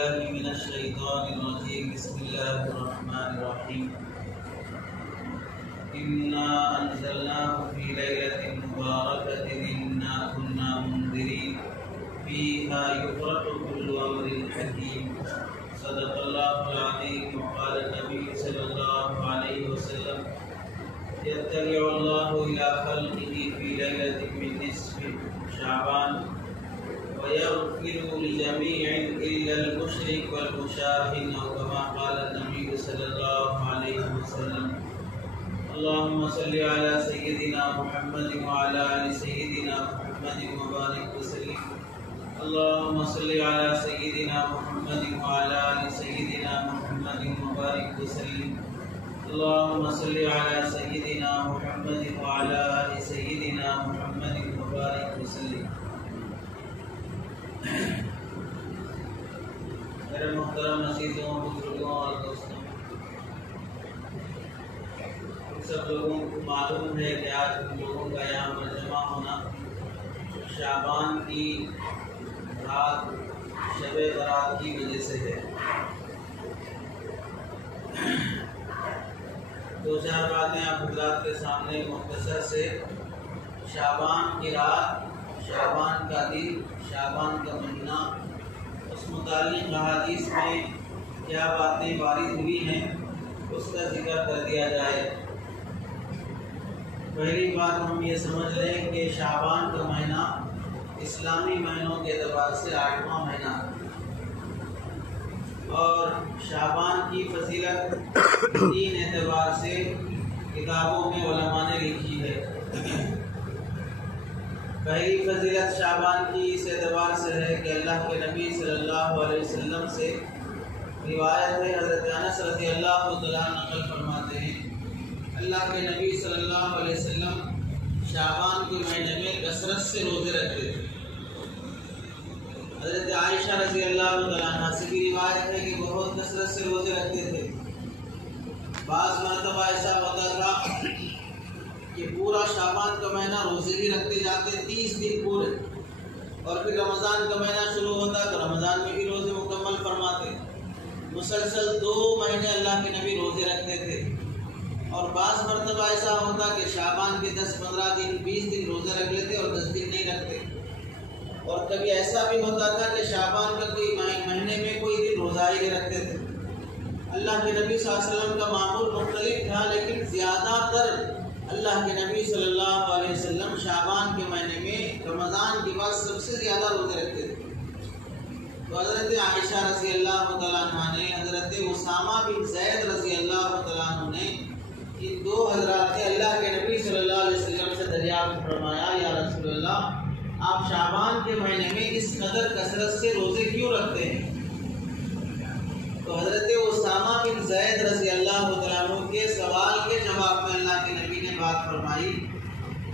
بالله من الشيطان الرجيم بسم الله الرحمن الرحيم إنا أنزلناه في ليلة مباركة إنا كنا منذرين فيها يفرق كل أمر حكيم صدق الله العظيم. وقال النبي صلى الله عليه وسلم يطلع الله إلى خلقه في ليلة من نصف شعبان ويغفر لجميع إلا المشرك والمشاهد أو كما قال النبي صلى الله عليه وسلم. اللهم صل على سيدنا محمد وعلى آل سيدنا محمد وبارك وسلم. اللهم صل على سيدنا محمد وعلى آل سيدنا محمد وبارك وسلم. اللهم صل على سيدنا محمد وعلى آل سيدنا محمد وبارك وسلم. میرے محترم عزیزوں، بزرگوں اور دوستوں، سب لوگوں کو معلوم ہے کہ آج ان لوگوں کا یہاں پر جمع ہونا شعبان کی رات شب برات کی وجہ سے ہے. دو چار باتیں آپ حضرات کے سامنے مختصر سے شعبان کی رات، شعبان کا دن، شعبان کا مہینہ، اس متعلق احادیث میں کیا باتیں وارد ہوئی ہیں اس کا ذکر کر دیا جائے. پہلی بات ہم یہ سمجھ لیں کہ شعبان کا مہینہ اسلامی مہینوں کے اعتبار سے 8واں مہینہ ہے اور شعبان کی فضیلت 3 اعتبار سے کتابوں میں علماء نے لکھی ہے. پہلی فضیلت شعبان کی اس اعتبار سے ہے کہ اللہ کے نبی صلی اللہ علیہ وسلم سے روایت ہے، حضرت انس رضی اللہ تعالیٰ نقل فرماتے ہیں اللہ کے نبی صلی اللہ علیہ وسلم شعبان کے مہینے میں کثرت سے روزے رکھتے تھے. حضرت عائشہ رضی اللہ تعالیٰ عنہ سے بھی روایت ہے کہ بہت کثرت سے روزے رکھتے تھے. بعض مرتبہ ایسا ہوتا تھا کہ پورا شعبان کا مہینہ روزے بھی رکھتے جاتے 30 دن پورے، اور پھر رمضان کا مہینہ شروع ہوتا تو رمضان میں بھی روزے مکمل فرماتے. مسلسل 2 مہینے اللہ کے نبی روزے رکھتے تھے. اور بعض مرتبہ ایسا ہوتا کہ شعبان کے 10-15 دن 20 دن روزہ رکھ لیتے اور 10 دن نہیں رکھتے. اور کبھی ایسا بھی ہوتا تھا کہ شعبان کا کوئی مہینے میں کوئی دن روزہ ہی نہیں رکھتے تھے. اللہ کے نبی صلی اللہ علیہ وسلم کا معمول مختلف تھا، لیکن زیادہ تر اللہ کے نبی صلی اللہ علیہ وسلم شعبان کے مہینے میں رمضان کے بعد سب سے زیادہ روزے رکھتے تھے. تو حضرت عائشہ رضی اللہ تعالیٰ عنہ نے، حضرت اسامہ بن زید رضی اللہ تعالیٰ عنہ نے ان 2 حضرات نے اللہ کے نبی صلی اللہ علیہ وسلم سے دریافت فرمایا یا رسول اللہ، آپ شعبان کے مہینے میں اس قدر کثرت سے روزے کیوں رکھتے ہیں؟ تو حضرت اسامہ بن زید رضی اللہ تعالیٰ عنہ کے سوال کے جواب میں اللہ کے نبی نے بات فرمائی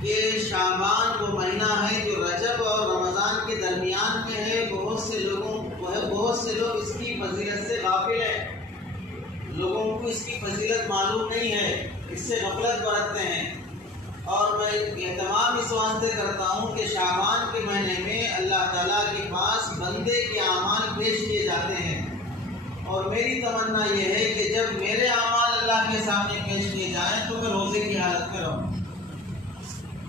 کہ شعبان وہ مہینہ ہے جو رجب اور رمضان کے درمیان میں ہے. بہت سے لوگ اس کی فضیلت سے غافل ہیں، لوگوں کو اس کی فضیلت معلوم نہیں ہے، اس سے غفلت برتتے ہیں. اور میں اہتمام اس واسطے کرتا ہوں کہ شعبان کے مہینے میں اللہ تعالیٰ کے پاس بندے کے اعمال پیش کیے جاتے ہیں، اور میری تمنا یہ ہے کہ جب میرے اعمال اللہ کے سامنے پیش کیے جائیں تو میں روزے کی حالت میں رہوں.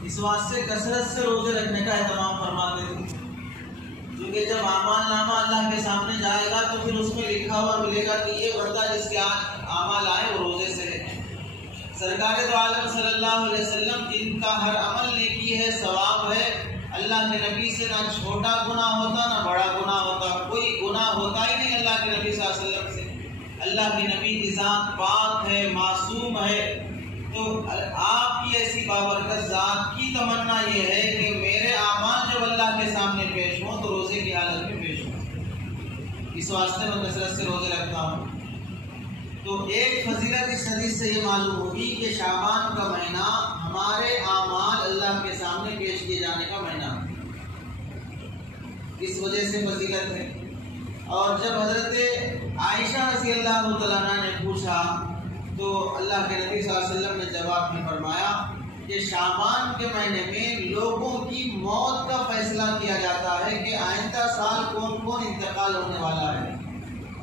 اس واسطے کثرت سے روزے رکھنے کا اہتمام فرماتے تھے، کیونکہ جب اعمال نامہ اللہ کے سامنے جائے گا تو پھر اس میں لکھا ہوا ملے گا کہ یہ بندہ جس کے اعمال آئے وہ روزے سے ہے. سرکار دو عالم صلی اللہ علیہ وسلم جن کا ہر عمل نیکی ہے، ثواب ہے، اللہ کے نبی سے نہ چھوٹا گناہ ہوتا نہ بڑا گناہ ہوتا، کوئی گناہ ہوتا ہی نہیں اللہ کے نبی صلی اللہ علیہ وسلم سے. اللہ کے نبی کی ذات پاک ہے، معصوم ہے. تو آپ کی ایسی بابرکت ذات کی تمنا یہ ہے کہ میرے اعمال جب اللہ کے سامنے پیش ہوں تو روزے کی حالت میں پیش ہوں. اس واسطے میں کثرت سے روزے رکھتا ہوں. تو ایک فضیلت اس حدیث سے یہ معلوم ہوگی کہ شعبان کا مہینہ ہمارے اعمال اللہ کے سامنے پیش کیے جانے کا مہینہ اس وجہ سے فضیلت ہے. اور جب حضرت عائشہ رضی اللہ تعالیٰ عنہ نے پوچھا تو اللہ کے نبی صلی اللہ علیہ وسلم نے جواب میں فرمایا کہ شعبان کے مہینے میں لوگوں کی موت کا فیصلہ کیا جاتا ہے کہ آئندہ سال کون کون انتقال ہونے والا ہے.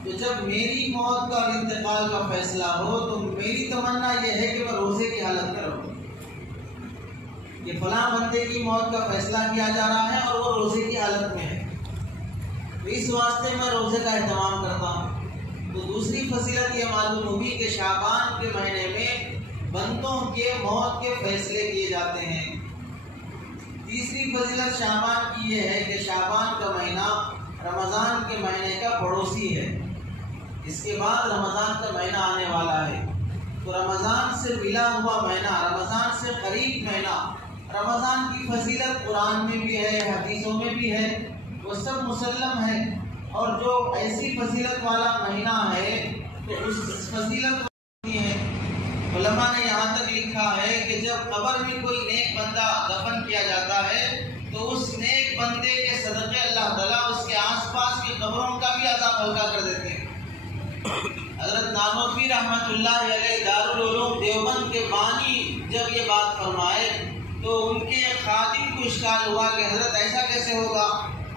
تو جب میری موت کا اور انتقال کا فیصلہ ہو تو میری تمنا یہ ہے کہ میں روزے کی حالت میں رہوں، کہ فلاں بندے کی موت کا فیصلہ کیا جا رہا ہے اور وہ روزے کی حالت میں ہے، تو اس واسطے میں روزے کا اہتمام کرتا ہوں۔ تو دوسری فضیلت یہ معلوم ہوگی کہ شعبان کے مہینے میں بندوں کے موت کے فیصلے کیے جاتے ہیں۔ تیسری فضیلت شعبان کی یہ ہے کہ شعبان کا مہینہ رمضان کے مہینے کا پڑوسی ہے، اس کے بعد رمضان کا مہینہ آنے والا ہے، تو رمضان سے ملا ہوا مہینہ، رمضان سے قریب مہینہ، رمضان کی فضیلت قرآن میں بھی ہے، حدیثوں میں بھی ہے، وہ سب مسلم ہے، اور جو ایسی فضیلت والا مہینہ ہے تو اس فضیلت ہے۔ علماء نے یہاں تک لکھا ہے کہ جب قبر میں کوئی نیک بندہ دفن کیا جاتا ہے تو اس نیک بندے کے صدقے اللہ تعالیٰ اس کے آس پاس کی قبروں کا بھی عذاب ہلکا کر دیتے ہیں۔ حضرت نانوتوی رحمۃ اللہ علیہ دارالعلوم دیوبند کے بانی جب یہ بات فرمائے تو ان کے خادم کو اشکال ہوا کہ حضرت ایسا کیسے ہوگا،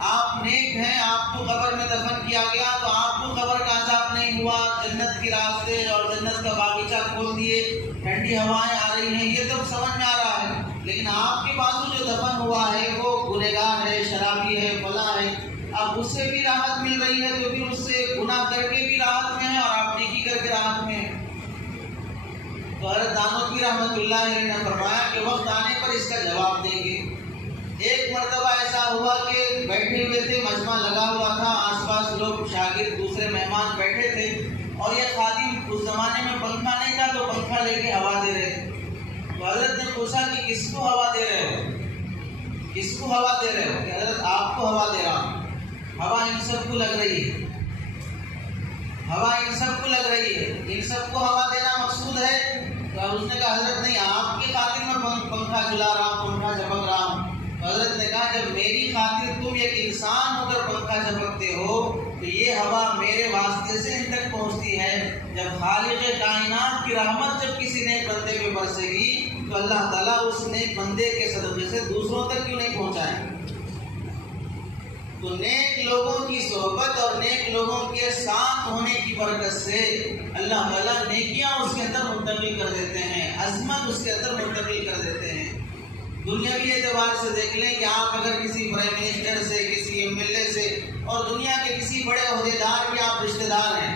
آپ نیک ہیں، آپ کو قبر میں دفن کیا گیا تو آپ کو قبر کا عذاب نہیں ہوا، جنت کے راستے اور جنت کا باغیچہ کھول دیے، ٹھنڈی ہوائیں آ رہی ہیں، یہ تو سمجھ میں آ رہا ہے، لیکن آپ کے بازو جو دفن ہوا ہے وہ گنہگار ہے، شرابی ہے، فلاں ہے، اب اس سے بھی راحت مل رہی ہے تو پھر اس سے گناہ کر کے بھی راحت میں ہے اور آپ نیکی کر کے راحت میں ہے۔ تو حضرت دانوتوی رحمۃ اللہ علیہ نے فرمایا کہ وقت آنے پر اس کا جواب دیں گے۔ ایک مرتبہ ایسا ہوا کہ بیٹھے ہوئے تھے، مجمع لگا ہوا تھا، آس پاس لوگ شاگرد دوسرے مہمان بیٹھے تھے، اور یہ خادم اس زمانے میں پنکھا نہیں تھا تو پنکھا لے کے ہوا دے رہے تھے۔ تو حضرت نے پوچھا کہ کس کو ہوا دے رہے ہو، کس کو ہوا دے رہے ہو؟ کہ حضرت آپ کو ہوا دے رہا ہوں، ہوا ان سب کو لگ رہی ہے، ہوا ان سب کو لگ رہی ہے، ان سب کو ہوا دینا مقصود ہے؟ تو اس نے کہا حضرت نہیں، آپ کی خاطر میں پنکھا جلا رہا ہوں، پنکھا جھپک رہا ہوں۔ حضرت نے کہا جب میری خاطر تم ایک انسان ہو کر پنکھا جھپکتے ہو تو یہ ہوا میرے واسطے سے ان تک پہنچتی ہے، جب خالق کائنات کی رحمت جب کسی نیک بندے پہ برسے گی تو اللہ تعالیٰ اس نیک بندے کے صدقے سے دوسروں تک کیوں نہیں پہنچائے؟ تو نیک لوگوں کی صحبت اور نیک لوگوں کے ساتھ ہونے کی برکت سے اللہ تعالیٰ نیکیاں اس کے اندر منتقل کر دیتے ہیں، عظمت اس کے اندر منتقل کر دیتے ہیں۔ دنیاوی اعتبار سے دیکھ لیں کہ آپ اگر کسی پرائم منسٹر سے، کسی ایم ایل اے سے اور دنیا کے کسی بڑے عہدیدار کے آپ رشتہ دار ہیں،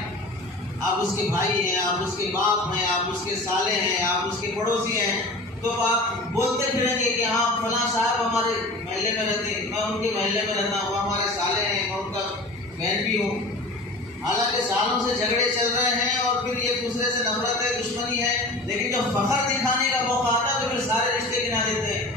آپ اس کے بھائی ہیں، آپ اس کے باپ ہیں، آپ اس کے سالے ہیں، آپ اس کے پڑوسی ہیں، تو آپ بولتے پھریں گے کہ ہاں فلاں صاحب ہمارے محلے میں رہتے ہیں، میں ان کے محلے میں رہتا ہوں، ہمارے سالے ہیں، میں ان کا بہن بھی ہوں۔ حالانکہ سالوں سے جھگڑے چل رہے ہیں اور پھر ایک دوسرے سے نفرت ہے، دشمنی ہے، لیکن جب فخر دکھانے کا موقع آتا ہے تو پھر سارے رشتے گنا دیتے ہیں۔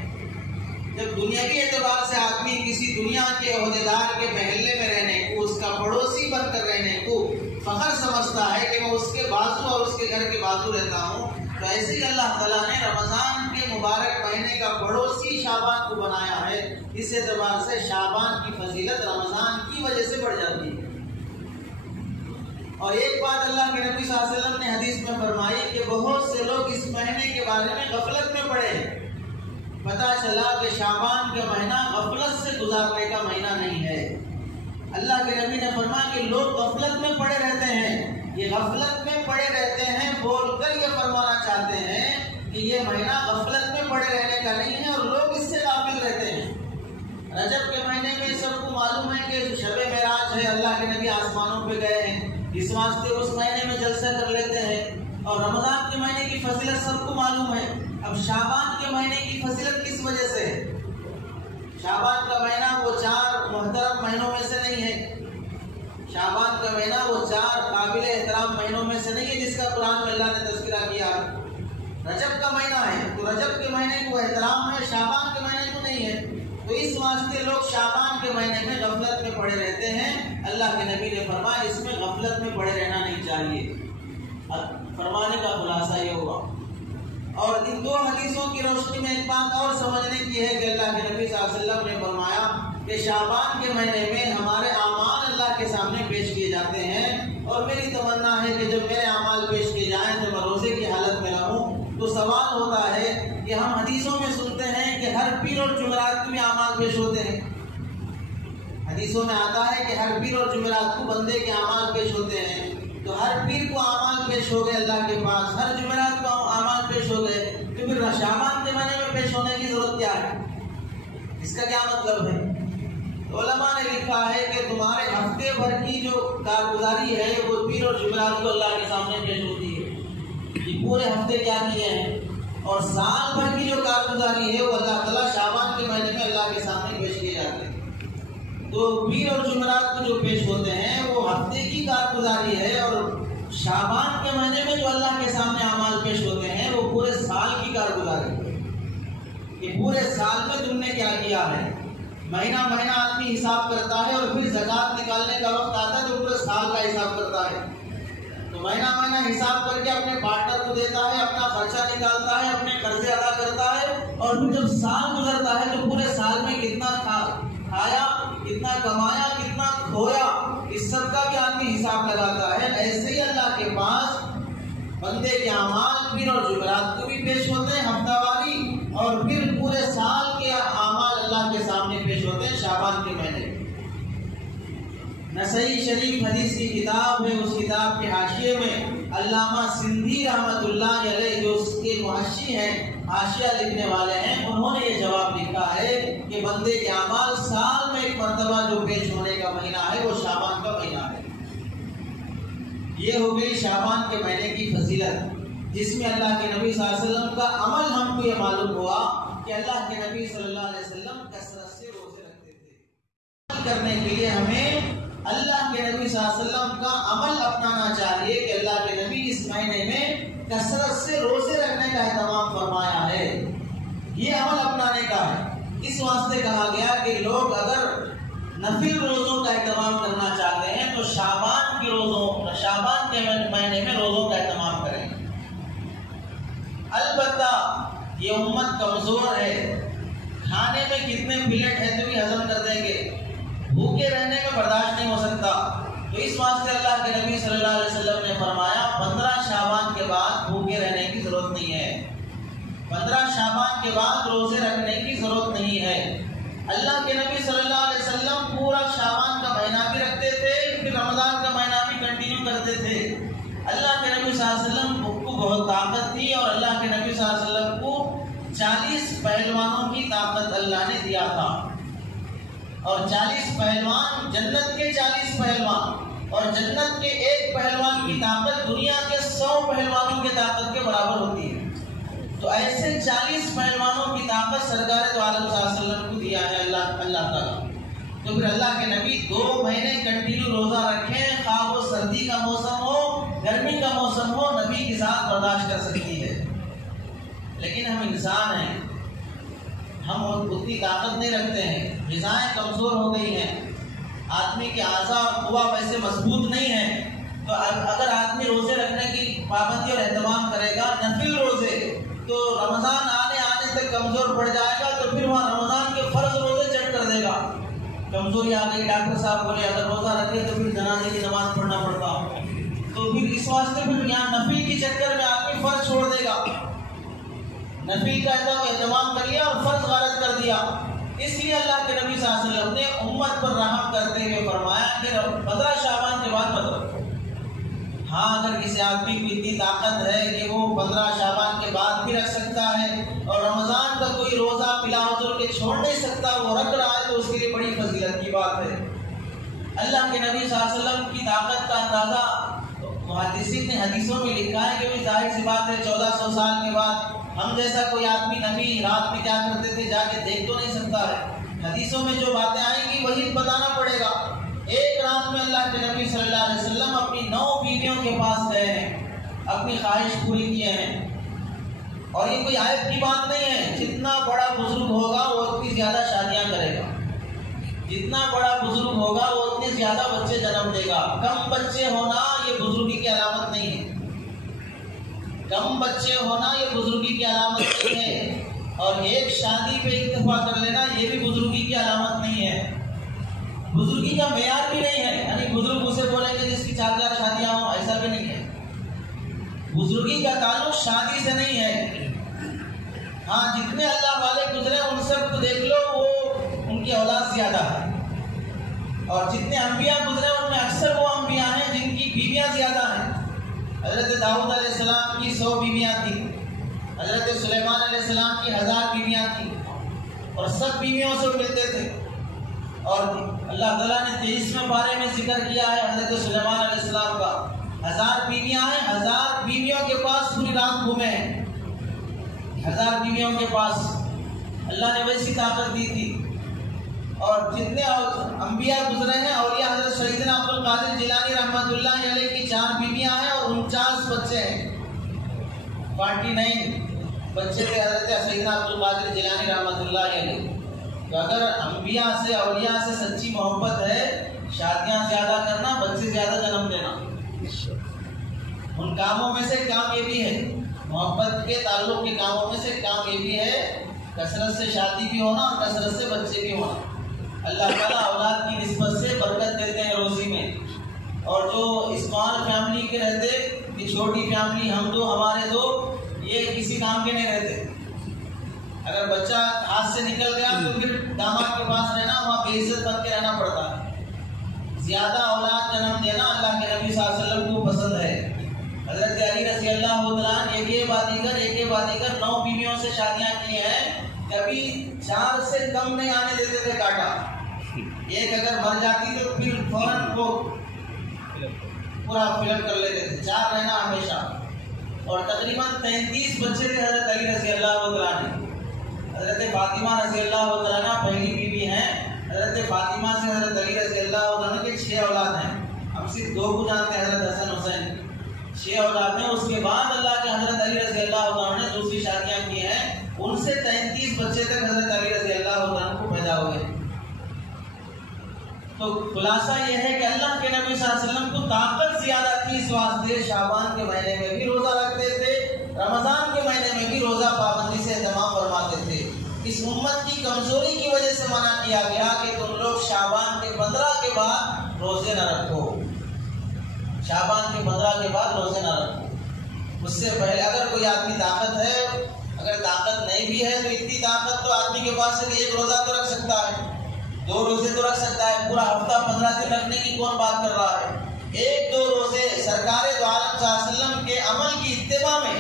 جب دنیاوی اعتبار سے آدمی کسی دنیا کے عہدیدار کے محلے میں رہنے کو، اس کا پڑوسی بن کر رہنے کو فخر سمجھتا ہے کہ میں اس کے بازو اور اس کے گھر کے بازو رہتا ہوں، تو ایسے ہی اللہ تعالیٰ نے رمضان کے مبارک مہینے کا پڑوسی شعبان کو بنایا ہے۔ اس اعتبار سے شعبان کی فضیلت رمضان کی وجہ سے بڑھ جاتی ہے۔ اور ایک بات اللہ کے نبی صلی اللہ علیہ وسلم نے حدیث میں فرمائی کہ بہت سے لوگ اس مہینے کے بارے میں غفلت میں پڑے ہیں، پتہ چلا کہ شعبان کا مہینہ غفلت سے گزارنے کا مہینہ نہیں ہے۔ اللہ کے نبی نے فرمایا کہ لوگ غفلت میں پڑے رہتے ہیں، یہ غفلت میں پڑے رہتے ہیں بول کر یہ فرمانا چاہتے ہیں کہ یہ مہینہ غفلت میں پڑے رہنے کا نہیں ہے اور لوگ اس سے غافل رہتے ہیں۔ رجب کے مہینے میں سب کو معلوم ہے کہ شب معراج ہے، اللہ کے نبی آسمانوں پہ گئے ہیں، اس واسطے اس مہینے میں جلسہ کر لیتے ہیں، اور رمضان کے مہینے کی فضیلت سب کو معلوم ہے۔ اب شعبان کے مہینے کی فضیلت کس وجہ سے ہے؟ شعبان کا مہینہ وہ 4 محترم مہینوں میں سے نہیں ہے، شعبان کا مہینہ وہ 4 قابل احترام مہینوں میں سے نہیں ہے جس کا قرآن میں اللہ نے تذکرہ کیا۔ رجب کا مہینہ ہے تو رجب کے مہینے کو احترام ہے، شعبان کے مہینے کو نہیں ہے، تو اس واسطے لوگ شعبان کے مہینے میں غفلت میں پڑے رہتے ہیں۔ اللہ کے نبی نے فرمایا اس میں غفلت میں پڑے رہنا نہیں چاہیے۔ فرمانے کا خلاصہ یہ ہوا، اور ان 2 حدیثوں کی روشنی میں ایک بات اور سمجھنے کی ہے کہ اللہ کے نبی صلی اللہ علیہ وسلم نے فرمایا کہ شعبان کے مہینے میں ہمارے اعمال اللہ کے سامنے پیش کیے جاتے ہیں، اور میری تمنا ہے کہ جب میرے اعمال پیش کیے جائیں تو میں روزے کی حالت میں رہوں۔ تو سوال ہوتا ہے کہ ہم حدیثوں میں سنتے ہیں کہ ہر پیر اور جمعرات میں اعمال پیش ہوتے ہیں، حدیثوں میں آتا ہے کہ ہر پیر اور جمعرات کو بندے کے اعمال پیش ہوتے ہیں، تو ہر پیر کو اعمال پیش ہو گئے اللہ کے پاس، ہر جمعرات کو اعمال پیش ہو گئے، تو پھر شعبان کے مہینے میں پیش ہونے کی ضرورت کیا ہے؟ اس کا کیا مطلب ہے؟ علماء نے لکھا ہے کہ تمہارے ہفتے بھر کی جو کارگزاری ہے وہ پیر اور جمعرات کو اللہ کے سامنے پیش ہوتی ہے کہ پورے ہفتے کیا کیے ہیں، اور سال بھر کی جو کارگزاری ہے وہ اللہ تعالیٰ شعبان کے مہینے میں اللہ کے سامنے پیش کیے جاتے ہیں۔ تو پیر اور جمعرات کو جو پیش ہوتے ہیں وہ ہفتے کی کارگزاری ہے، اور شعبان کے مہینے میں جو اللہ کے سامنے اعمال پیش ہوتے ہیں وہ پورے سال کی کارگزاری ہے کہ پورے سال میں تم نے کیا کیا ہے۔ مہینہ مہینہ آدمی حساب کرتا ہے، اور پھر زکوٰۃ نکالنے کا وقت آتا ہے تو پورے سال کا حساب کرتا ہے، تو مہینہ مہینہ حساب کر کے اپنے پارٹنر کو دیتا ہے، اپنا خرچہ نکالتا ہے، اپنے قرضے ادا کرتا ہے، اور پھر جب سال گزرتا ہے تو پورے سال میں کتنا کھایا، کتنا کمایا، کتنا کھویا، اس سب کا بھی آدمی حساب لگاتا ہے۔ ایسے ہی اللہ کے پاس بندے کے اعمال پیر اور جمعرات کو بھی پیش ہوتے ہیں ہفتہ واری، اور پھر پورے سال کے اعمال اللہ کے سامنے پیش ہوتے ہیں شعبان کے مہینے میں۔ نسائی شریف حدیث کی کتاب ہے، اس کتاب کے حاشیے میں علامہ سندھی رحمۃ اللہ علیہ جو اس کے محشی ہیں، حاشیہ لکھنے والے ہیں، انہوں نے یہ جواب لکھا ہے کہ بندے کے اعمال سال میں ایک مرتبہ جو پیش ہونے کا مہینہ ہے وہ شعبان کا مہینہ ہے۔ یہ ہو گئی شعبان کے مہینے کی فضیلت، جس میں اللہ کے نبی صلی اللہ علیہ وسلم کا عمل ہم کو یہ معلوم ہوا کہ اللہ کے نبی صلی اللہ علیہ وسلم کثرت سے روزے رکھتے تھے۔ عمل کرنے کے لیے ہمیں اللہ کے نبی صلی اللہ علیہ وسلم کا عمل اپنانا چاہیے کہ اللہ کے نبی اس مہینے میں کثرت سے روزے رکھنے کا اہتمام فرمایا ہے، یہ عمل اپنانے کا ہے۔ اس واسطے کہا گیا کہ لوگ اگر نفل روزوں کا اہتمام کرنا چاہتے ہیں تو شعبان کے مہینے میں روزوں کا اہتمام کریں۔ البتہ یہ امت کمزور ہے، کھانے میں کتنے پلیٹ ہے تو بھی ہضم کر دیں گے، بھوکے رہنے میں برداشت نہیں ہو سکتا، تو اس واسطے اللہ کے نبی صلی اللہ علیہ وسلم نے فرمایا 15 شعبان کے بعد بھوکے رہنے کی ضرورت نہیں ہے، 15 شعبان کے بعد روزے رکھنے کی ضرورت نہیں ہے۔ اللہ کے نبی صلی اللہ علیہ وسلم پورا شعبان کا مہینہ بھی رکھتے تھے، پھر رمضان کا مہینہ بھی کنٹینیو کرتے تھے۔ اللہ کے نبی صلی اللہ علیہ وسلم کو بہت طاقت تھی، اور اللہ کے نبی صلی اللہ علیہ وسلم کو 40 پہلوانوں کی طاقت اللہ نے دیا تھا، اور 40 پہلوان جنت کے 40 پہلوان، اور جنت کے ایک پہلوان کی طاقت دنیا کے 100 پہلوانوں کی طاقت کے برابر ہوتی ہے۔ تو ایسے 40 پہلوانوں کی طاقت سرکار دو عالم صلی اللہ علیہ وسلم کو دیا ہے اللہ تعالیٰ۔ تو پھر اللہ کے نبی 2 مہینے کنٹینیو روزہ رکھیں، خواہ وہ سردی کا موسم ہو، گرمی کا موسم ہو، نبی کی ذات برداشت کر سکتی ہے۔ لیکن ہم انسان ہیں، ہم اتنی طاقت نہیں رکھتے ہیں، غذائیں کمزور ہو گئی ہیں، آدمی کے اعضاء اور قوا ویسے مضبوط نہیں ہیں، تو اگر آدمی روزے رکھنے کی پابندی اور اہتمام کرے گا، نفل روزے، تو رمضان آنے تک کمزور پڑ جائے گا، تو پھر وہاں رمضان کے فرض روزے چٹ کر دے گا۔ کمزوری آ گئی، ڈاکٹر صاحب بولے اگر روزہ رکھے تو پھر جنازے کی نماز پڑھنا پڑتا، تو پھر اس واسطے پھر یہاں نفل کے چکر میں آدمی فرض چھوڑ دے گا، نفل کا اہتمام کر لیا اور فرض غلط کر دیا۔ اس لیے اللہ کے نبی صلی اللہ علیہ وسلم نے امت پر رحم کرتے ہوئے فرمایا کہ 15 شعبان کے بعد مت رکھو۔ ہاں اگر کسی آدمی کو اتنی طاقت ہے کہ وہ 15 شعبان کے بعد بھی رکھ سکتا ہے، اور رمضان کا کوئی روزہ بلا عذر کے چھوڑ نہیں سکتا، وہ رکھ رہا ہے، تو اس کے لیے بڑی فضیلت کی بات ہے۔ اللہ کے نبی صلی اللہ علیہ وسلم کی طاقت کا اندازہ محدثین نے حدیثوں میں لکھا ہے کہ ظاہر سی بات ہے 1400 سال کے بعد ہم جیسا کوئی آدمی نبی رات میں کیا کرتے تھے جا کے دیکھ تو نہیں سکتا ہے، حدیثوں میں جو باتیں آئیں گی وہی بتانا پڑے گا۔ ایک رات میں اللہ کے نبی صلی اللہ علیہ وسلم اپنی 9 بیویوں کے پاس گئے ہیں، اپنی خواہش پوری کیے ہیں، اور یہ کوئی عیب کی بات نہیں ہے، جتنا بڑا بزرگ ہوگا وہ اتنی زیادہ شادیاں کرے گا، جتنا بڑا بزرگ ہوگا وہ اتنے زیادہ بچے جنم دے گا۔ کم بچے ہونا یہ بزرگی کی علامت نہیں ہے، کم بچے ہونا یہ بزرگی کی علامت نہیں ہے، اور ایک شادی پہ اکتفا کر لینا یہ بھی بزرگی کی علامت نہیں ہے، بزرگی کا معیار بھی نہیں ہے، یعنی بزرگ اسے بولیں گے جس کی 4 شادیاں ہوں، ایسا بھی نہیں ہے۔ بزرگی کا تعلق شادی سے نہیں ہے۔ ہاں جتنے اللہ والے گزرے ان سب کو دیکھ لو، وہ ان کی اولاد زیادہ ہے، اور جتنے انبیاء گزرے ان میں اکثر وہ انبیاء ہیں جن کی بیویاں زیادہ ہیں۔ حضرت داؤد علیہ السلام کی 100 بیویاں تھیں، حضرت سلیمان علیہ السلام کی 1000 بیویاں تھیں، اور سب بیویوں سے ملتے تھے۔ اور اللہ تعالیٰ نے 23ویں پارے میں ذکر کیا ہے حضرت سلیمان علیہ السلام کا، 1000 بیویاں ہیں، 1000 بیویوں کے پاس پوری رات گھومے ہیں، 1000 بیویوں کے پاس اللہ نے ویسی طاقت دی تھی۔ اور جتنے انبیاء گزرے ہیں، اولیاء حضرت سیدنا عبد القادر جیلانی رحمۃ اللہ علیہ کی 4 بیویاں ہیں اور 49 بچے ہیں، 49 بچے تھے حضرت سیدنا عبد القادر جیلانی رحمۃ اللہ علیہ۔ تو اگر انبیاء سے اولیاء سے سچی محبت ہے، شادیاں زیادہ کرنا، بچے زیادہ جنم دینا۔ ان کاموں میں سے کام یہ بھی ہے، محبت کے تعلق کے کاموں میں سے کام یہ بھی ہے کثرت سے شادی بھی ہونا اور کثرت سے بچے بھی ہونا۔ اللہ تعالیٰ اولاد کی نسبت سے برکت دیتے ہیں روزی میں۔ اور جو اسمال فیملی کے رہتے، یہ چھوٹی فیملی، ہم دو ہمارے دو، یہ کسی کام کے نہیں رہتے۔ اگر بچہ ہاتھ سے نکل گیا تو پھر داماد کے پاس رہنا، وہاں بے عزت بن کے رہنا پڑتا ہے۔ زیادہ اولاد جنم دینا اللہ کے نبی صلی اللہ علیہ وسلم کو پسند ہے۔ حضرت علی رضی اللہ عنہ ایک بات دیگر 9 بیویوں سے شادیاں کی ہیں، کبھی 4 سے کم نہیں آنے دیتے تھے کاٹا۔ ایک اگر مر جاتی تو پھر فوراً کو پورا فلپ کر لیتے تھے، 4 رہنا ہمیشہ۔ اور تقریباً 33 بچے تھے حضرت علی رضی اللہ عنہ۔ حضرت فاطمہ رضی اللہ عنہ پہلی بیوی ہیں۔ حضرت فاطمہ سے حضرت علی رضی اللہ عنہ کے 6 اولاد ہیں، ہم صرف 2 کو جانتے ہیں، حضرت حسن حسین، 6 اولاد ہیں۔ اس کے بعد اللہ کے حضرت علی رضی اللہ عنہ نے دوسری شادیاں کی ہیں، ان سے 33 بچے تک حضرت علی رضی اللہ عنہ کو پیدا ہوئے۔ تو خلاصہ یہ ہے کہ اللہ کے نبی صلی اللہ علیہ وسلم کو طاقت زیادہ تھی، اس واسطے شعبان کے مہینے میں بھی روزہ رکھتے تھے، رمضان کے مہینے میں بھی روزہ پابندی سے اہتمام فرماتے تھے۔ اس امت کی کمزوری کی وجہ سے منع کیا گیا کہ تم لوگ شعبان کے 15 کے بعد روزے نہ رکھو، شعبان کے 15 کے بعد روزے نہ رکھو۔ اس سے پہلے اگر کوئی آدمی طاقت ہے، اگر طاقت نہیں بھی ہے تو اتنی طاقت تو آدمی کے پاس ہے کہ 1 روزہ تو رکھ سکتا ہے، 2 روزے تو رکھ سکتا ہے، پورا ہفتہ 15 دن رکھنے کی کون بات کر رہا ہے؟ 1-2 روزے سرکار دو عالم صلی اللہ علیہ وسلم کے عمل کی اتباع میں،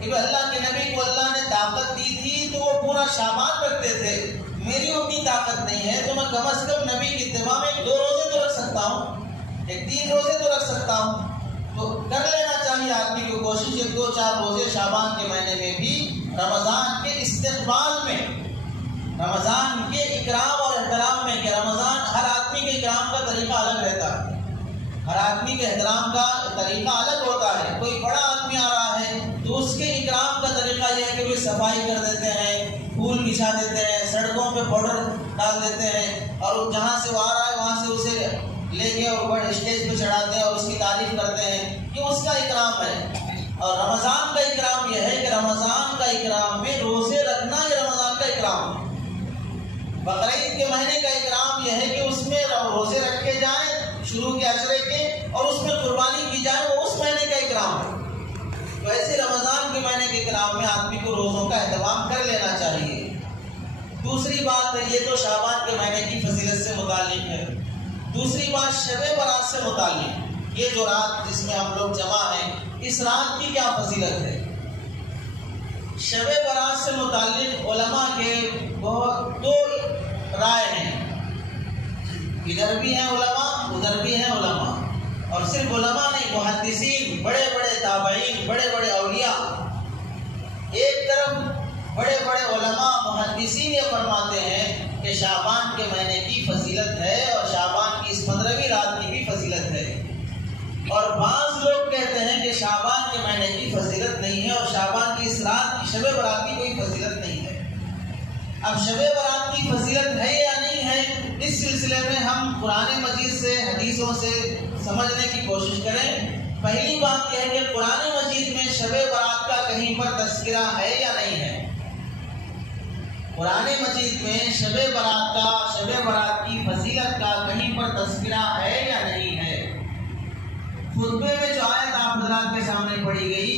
کہ اللہ کے نبی کو اللہ نے طاقت دی تھی تو وہ پورا شعبان رکھتے تھے۔ میری اتنی طاقت نہیں ہے تو میں کم از کم نبی کی اتباع میں 2 روزے تو رکھ سکتا ہوں، 3 روزے تو رکھ سکتا ہوں۔ تو کر لینا چاہیے آدمی کو کوشش، 2-4 روزے شعبان کے مہینے میں بھی، رمضان کے استقبال میں، رمضان کے اکرام اور احترام میں، کہ رمضان ہر آدمی کے اکرام کا طریقہ الگ رہتا ہے، ہر آدمی کے احترام کا طریقہ الگ ہوتا ہے۔ کوئی بڑا آدمی آ رہا ہے تو اس کے اکرام کا طریقہ یہ ہے کہ وہ صفائی کر دیتے ہیں، پھول بچھا دیتے ہیں، سڑکوں پہ پاؤڈر ڈال دیتے ہیں، اور جہاں سے وہ آ رہا ہے وہاں سے اسے لے کے اور بڑے اسٹیج پہ چڑھاتے ہیں اور اس کی تعریف کرتے ہیں، یہ اس کا اکرام ہے۔ اور رمضان کا اکرام یہ ہے کہ رمضان کا اکرام میں روزے رکھنا، یہ رمضان کا اکرام ہے۔ بقرعید کے مہینے کا اکرام یہ ہے کہ اس میں روزے رکھے جائیں شروع کے عشرے کے، اور اس میں قربانی کی جائے، وہ اس مہینے کا اکرام ہے۔ تو ایسے رمضان کے مہینے کے اکرام میں آدمی کو روزوں کا اہتمام کر لینا چاہیے۔ دوسری بات، یہ تو شعبان کے مہینے کی فضیلت سے متعلق ہے۔ دوسری بات شب برات سے متعلق، یہ جو رات جس میں ہم لوگ جمع ہیں، اس رات کی کیا فضیلت ہے؟ شب برات سے متعلق علماء کے بہت 2 رائے ہیں، ادھر بھی ہیں علماء، ادھر بھی ہیں علماء۔ اور صرف علماء نہیں، محدثین، بڑے بڑے تابعین، بڑے بڑے اولیاء، ایک طرف بڑے بڑے علماء محدثین یہ فرماتے ہیں کہ شعبان کے مہینے کی فضیلت ہے، اور شعبان کی اس 15ویں رات کی بھی فضیلت ہے۔ اور بعض لوگ کہتے ہیں کہ شعبان کے مہینے کی فضیلت نہیں ہے، اور شعبان کی اس رات کی، شب برات کی کوئی فضیلت نہیں ہے۔ اب شب برات کی فضیلت ہے یا نہیں ہے، اس سلسلے میں ہم قرآن مجید سے، حدیثوں سے سمجھنے کی کوشش کریں۔ پہلی بات یہ ہے کہ قرآن مجید میں شب برات کا کہیں پر تذکرہ ہے یا نہیں ہے؟ قرآن مجید میں شب برات کا، شب برات کی فضیلت کا کہیں پر تذکرہ ہے یا نہیں ہے؟ خطبے میں جو آیت آپ حضرات کے سامنے پڑھی گئی،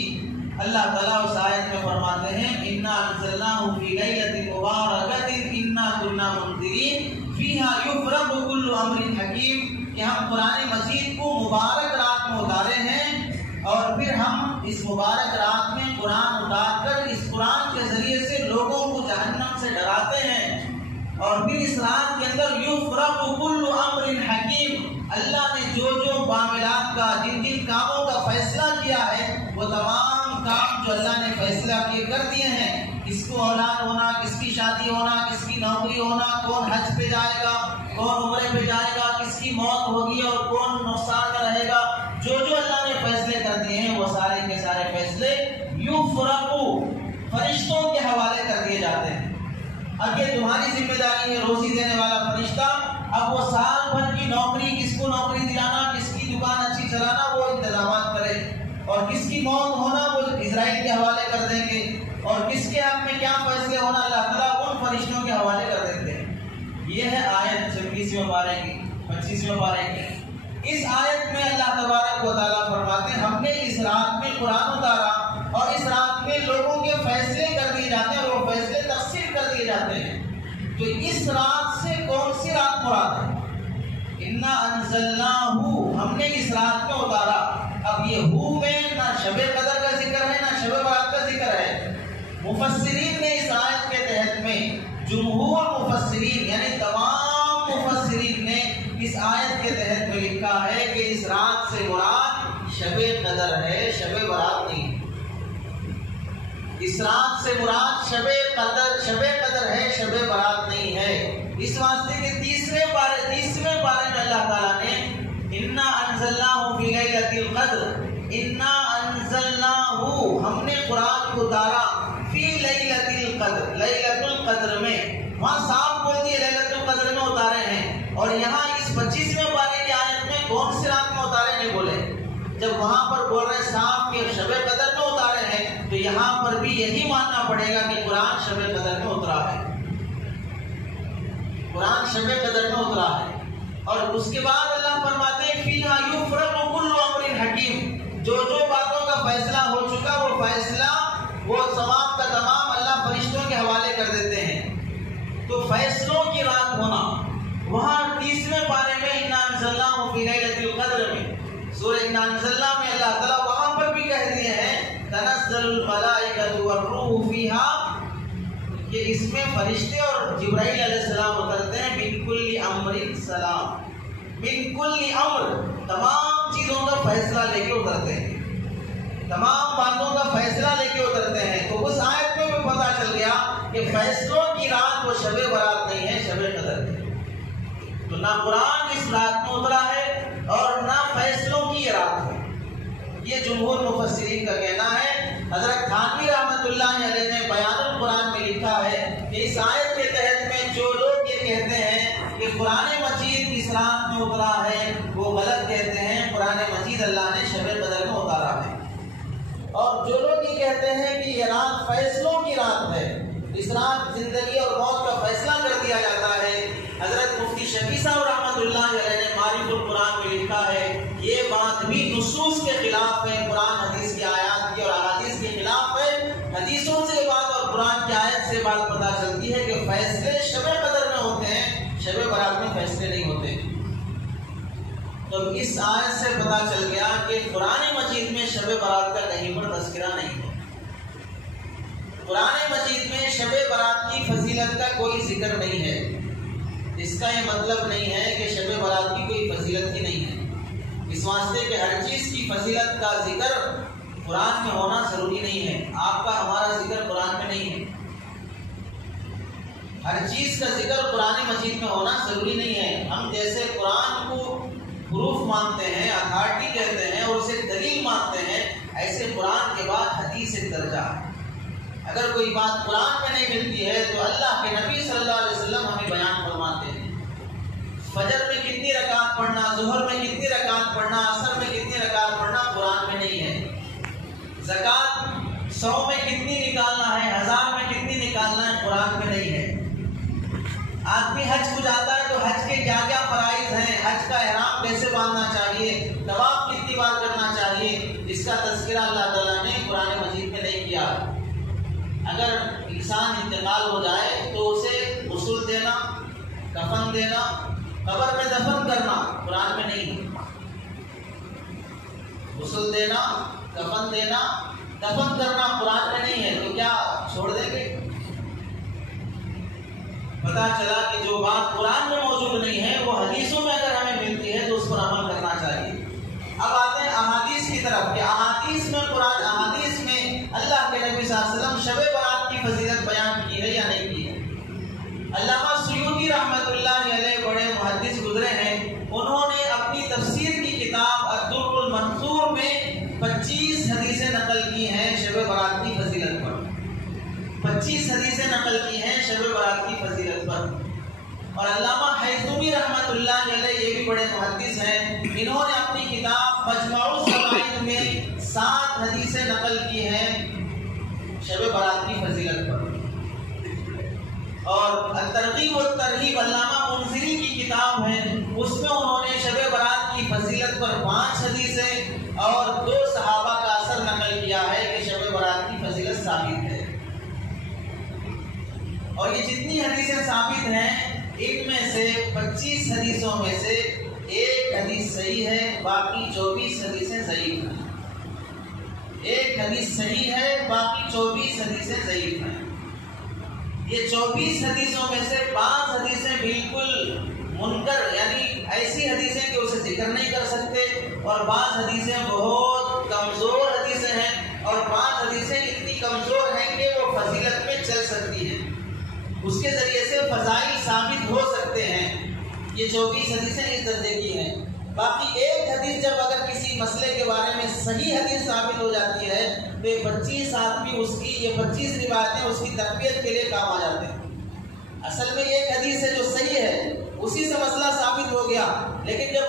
اللہ تعالیٰ اس آیت میں فرماتے ہیں اِنَّا أَنزَلْنَاهُ فِي لَيْلَةٍ مُبَارَكَةٍ إِنَّا كُنَّا مُنذِرِينَ فیہا یفرق کل امر حکیم، کہ ہم قرآن مجید کو مبارک رات میں اتارے ہیں، اور پھر ہم اس مبارک رات میں قرآن اتار کر اس قرآن کے ذریعے سے لوگوں کو جہنم سے ڈراتے ہیں، اور پھر اس رات کے اندر یفرق کل امر حکیم، اللہ نے جو جو معاملات کا جن جن کاموں کا فیصلہ کیا ہے وہ تمام کام جو اللہ نے فیصلہ کیے کر دیے ہیں، کس کو اولاد ہونا، کس کی شادی ہونا، کس کی نوکری ہونا، کون حج پہ جائے گا، کون عمرے پہ جائے گا، کس کی موت ہوگی اور کون نقصان میں رہے گا، جو جو اللہ نے فیصلے کر دیے ہیں وہ سارے کے سارے فیصلے یفرقو فرشتوں کے حوالے کر دیے جاتے ہیں۔ اب یہ تمہاری ذمہ داری ہے، روزی دینے والا فرشتہ اب وہ سال بھر کی نوکری، کس کو نوکری دلانا، کس کی دکان اچھی چلانا، وہ انتظامات کرے، اور کس کی موت ہونا وہ اسرائیل کے حوالے کر دیں گے، اور کس کے حق میں کیا فیصلے ہونا اللہ تعالیٰ ان فرشتوں کے حوالے کر دیتے ہیں۔ یہ ہے آیت 26ویں پارے کی 25ویں پارے کی۔ اس آیت میں اللہ تبارک و تعالیٰ فرماتے ہیں ہم نے اس رات میں قرآن اتارا، اور اس رات میں لوگوں کے فیصلے کر دیے جاتے ہیں، اور وہ فیصلے تفسیر کر دیے جاتے ہیں۔ تو اس رات سے کون سی رات مراد ہے؟ انا انزلناہ، ہم نے اس رات میں اتارا۔ اب یہ ہو میں نہ شب قدر کا ذکر ہے نہ شب برات کا ذکر ہے۔ مفسرین نے اس آیت کے تحت میں، جمہور مفسرین یعنی تمام مفسرین نے اس آیت کے تحت میں لکھا ہے کہ اس رات سے مراد شب قدر ہے، شب برات نہیں۔ اس رات سے مراد شب قدر ہے، شب برات نہیں ہے۔ اس واسطے کے 30ویں پارے میں اللہ تعالیٰ نے انا انزلناہ فی لیلۃ القدر، انا انزلناہ، ہم نے قرآن کو اتارا، فی لیلۃ القدر، لیلۃ القدر میں، وہاں صاف بول دیے لیلۃ القدر میں اتارے ہیں، اور یہاں اس 25ویں پارے کی آیت میں کون سی رات میں اتارے نہیں بولے۔ جب وہاں پر بول رہے صاف کہ شب قدر میں اتارے ہیں، تو یہاں پر بھی یہی ماننا پڑے گا کہ قرآن شب قدر میں اترا ہے، قرآن شب قدر میں اترا ہے۔ اور اس کے بعد اللہ فرماتے ہیں فیہا یفرق کل امر حکیم، جو جو باتوں کا فیصلہ ہو چکا وہ فیصلہ وہ تمام کا تمام اللہ فرشتوں کے حوالے کر دیتے ہیں۔ تو فیصلوں کی رات ہونا، وہاں 30ویں پارے میں انا انزلناہ فی لیلۃ القدر میں، سورہ انا انزلناہ میں اللہ تعالیٰ وہاں پر بھی کہہ دیے ہیں تنزل الملائکۃ والروح فیہا، کہ اس میں فرشتے اور جبرائیل علیہ السلام اترتے ہیں، من کل امر سلام، من کل امر، تمام چیزوں کا فیصلہ لے کے اترتے ہیں، تمام باتوں کا فیصلہ لے کے اترتے ہیں۔ تو اس آیت میں بھی پتہ چل گیا کہ فیصلوں کی رات وہ شب برات نہیں ہے، شب قدر ہے۔ تو نہ قرآن اس رات میں اترا ہے اور نہ فیصلوں کی یہ رات ہے، یہ جمہور مفسرین کا کہنا ہے۔ حضرت تھانوی رحمۃ اللہ علیہ نے بیان القرآن میں لکھا ہے کہ اس آیت کے تحت میں جو لوگ یہ کہتے ہیں کہ قرآن مجید اس رات میں اترا ہے وہ غلط کہتے ہیں، قرآن مجید اللہ نے شب قدر میں اتارا ہے۔ اور جو لوگ یہ کہتے ہیں کہ یہ رات فیصلوں کی رات ہے، اس رات زندگی اور موت کا فیصلہ کر دیا جاتا ہے، حضرت مفتی شفیع صاحب رحمۃ اللہ علیہ نے معارف القرآن میں لکھا ہے یہ بات بھی نصوص کے خلاف ہے، قرآن حدیث کی آیات کی اور احادیث کے خلاف ہے۔ حدیثوں سے بات اور قرآن کی آیت سے بات پتہ چلتی ہے کہ فیصلے شب قدر میں ہوتے ہیں، شب برات میں فیصلے نہیں ہوتے۔ تو اس آیت سے پتہ چل گیا کہ قرآن مجید میں شب برات کا کہیں پر تذکرہ نہیں ہے، قرآن مجید میں شب برات کی فضیلت کا کوئی ذکر نہیں ہے۔ اس کا یہ مطلب نہیں ہے کہ شب برات کی کوئی فضیلت ہی نہیں ہے، اس واسطے کہ ہر چیز کی فضیلت کا ذکر قرآن میں ہونا ضروری نہیں ہے۔ آپ کا ہمارا ذکر قرآن میں نہیں ہے، ہر چیز کا ذکر قرآن مجید میں ہونا ضروری نہیں ہے۔ ہم جیسے قرآن کو حروف مانتے ہیں، اتھارٹی کہتے ہیں اور اسے دلیل مانتے ہیں، ایسے قرآن کے بعد حدیث ایک درجہ ہے۔ اگر کوئی بات قرآن میں نہیں ملتی ہے تو اللہ کے نبی صلی اللہ علیہ وسلم ہمیں بیان فرماتے ہیں۔ فجر میں کتنی رکعت پڑھنا، ظہر میں کتنی رکعت پڑھنا، عصر میں کتنی رکعت پڑھنا قرآن میں نہیں ہے۔ زکوٰۃ 100 میں کتنی نکالنا ہے، 1000 میں کتنی نکالنا ہے قرآن میں نہیں ہے۔ آدمی حج کو جاتا ہے تو حج کے کیا کیا فرائض ہیں، حج کا احرام کیسے باندھنا چاہیے، طواف کتنی بار کرنا چاہیے، اس کا تذکرہ اللہ تعالیٰ نے قرآن مجید میں نہیں کیا۔ اگر انسان انتقال ہو جائے تو اسے غسل دینا، کفن دینا، قبر میں دفن کرنا قرآن میں نہیں ہے۔ غسل دینا، کفن دینا، دفن کرنا قرآن میں نہیں ہے، تو کیا چھوڑ دیں گے؟ پتا چلا کہ جو بات قرآن میں موجود نہیں ہے وہ حدیثوں میں اگر ہمیں ملتی ہے تو اس پر عمل کرنا چاہیے۔ اب آتے ہیں احادیث کی طرف کہ احادیث میں احادیث میں اللہ کے نبی صلی اللہ علیہ وسلم شب برات کی فضیلت بیان کی ہے یا نہیں کی ہے؟ علامہ سیوطی رحمۃ اللہ علیہ بڑے محدث گزرے ہیں، انہوں نے اپنی تفسیر کی کتاب الدر المنثور میں 25 حدیثیں نقل کی ہیں شب برات کی فضیلت پر۔ 25 حدیثیں نقل کی ہیں شب برات کی فضیلت پر۔ اور علامہ حیثمی رحمۃ اللہ علیہ یہ بھی بڑے محدث ہیں، انہوں نے اپنی کتاب مجمع الزوائد میں 7 حدیثیں نقل کی ہیں شب برات کی فضیلت پر۔ اور الترغیب والترہیب علامہ منذری کی کتاب ہے، اس میں انہوں نے شب برات کی فضیلت پر 5 حدیثیں اور 2 صحابہ کا اثر نقل کیا ہے کہ شب برات کی فضیلت ثابت ہے۔ اور یہ جتنی حدیثیں ثابت ہیں ان میں سے 25 حدیثوں میں سے ایک حدیث صحیح ہے، باقی 24 حدیثیں ضعیف ہیں۔ ایک حدیث صحیح ہے، باقی 24 حدیثیں ضعیف ہیں۔ یہ 24 حدیثوں میں سے 5 حدیثیں بالکل منکر، یعنی ایسی حدیثیں کہ اسے ذکر نہیں کر سکتے، اور 5 حدیثیں بہت کمزور حدیثیں ہیں، اور 5 حدیثیں اتنی کمزور ہیں کہ وہ فضیلت میں چل سکتی ہیں، اس کے ذریعے سے فضائل ثابت ہو سکتے ہیں۔ یہ 24 حدیثیں اس درجے کی ہیں۔ باقی ایک حدیث جب اگر کسی مسئلے کے بارے میں صحیح حدیث ثابت ہو جاتی ہے تو یہ 25 آدمی اس کی، یہ 25 روایتیں اس کی تقویت کے لیے کام آ جاتے ہیں۔ اصل میں ایک حدیث ہے جو صحیح ہے، اسی سے مسئلہ ثابت ہو گیا، لیکن جب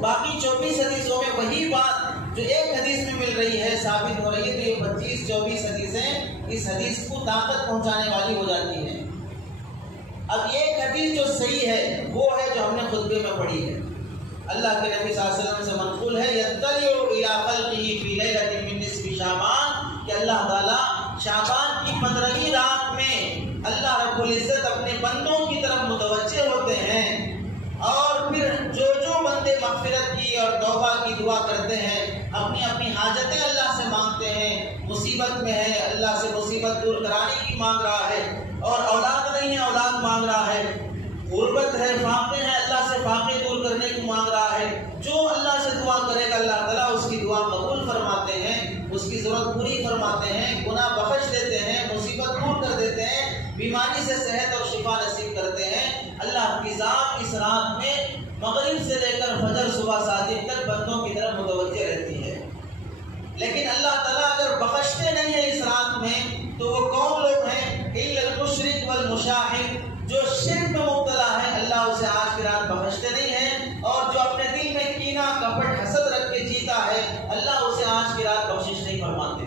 باقی 24 حدیثوں میں وہی بات جو ایک حدیث میں مل رہی ہے ثابت ہو رہی ہے، تو یہ 25-24 حدیثیں اس حدیث کو طاقت پہنچانے والی ہو جاتی ہیں۔ اب ایک حدیث جو صحیح ہے وہ ہے جو ہم نے خطبے میں پڑھی ہے، اللہ کے نبی صلی اللہ علیہ وسلم سے منقول ہے، یطلع الی خلقہ فی لیلۃ من نصف شعبان، کہ اللہ تعالیٰ شعبان کی 15ویں رات میں اللہ رب العزت اپنے بندوں کی طرف متوجہ ہوتے ہیں، اور پھر جو بندے مغفرت کی اور توبہ کی دعا کرتے ہیں، اپنی اپنی حاجتیں اللہ سے مانگتے ہیں، مصیبت میں ہے اللہ سے مصیبت دور کرانے کی مانگ رہا ہے، اور اولاد نہیں ہے اولاد مانگ رہا ہے، غربت ہے فاقے ہے اللہ سے فاقے دور کرنے کو مانگ رہا ہے، جو اللہ سے دعا کرے گا اللہ تعالیٰ اس کی دعا قبول فرماتے ہیں، اس کی ضرورت پوری فرماتے ہیں، گناہ بخش دیتے ہیں، مصیبت دور کر دیتے ہیں، بیماری سے صحت اور شفا نصیب کرتے ہیں۔ اللہ کی ذات اس رات میں مغرب سے لے کر فجر صبح صادق تک بندوں کی طرف متوجہ رہتی ہے، لیکن اللہ تعالیٰ اگر بخشتے نہیں ہیں اس رات میں تو وہ کون لوگ ہیں؟ الا المشرک والمشاہد، جو شرک میں مبتلا ہے اللہ اسے آج کی رات بخشتے نہیں ہیں، اور جو اپنے دل میں کینہ کپٹ حسد رکھ کے جیتا ہے اللہ اسے آج کی رات بخشش نہیں فرماتے۔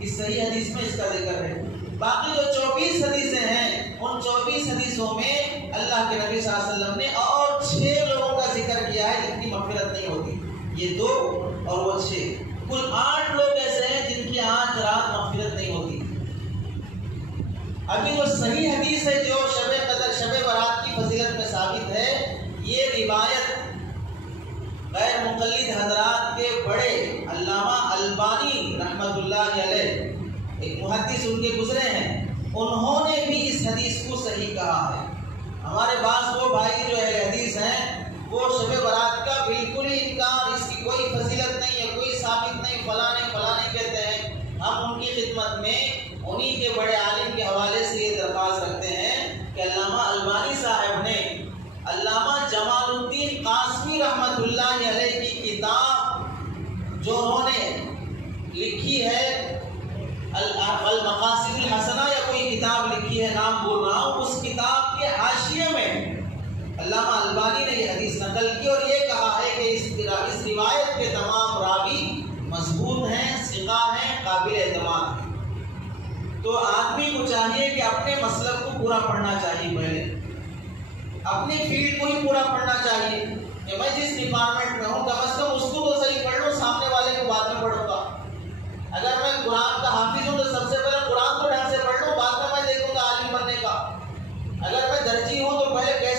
اس صحیح حدیث میں اس کا ذکر ہے۔ باقی جو 24 حدیثیں ہیں ان 24 حدیثوں میں اللہ کے نبی صلی اللہ علیہ وسلم نے اور 6 لوگوں کا ذکر کیا ہے جن کی مغفرت نہیں ہوتی، یہ 2 اور وہ 6، کل 8 لوگ ایسے ہیں جن کی آج رات مغفرت نہیں ہوتی۔ ابھی جو صحیح حدیث ہے جو شب قدر شب برات کی فضیلت میں ثابت ہے، یہ روایت غیر مقلد حضرات کے بڑے علامہ البانی رحمۃ اللہ علیہ، ایک محدث ان کے گزرے ہیں، انہوں نے بھی اس حدیث کو صحیح کہا ہے۔ ہمارے بعض وہ بھائی جو اہل حدیث ہیں وہ شب برات کا بالکل ہی انکار، اس کی کوئی فضیلت نہیں ہے، کوئی ثابت نہیں، فلاں کہتے ہیں۔ ہم ان کی خدمت میں انہی کے بڑے عالم کے حوالے سے یہ درخواست رکھتے ہیں کہ علامہ البانی صاحب نے علامہ جمال الدین قاسمی رحمۃ اللہ علیہ کی کتاب جو انہوں نے لکھی ہے المقاصد الحسنہ یا کوئی کتاب لکھی ہے، نام بول رہا ہوں، اس کتاب کے حاشیے میں علامہ البانی نے یہ حدیث نقل کی اور یہ کہا ہے کہ اس روایت کے تمام راوی مضبوط ہیں، ثقہ ہیں، قابل اعتماد ہیں۔ تو آدمی کو چاہیے کہ اپنے مسلک کو پورا پڑھنا چاہیے، پہلے اپنی فیلڈ کو ہی پورا پڑھنا چاہیے کہ میں جس ڈپارٹمنٹ میں ہوں کم از کم اس کو تو صحیح پڑھ لوں، سامنے والے کو بعد میں پڑھوں گا۔ اگر میں قرآن کا حافظ ہوں تو سب سے پہلے قرآن کو ڈھنگ سے پڑھ لوں، بعد میں دیکھوں گا عالم بننے کا۔ اگر میں درجی ہوں تو پہلے کیسے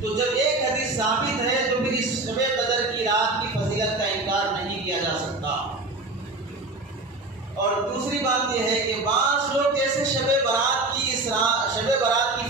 تو جب ایک حدیث ثابت ہے تو پھر اس شب قدر کی رات کی فضیلت کا انکار نہیں کیا جا سکتا۔ اور دوسری بات یہ ہے کہ بعض لوگ جیسے شب برات کی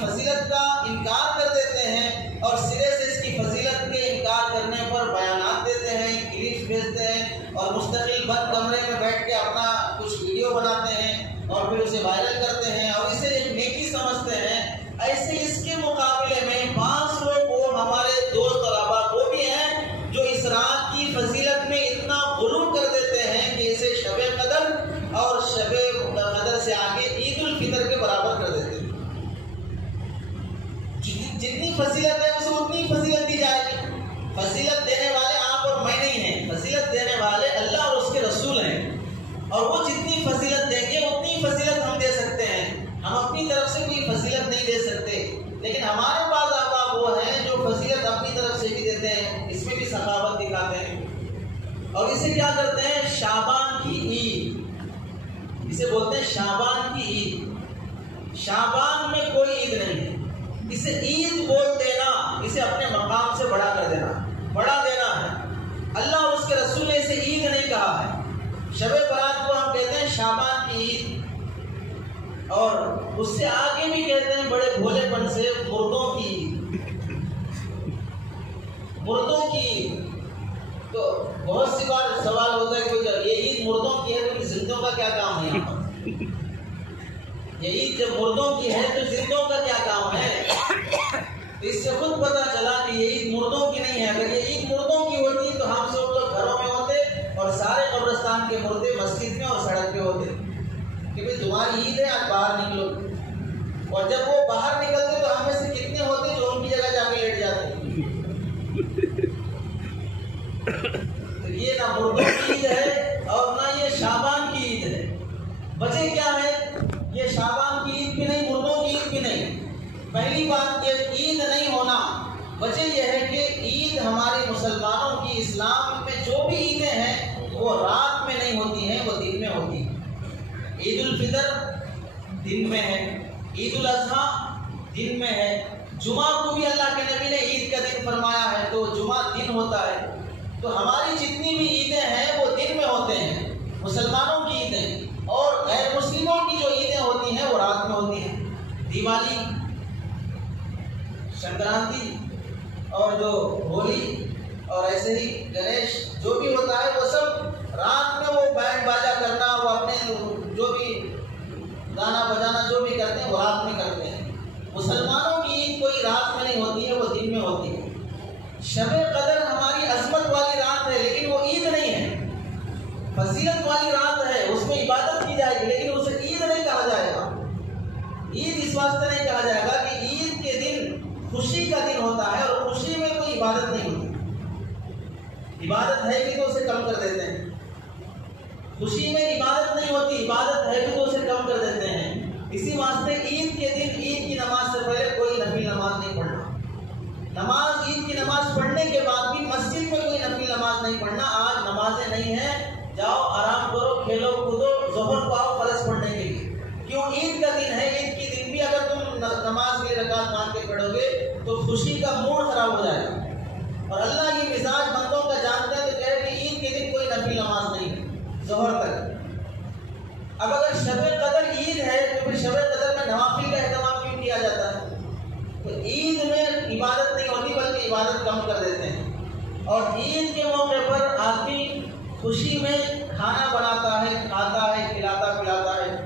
فضیلت کا انکار کر دیتے ہیں اور سرے سے اس کی فضیلت کے انکار کرنے پر بیانات دیتے ہیں، کلپس بھیجتے ہیں اور مستقل بند کمرے میں بیٹھ کے اپنا کچھ ویڈیو بناتے ہیں اور پھر اسے وائرل کرتے ہیں اور اسے ایک نیکی سمجھتے ہیں۔ ایسے اس کے مقابلے میں بعض لوگ وہ ہمارے دوست اور احباب وہ بھی ہیں جو اس رات کی فضیلت میں اتنا غلو کر دیتے ہیں کہ اسے شب قدر اور شب قدر سے آگے عید الفطر کے برابر کر دیتے ہیں۔ جتنی فضیلت ہے اسے اتنی فضیلت دی جائے گی۔ فضیلت دینے والے آپ اور میں نہیں ہیں، فضیلت دینے والے اللہ اور اس کے رسول ہیں، اور وہ جتنی فضیلت دیں گے اتنی فضیلت ہم دے سکتے ہیں۔ ہم اپنی طرف سے کوئی فضیلت نہیں دے سکتے، لیکن ہمارے پاس احباب وہ ہیں جو فضیلت اپنی طرف سے بھی دیتے ہیں، اس میں بھی سخاوت دکھاتے ہیں۔ اور اسے کیا کرتے ہیں؟ شعبان کی عید، اسے بولتے ہیں شعبان کی عید۔ شعبان میں کوئی عید نہیں ہے، اسے عید بول دینا، اسے اپنے مقام سے بڑا کر دینا، بڑا دینا ہے۔ اللہ اور اس کے رسول نے اسے عید نہیں کہا ہے۔ شب برات کو ہم کہتے ہیں شعبان کی عید، اور اس سے آگے بھی کہتے ہیں بڑے بھولے پن سے مردوں کی عید، مردوں کی عید۔ تو بہت سی بار سوال ہوتا ہے کہ یہ عید مردوں کی ہے تو زندوں کا کیا کام ہے یہاں پر؟ یہ عید جب مردوں کی ہے تو زندوں کا کیا کام ہے؟ اس سے خود پتا چلا کہ یہ عید مردوں کی نہیں ہے۔ اگر یہ عید مردوں کی ہوتی تو ہم سب لوگ گھروں میں ہوتے اور سارے قبرستان کے مردے مسجد میں اور سڑک پہ ہوتے کہ بھئی تمہاری عید ہے، آج باہر نکلو۔ اور جب وہ باہر نکلتے تو ہم میں سے کتنے ہوتے جو ان کی جگہ جا کے لیٹ جاتے؟ تو یہ نہ مردوں کی عید ہے اور نہ یہ شعبان کی عید ہے۔ وجہ کیا ہے؟ یہ شعبان کی عید بھی نہیں، مردوں کی عید بھی نہیں۔ پہلی بات یہ عید نہیں ہونا، وجہ یہ ہے کہ عید ہمارے مسلمانوں کی اسلام میں جو بھی عیدیں ہیں وہ رات میں نہیں ہوتی ہیں، وہ دن میں ہوتی ہیں۔ عید الفطر دن میں ہے، عید الاضحیٰ دن میں ہے، جمعہ کو بھی اللہ کے نبی نے عید کا دن فرمایا ہے تو جمعہ دن ہوتا ہے۔ تو ہماری جتنی بھی عیدیں ہیں وہ دن میں ہوتے ہیں، مسلمانوں کی عیدیں، اور غیر مسلموں کی جو عیدیں ہوتی ہیں وہ رات میں ہوتی ہیں۔ دیوالی، سنکرانتی اور جو ہولی اور ایسے ہی گنیش جو بھی ہوتا ہے وہ سب رات میں، وہ بینڈ باجا کرنا، وہ اپنے جو بھی گانا بجانا جو بھی کرتے ہیں وہ رات میں کرتے ہیں۔ مسلمانوں کی عید کوئی رات میں نہیں ہوتی ہے، وہ دن میں ہوتی ہے۔ شب قدر ہماری عظمت والی رات ہے لیکن وہ عید نہیں ہے، فضیلت والی رات ہے، اس میں عبادت کی جائے گی لیکن اسے عید نہیں کہا جائے گا۔ عید اس واسطے نہیں کہا جائے گا کہ عید کے دن خوشی کا دن ہوتا ہے اور خوشی میں کوئی عبادت نہیں ہوتی۔ عبادت ہے بھی تو اسے کم کر دیتے ہیں، خوشی میں عبادت نہیں ہوتی، عبادت ہے بھی تو اسے کم کر دیتے ہیں۔ اسی واسطے عید کے دن عید کی نماز سے پہلے کوئی نفل نماز نہیں پڑھنا، نماز عید کی نماز پڑھنے کے بعد بھی مسجد میں کوئی نفل نماز نہیں پڑھنا۔ آج نمازیں نہیں ہیں، جاؤ آرام کرو، کھیلو کودو، ظہر پاؤ فرض پڑھنے کے لیے۔ کیوں؟ عید کا دن ہے، عید کے دن بھی اگر تم نماز کے رکعت مان کے پڑھو گے تو خوشی کا موڈ خراب ہو جائے گا، اور اللہ کی مزاج بندوں کا جانتا ہے تو کہے کہ عید کے دن کوئی نفل نماز نہیں ہے ظہر تک۔ اب اگر شب قدر عید ہے تو پھر شب قدر میں نوافل کا اہتمام کیوں کیا جاتا ہے؟ تو عید میں عبادت نہیں ہوتی بلکہ عبادت کم کر دیتے ہیں۔ اور عید کے موقع پر آدمی خوشی میں کھانا بناتا ہے، کھاتا ہے، کھلاتا پلاتا ہے،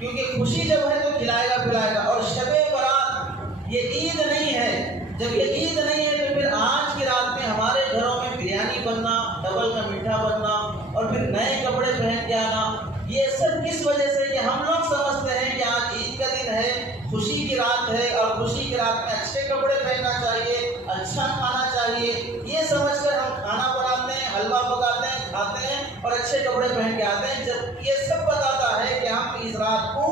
کیونکہ خوشی جب ہے تو کھلائے گا پلائے گا۔ اور شب برات یہ عید نہیں ہے، جب یہ عید نہیں ہے تو پھر آج کی رات میں ہمارے گھروں میں بریانی بننا، ڈبل کا میٹھا بننا اور پھر نئے کپڑے پہن کے آنا، یہ سب کس وجہ سے کہ ہم لوگ سمجھتے ہیں کہ آج عید کا دن ہے، خوشی کی رات ہے اور خوشی کی رات میں اچھے کپڑے پہننا چاہیے، اچھا کھانا چاہیے، یہ سمجھ کر ہم کھانا بناتے ہیں، حلوہ پکاتے ہیں، کھاتے ہیں اور اچھے کپڑے پہن کے آتے ہیں، جب یہ سب بتاتا ہے کہ ہم اس رات کو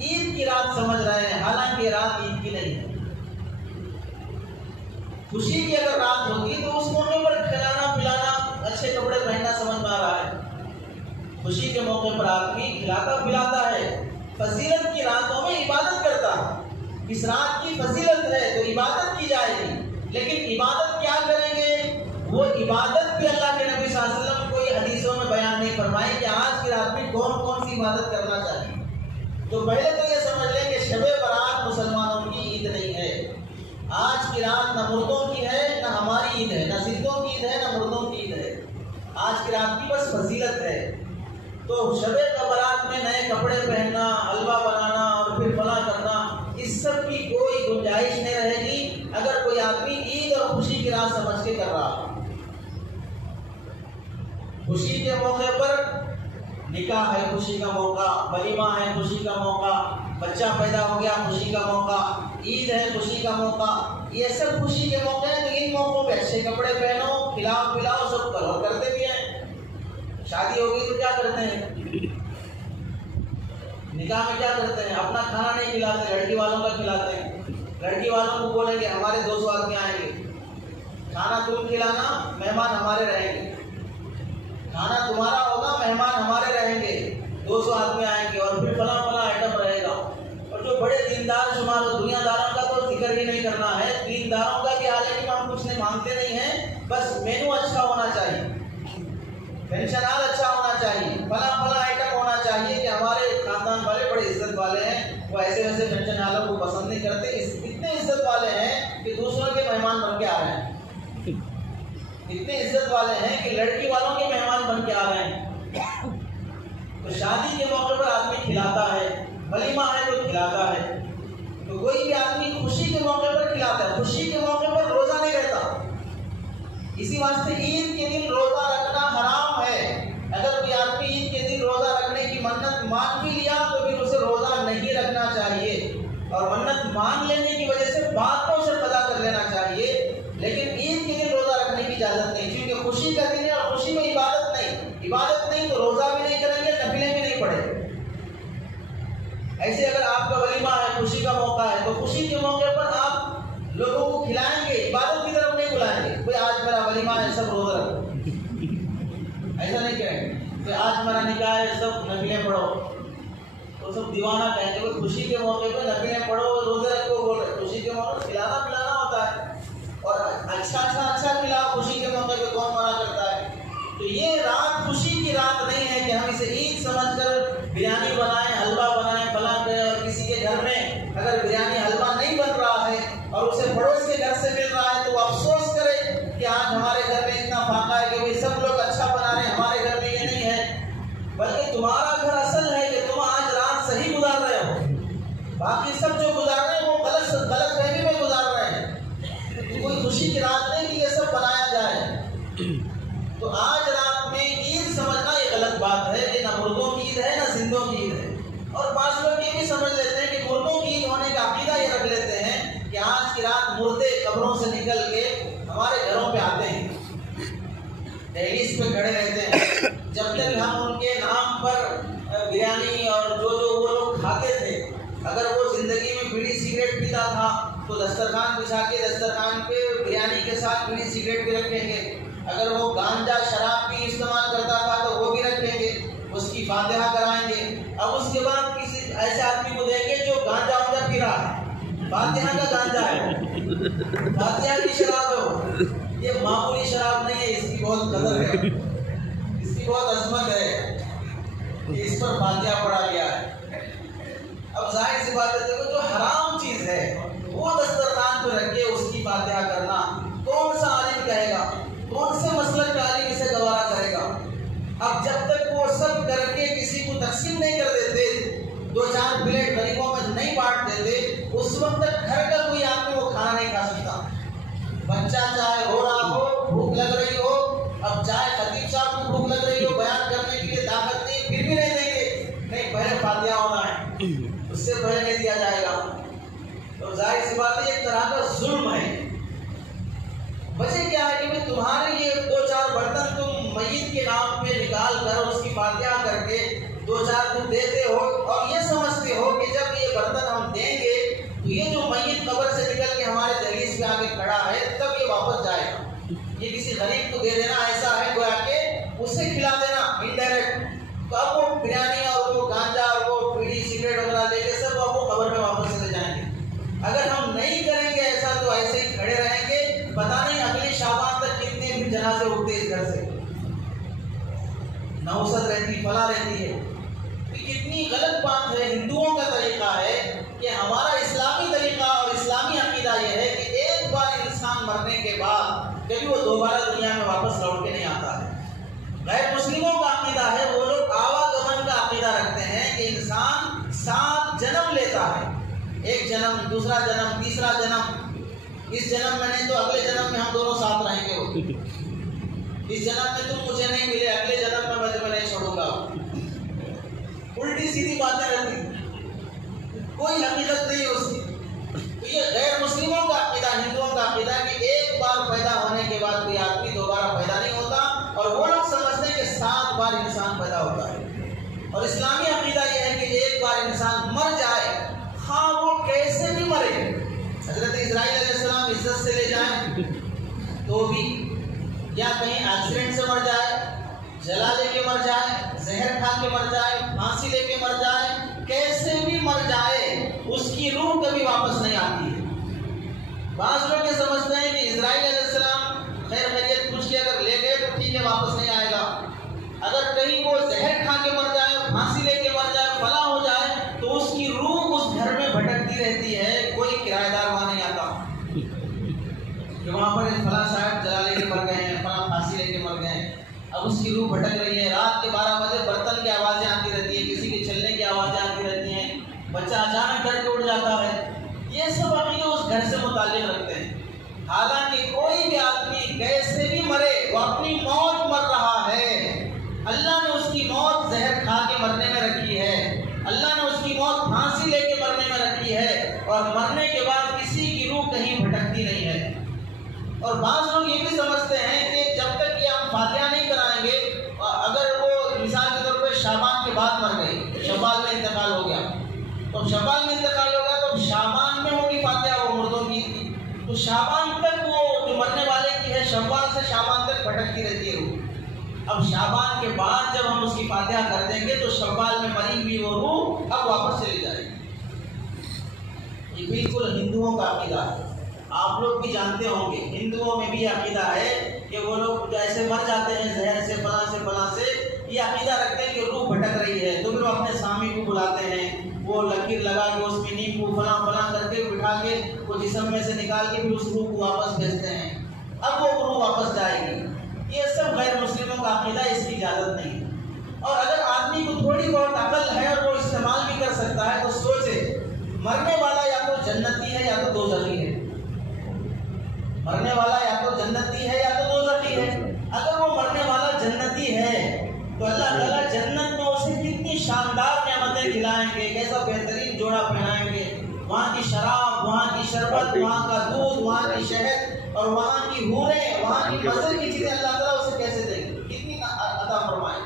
عید کی رات سمجھ رہے ہیں، حالانکہ رات عید کی نہیں ہے۔ خوشی کی اگر رات ہوگی تو اس موقع پر کھلانا پلانا، اچھے کپڑے پہننا سمجھ میں آ رہا ہے۔ خوشی کے موقع پر آدمی کھلاتا پلاتا ہے، فضیلت کی راتوں میں عبادت کرتا ہے، اس رات کی فضیلت ہے تو عبادت کی جائے گی، لیکن عبادت کیا کریں گے؟ وہ عبادت بھی اللہ کے نبی صلی اللہ علیہ وسلم کوئی حدیثوں میں بیان نہیں فرمائی کہ آج کی رات میں کون کون سی عبادت کرنا چاہیے۔ تو پہلے تو یہ سمجھ لیں کہ شب برات مسلمانوں کی عید نہیں ہے۔ آج کی رات نہ مردوں کی ہے نہ ہماری عید ہے، نہ زندوں کی عید ہے نہ مردوں کی عید ہے۔ آج کی رات کی بس فضیلت ہے۔ تو شب برات میں نئے کپڑے پہننا، حلوہ بنانا اور پھر فلاں کرنا، اس سب کی کوئی گنجائش نہیں رہے گی اگر کوئی آدمی عید اور خوشی کی رات سمجھ کے کر رہا۔ خوشی کے موقع پر نکاح ہے، خوشی کا موقع، ولیمہ ہے، خوشی کا موقع، بچہ پیدا ہو گیا، خوشی کا موقع، عید ہے، خوشی کا موقع، یہ سب خوشی کے موقع ہیں۔ تو ان موقعوں پہ اچھے کپڑے پہنو، کھلاؤ پلاؤ، سب کرو، کرتے بھی ہیں۔ شادی ہو گئی تو کیا کرتے ہیں؟ نکاح میں کیا کرتے ہیں؟ اپنا کھانا نہیں کھلاتے، لڑکی والوں کا کھلاتے ہیں۔ لڑکی والوں کو بولیں گے ہمارے 200 آدمی آئیں گے، کھانا تم کھلانا، مہمان ہمارے رہیں گے۔ کھانا تمہارا ہوگا، مہمان ہمارے رہیں گے، 200 آدمی آئیں گے، اور پھر فلاں فلاں آئٹم رہے گا۔ اور جو بڑے دیندار شمار ہو، دنیا داروں کا تو ذکر ہی نہیں کرنا ہے، دینداروں کا بھی حال ہے کہ ہم کچھ نہیں مانگتے نہیں ہیں، بس مینو اچھا ہونا چاہیے، پینشن حال اچھا ہونا چاہیے، فلاں فلاں آئٹم ہونا چاہیے کہ ہمارے خاندان والے بڑے عزت والے ہیں، وہ ایسے ویسے پینشن حالوں کو پسند نہیں کرتے، اتنے عزت والے ہیں کہ دوسروں کے مہمان بن کے آ رہے ہیں، اتنے عزت والے ہیں کہ لڑکی والوں کے مہمان بن کے آ رہے ہیں۔ تو شادی کے موقع پر آدمی کھلاتا ہے، ولیمہ ہے تو کھلاتا ہے، تو کوئی بھی آدمی خوشی کے موقع پر کھلاتا ہے، خوشی کے موقع پر روزہ نہیں رہتا۔ اسی واسطے عید کے دن روزہ رکھنا حرام ہے۔ اگر کوئی آدمی عید کے دن روزہ رکھنے کی منت مان بھی لیا تو پھر اسے روزہ نہیں رکھنا چاہیے، اور منت مان لینے کی وجہ سے باتوں سے قضا کر لینا چاہیے، لیکن عید کے دن روزہ رکھنے کی اجازت نہیں، کیونکہ خوشی کا دن ہے اور خوشی میں عبادت نہیں تو روزہ بھی نہیں کریں گے، نفلیں بھی نہیں پڑھیں گے۔ ایسے اگر آپ کا ولیمہ ہے، خوشی کا موقع ہے، تو خوشی کے موقع پر آپ لوگوں کو کھلائیں گے، عبادت کی طرف نہیں بلائیں گے۔ کوئی آج میرا ولیمہ ہے سب روزہ رکھو، ایسا نہیں کہیں گے کہ آج میرا نکاح ہے سب نفلیں پڑھو، تو سب دیوانہ کہیں گے۔ کوئی خوشی کے موقع پہ نفلیں پڑھو، روزے رکھو، بول رہے خوشی کے موقع پر کھلانا پلانا ہوتا ہے، اور اچھا کھلاؤ خوشی کے موقع پہ، کون منع کرتا ہے؟ تو یہ رات خوشی کی رات نہیں ہے کہ ہم اسے عید سمجھ کر بریانی بنائیں، حلوہ بنائیں، فلاں کریں، اور کسی کے گھر میں اگر بریانی حلوہ نہیں بن رہا ہے اور اسے پڑوس کے گھر سے مل رہا ہے تو وہ افسوس کرے کہ آج ہمارے گھر میں اتنا فاقہ ہے کہ وہ سب لوگ اچھا بنا رہے ہیں، ہمارے گھر میں یہ نہیں ہے۔ بلکہ تمہارا گھر اصل ہے کہ تم آج رات صحیح گزار رہے ہو، باقی سب جو گزار رہے ہیں وہ غلط فہمی میں گزار رہے ہیں۔ کوئی خوشی کی رات نہیں کہ یہ سب بنایا جائے۔ تو آج رات میں عید سمجھنا یہ غلط بات ہے کہ نہ مردوں کی عید ہے نہ زندوں کی عید ہے۔ اور بعض لوگ یہ بھی سمجھ لیتے ہیں کہ مردوں کی عید ہونے کا عقیدہ یہ رکھ لیتے ہیں کہ آج کی رات مردے قبروں سے نکل کے ہمارے گھروں پہ آتے ہیں، دہلیز پہ کھڑے رہتے ہیں، جب تک ہم ان کے نام پر بریانی اور جو وہ لوگ کھاتے تھے، اگر وہ زندگی میں بیڑی سگریٹ پیتا تھا تو دسترخوان بچھا کے دسترخوان پہ بریانی کے ساتھ بیڑی سگریٹ بھی رکھیں گے، اگر وہ گانجا شراب بھی استعمال کرتا تھا تو وہ بھی رکھیں گے، اس کی فاتحہ کرائیں گے۔ اب اس کے بعد کسی ایسے آدمی کو دیں گے جو گانجا وانجا پی رہا ہے، فاتحہ کا گانجا ہے، فاتحہ کی شراب ہے، وہ یہ معمولی شراب نہیں ہے، اس کی بہت قدر ہے، اس کی بہت عظمت ہے کہ اس پر فاتحہ پڑھا گیا ہے۔ اب ظاہر سی بات ہے جو حرام چیز ہے وہ دسترخوان پہ رکھ کے اس کی فاتحہ کرنا کون سا عالم کہے گا؟ کون سے مسلک کا عالم اسے گوارا کرے گا؟ اب جب تک وہ سب کر کے کسی کو تقسیم نہیں کر دیتے، 2-4 پلیٹ غریبوں میں نہیں بانٹ دیتے، اس وقت تک گھر کا کوئی آدمی وہ کھانا نہیں کھا سکتا۔ بچہ چاہے رو رہا ہو، بھوک لگ رہی ہو، اب چاہے خطیب صاحب کو بھوک لگ رہی ہو، بیان کرنے کے لیے طاقت نہیں، پھر بھی نہیں دیں گے، نہیں پہلے فاتحہ ہونا ہے، اس سے پہلے نہیں دیا جائے گا۔ تو ظاہر سی بات ہے ایک طرح کا ظلم ہے۔ وجہ کیا ہے کہ تمہارے یہ 2-4 برتن تم میت کے نام پہ نکال کر اس کی فاتحہ کر کے 2-4 تم دیتے ہو، اور یہ سمجھتے ہو کہ جب یہ برتن ہم دیں گے تو یہ جو میت قبر سے نکل کے ہمارے دہلیز پہ آ کے کھڑا ہے تب یہ واپس جائے گا، یہ کسی غریب کو دے دینا ایسا ہے گویا کہ اسے کھلا دینا انڈائریکٹ۔ تو اب وہ بریانی اور وہ گانجا اور وہ بیڑی سگریٹ وغیرہ لے کے سب اب وہ قبر میں واپس چلے جائیں گے۔ اگر ہم نہیں کریں گے ایسا تو ایسے ہی کھڑے رہیں گے فلاح رہتی ہے. کتنی غلط بات ہے. ہندوؤں کا طریقہ ہے کہ ہمارا اسلامی طریقہ اور اسلامی عقیدہ یہ ہے کہ ایک بار انسان مرنے کے بعد کبھی وہ دوبارہ دنیا میں واپس لوٹ کے نہیں آتا ہے. غیر مسلموں کا عقیدہ ہے، وہ لوگ آواگمن کا عقیدہ رکھتے ہیں کہ انسان 7 جنم لیتا ہے. ایک جنم، دوسرا جنم، تیسرا جنم. اس جنم میں نہیں تو اگلے جنم میں ہم دونوں ساتھ رہیں گے. اس جنم میں تم مجھے نہیں ملے، اگلے جنم میں تمہیں نہیں چھوڑوں گا. الٹی سیدھی باتیں رہتی، کوئی حقیقت نہیں ہے اس کی. تو یہ غیر مسلموں کا عقیدہ، ہندوؤں کا عقیدہ کہ ایک بار پیدا ہونے کے بعد کوئی آدمی دوبارہ پیدا نہیں ہوتا، اور وہ لوگ سمجھتے ہیں کہ 7 بار انسان پیدا ہوتا ہے. اور اسلامی عقیدہ یہ ہے کہ ایک بار انسان مر جائے، ہاں وہ کیسے بھی مرے. حضرت اسرائیل علیہ السلام عزت سے لے جائیں تو بھی، یا کہیں ایکسیڈنٹ سے مر جائے، جلا لے کے مر جائے، زہر کھا کے مر جائے، پھانسی لے کے مر جائے، کیسے بھی مر جائے، اس کی روح کبھی واپس نہیں آتی ہے. بعض لوگ یہ سمجھتے ہیں کہ اسرائیل علیہ السلام خیر خیریت پوچھ کے اگر لے گئے تو ٹھیک ہے، واپس نہیں آئے گا. اگر کہیں وہ زہر کھا کے مر جائے، پھانسی لے کے مر جائے، فلاں ہو جائے، تو اس کی روح اس گھر میں بھٹکتی رہتی ہے. کوئی کرایہ دار وہاں نہیں آتا کہ وہاں پر فلاں صاحب جلا لے کے مر گئے ہیں، فلاں پھانسی لے کے مر گئے ہیں. اب اس کی روح بھٹک رہی ہے. رات کے 12 بجے برتن کی آوازیں آتی رہتی ہیں، کسی کے چلنے کی آوازیں آتی رہتی ہیں، بچہ اچانک ڈر کے اٹھ جاتا ہے. یہ سب عقیدے اس گھر سے متعلق رکھتے ہیں. حالانکہ کوئی بھی آدمی کیسے بھی مرے، وہ اپنی موت مر رہا ہے. اللہ نے اس کی موت زہر کھا کے مرنے میں رکھی ہے، اللہ نے اس کی موت پھانسی لے کے مرنے میں رکھی ہے، اور مرنے کے بعد کسی کی روح کہیں بھٹکتی نہیں ہے. اور بعض لوگ یہ بھی سمجھتے ہیں کہ جب تک کہ ہم فاتحہ نہیں کرائیں گے، اگر وہ مثال کے طور پہ شعبان کے بعد مر گئی، شوال میں انتقال ہو گیا، تو شوال میں انتقال ہوگا تو شعبان میں ہوگی فاتحہ، وہ مردوں کی تھی، تو شعبان تک وہ جو مرنے والے کی ہے، شوال سے شعبان تک بھٹکتی رہتی ہے روح. اب شعبان کے بعد جب ہم اس کی فاتحہ کر دیں گے تو شوال میں مری ہوئی وہ روح اب واپس چلی جائے گی. یہ بالکل ہندوؤں کا عقیدہ ہے. آپ لوگ بھی جانتے ہوں گے، ہندوؤں میں بھی یہ عقیدہ ہے کہ وہ لوگ جیسے مر جاتے ہیں زہر سے، فلاں سے، یہ عقیدہ رکھتے ہیں کہ روح بھٹک رہی ہے. تو پھر وہ اپنے سامی کو بلاتے ہیں، وہ لکیر لگا کے اس میں نیم کو فلاں کر کے بٹھا کے وہ جسم میں سے نکال کے پھر اس روح کو واپس بھیجتے ہیں. اب وہ روح واپس جائے گی. یہ سب غیر مسلموں کا عقیدہ، اس کی اجازت نہیں. اور اگر آدمی کو تھوڑی بہت عقل ہے اور وہ استعمال بھی کر سکتا ہے تو سوچے، مرنے والا یا تو جنتی ہے یا تو دوزخی ہے. مرنے والا یا تو جنتی ہے یا تو دوزخی ہے. اگر وہ مرنے والا جنتی ہے تو اللہ تعالیٰ جنت میں اسے کتنی شاندار نعمتیں کھلائیں گے، کیسا بہترین جوڑا پہنائیں گے. وہاں کی شراب، وہاں کی شربت، وہاں کا دودھ، وہاں کی شہد اور وہاں کی حوریں، وہاں کی مزے کی چیزیں اللہ تعالیٰ اسے کیسے دیں گے، کتنی عطا فرمائیں.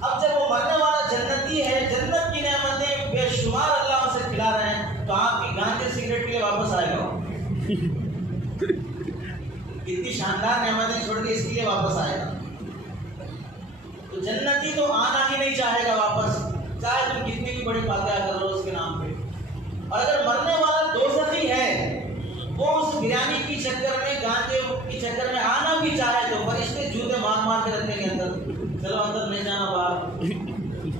اب جب وہ مرنے والا جنتی ہے، جنت کی نعمتیں بے شمار اللہ اسے کھلا رہے ہیں، تو آپ کی گانجے سگریٹ کے لیے واپس آئے گا. کتنی شاندار نعمتیں چھوڑ کے اس کے لیے واپس آئے گا. تو جنتی تو آنا ہی نہیں چاہے گا واپس، چاہے تم کتنی بھی بڑی فاتحہ کر لو اس کے نام پہ. اور اگر مرنے والا دوزخی ہے، وہ اس بریانی کی چکر میں، گانجے کی چکر میں آنا بھی چاہے تو فرشتے جوتے مار کے رکھیں گے اندر، چلو اندر نہیں جانا باہر،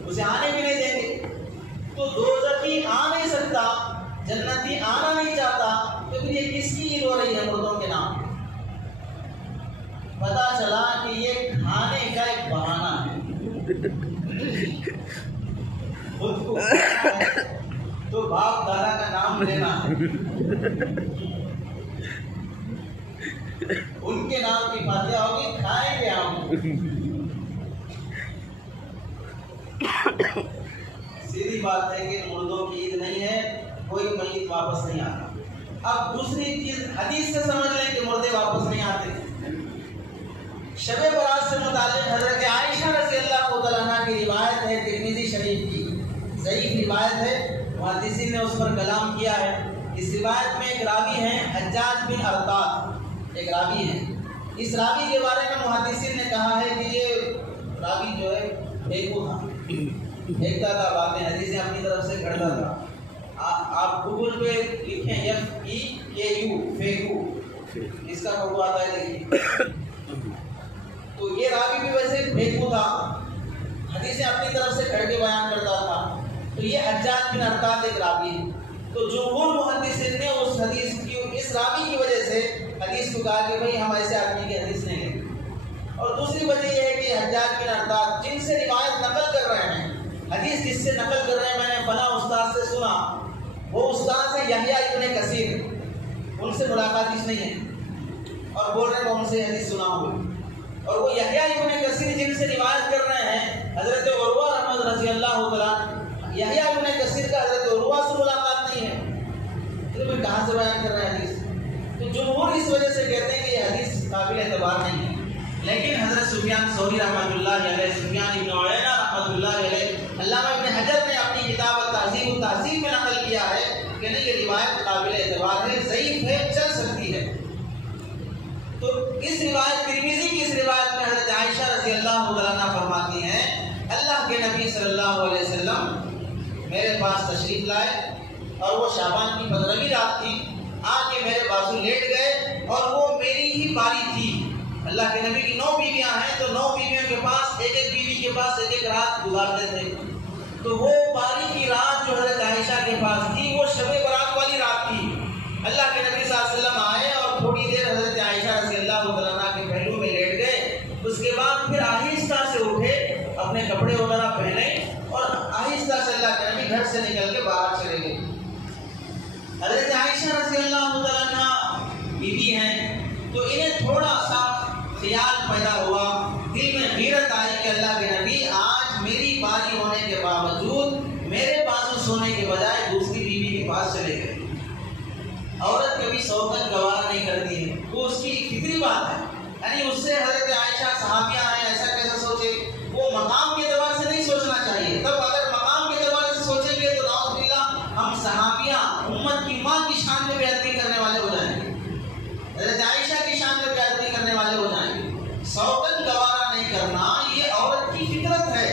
اسے آنے بھی نہیں دیں گے. تو دوزخی آ نہیں سکتا، جنتی آنا نہیں چاہتا، تو پھر یہ کس کی عید ہو رہی ہے مردوں کے نام؟ پتا چلا کہ یہ کھانے کا ایک بہانہ ہے. خود کو تو باپ دادا کا نام لینا ہے، ان کے نام کی فاتحہ ہوگی، کھائیں گے ہم. سیدھی بات ہے کہ مردوں کی عید نہیں ہے، کوئی میت واپس نہیں آتا. اب دوسری چیز حدیث سے سمجھ لیں کہ مردے واپس نہیں آتے. شب برات سے متعلق حضرت عائشہ رضی اللہ تعالیٰ عنہ کی روایت ہے، ترمذی شریف کی ضعیف روایت ہے، محدثین نے اس پر کلام کیا ہے. اس روایت میں ایک راوی ہیں حجاج بن ارطاط، ایک راوی ہیں. اس راوی کے بارے میں محدثین نے کہا ہے کہ یہ راوی جو ہے بیکو تھا، دیکھتا تھا باتیں، حدیثیں اپنی طرف سے گھڑتا تھا. آپ گوگل پہ لکھیں FEKU، فیکو، اس کا فوٹو آتا ہے دیکھیے. تو یہ راوی بھی ویسے بیکو تھا، حدیثیں اپنی طرف تو یہ حجاج بن ارطاد ایک راوی ہے. تو جمہور محدثین نے اس حدیث کی اس راوی کی وجہ سے حدیث کو کہا کہ بھئی ہم ایسے آدمی کی حدیث نہیں لیں. اور دوسری وجہ یہ ہے کہ حجاج بن ارطاد جن سے روایت نقل کر رہے ہیں، حدیث کس سے نقل کر رہے ہیں، میں نے فلاں استاد سے سنا، وہ استاد سے یحییٰ ابن کثیر، ان سے ملاقات اس نہیں ہے اور بول رہے ہیں وہ ان سے حدیث سنا ہوئے. اور وہ یحییٰ ابن کثیر جن سے روایت کر رہے ہیں حضرت عروہ احمد رضی اللہ تعالیٰ، یحییٰ ابن کثیر کا حضرت عروہ سے ملاقات نہیں ہے، تو پھر کہاں سے بیان کر رہے ہیں حدیث؟ تو جمہور اس وجہ سے کہتے ہیں کہ یہ حدیث قابل اعتبار نہیں ہے. لیکن حضرت سفیان ثوری رحمۃ اللہ علیہ، سفیان ابن عیینہ رحمۃ اللہ علیہ، علامہ ابن حجر نے اپنی کتاب التہذیب التہذیب میں نقل کیا ہے کہ نہیں یہ روایت قابل اعتبار ہے، ضعیف ہے، چل سکتی ہے. تو اس روایت ترمذی کی اس روایت میں حضرت عائشہ رضی اللہ عنہا فرماتی ہیں اللہ کے نبی صلی اللہ علیہ وسلم میرے پاس تشریف لائے اور وہ شعبان کی 15ویں رات تھی، آ کے میرے بازو لیٹ گئے اور وہ میری ہی باری تھی. اللہ کے نبی کی 9 بیویاں ہیں تو 9 بیویوں کے پاس ایک ایک بیوی کے پاس ایک ایک رات گزارتے تھے. تو وہ باری کی رات جو حضرت عائشہ کے پاس تھی وہ شب برات والی رات تھی. اللہ کے نبی صلی اللہ علیہ وسلم آئے اور تھوڑی دیر حضرت عائشہ رضی اللہ عنہا کے پہلو میں لیٹ گئے. اس کے بعد پھر آہستہ سے اٹھے، اپنے کپڑے وغیرہ پہنے اور آہستہ سے اللہ کے نبی گھر سے نکل کے باہر چلے گئے. حضرت عائشہ رضی اللہ عنہا بیوی ہیں تو انہیں تھوڑا سا خیال پیدا ہوا، دل میں غیرت آئی کہ اللہ کے نبی آج میری باری ہونے کے باوجود میرے بازو سونے کے بجائے دوسری بیوی کے پاس چلے گئے. عورت کبھی سوگن گوارا نہیں کرتی ہے، وہ اس کی فطری بات ہے. یعنی اس سے حضرت عائشہ صحابیہ ہیں ایسا کیسے سوچے، وہ مقام کے اعتبار سے نہیں سوچنا چاہیے. تب اگر مقام کے اعتبار سے سوچیں گے تو نعوذ باللہ ہم صحابیہ امت کی ماں کی شان میں بےادبی کرنے والے ہو جائیں گے، حضرت عائشہ کی شان میں بےادبی کرنے والے ہو جائیں گے. سوگن گوارا نہیں کرنا یہ عورت کی فطرت ہے.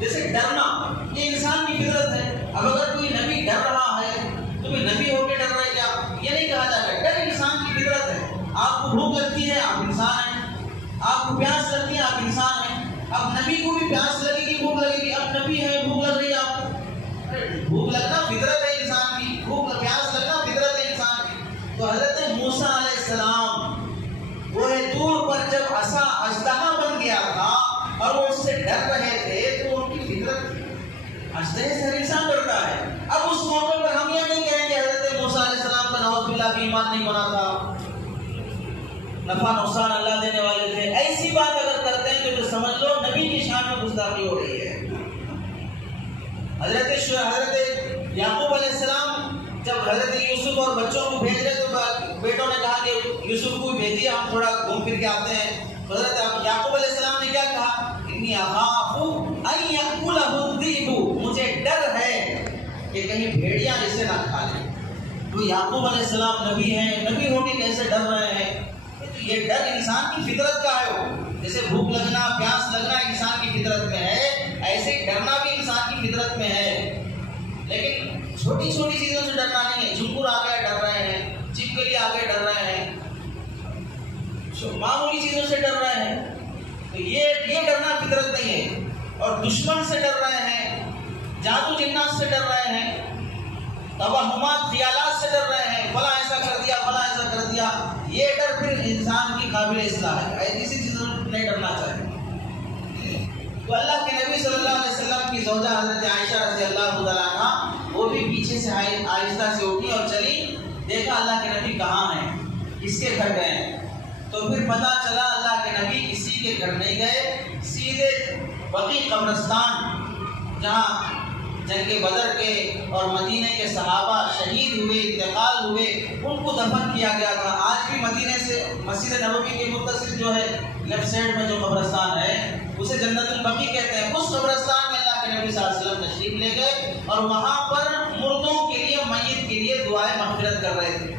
جیسے ڈرنا یہ انسان کی فطرت ہے. اب اگر کوئی نبی ڈر رہا ہے تو کوئی نبی ہو کے ڈر رہا ہے کیا، یہ نہیں کہا جائے گا. ڈر انسان کی فطرت ہے. آپ کو بھوک لگتی ہے آپ انسان ہیں، آپ کو پیاس لگتی ہے آپ انسان ہیں. اب نبی کو بھی پیاس لگے گی، بھوک لگے گی. اب نبی ہے بھوک لگ رہی ہے آپ کو، بھوک لگنا فطرت ہے انسان کی، بھوک پیاس لگنا فطرت ہے انسان کی. تو حضرت موسیٰ علیہ السلام وہ طور پر جب عصا اژدہا بن گیا تھا اور وہ اس سے ڈر رہے تھے تو ان کی فطرت اژدہے سے ہر انسان ڈرتا ہے. اب اس موقع پر ہم یہ نہیں کہیں کہ حضرت موسیٰ علیہ السلام کا نعوذ باللہ بھی ایمان نہیں بنا تھا، نفع نقصان اللہ دینے والے تھے. ایسی بات اگر کرتے ہیں تو سمجھ لو نبی کی شان میں گستاخی ہو رہی ہے. حضرت یعقوب علیہ السلام جب حضرت یوسف اور بچوں کو بھیج رہے تو بیٹوں نے کہا کہ یوسف کو بھیجیے ہم تھوڑا گھوم پھر کے آتے ہیں. حضرت یعقوب علیہ السلام نے کیا کہا، انی اخاف ان یاکلہ الذئب، مجھے ڈر ہے کہ کہیں بھیڑیا اسے نہ کھا لیں. تو یعقوب علیہ السلام نبی ہیں، نبی ہو کے کیسے ڈر رہے ہیں؟ تو یہ ڈر انسان کی فطرت کا ہے. وہ جیسے بھوک لگنا پیاس لگنا انسان کی فطرت میں ہے، ایسے ڈرنا بھی انسان کی فطرت میں ہے. لیکن چھوٹی چھوٹی چیزوں سے ڈرنا نہیں ہے. جھنکور آ گئے ڈر رہے ہیں، چپکلی آ گئے ڈر رہے ہیں، معمولی چیزوں سے ڈر رہے ہیں. تو یہ ڈرنا فطرت نہیں ہے. اور دشمن سے ڈر رہے ہیں، جادو جنات سے ڈر رہے ہیں، توہمات خیالات سے ڈر رہے ہیں، فلاں ایسا کر دیا فلاں ایسا کر دیا، یہ ڈر پھر انسان کی قابل اصلاح ہے. کسی چیز سے نہیں ڈرنا چاہیے. تو اللہ کے نبی صلی اللہ علیہ وسلم کی زوجہ حضرت عائشہ رضی اللہ عنہا وہ بھی پیچھے سے آہستہ سے اٹھی اور چلی. دیکھا اللہ کے نبی کہاں ہیں، کس کے گھر گئے. تو پھر پتا چلا اللہ کے نبی کسی کے گھر نہیں گئے، سیدھے بقیع قبرستان جہاں جنگ بدر کے اور مدینے کے صحابہ شہید ہوئے، انتقال ہوئے، ان کو دفن کیا گیا تھا. آج بھی مدینے سے مسجد نبوی کے متصل جو ہے لیفٹ سائڈ میں جو قبرستان ہے اسے جنت البقیع کہتے ہیں. اس قبرستان میں اللہ کے نبی صلی اللہ علیہ وسلم تشریف لے گئے اور وہاں پر مردوں کے لیے، میت کے لیے دعائیں مغفرت کر رہے تھے.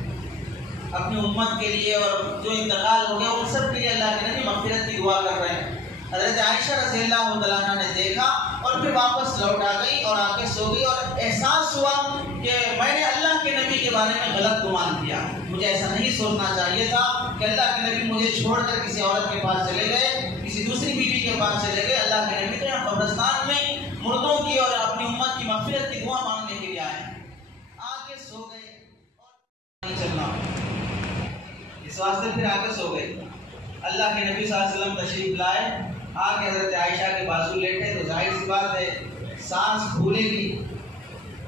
اپنی امت کے لیے اور جو انتقال ہو گیا ان سب کے لیے اللہ کے نبی مغفرت کی دعا کر رہے ہیں. حضرت عائشہ رضی اللہ عنہا نے دیکھا اور پھر واپس لوٹ آ گئی اور آ کے سو گئی اور احساس ہوا کہ میں نے اللہ کے نبی کے بارے میں غلط گمان کیا. مجھے ایسا نہیں سوچنا چاہیے تھا کہ اللہ کے نبی مجھے چھوڑ کر کسی عورت کے پاس چلے گئے، کسی دوسری بیوی کے پاس چلے گئے. اللہ کے نبی تو یہاں قبرستان میں مردوں کی اور اپنی امت کی مغفرت کی واسطے پھر آ کے سو گئے۔ اللہ کے نبی صلی اللہ علیہ وسلم تشریف لائے، آ کے حضرت عائشہ کے بازو لیٹے تو ظاہر سی بات ہے سانس پھولے گی،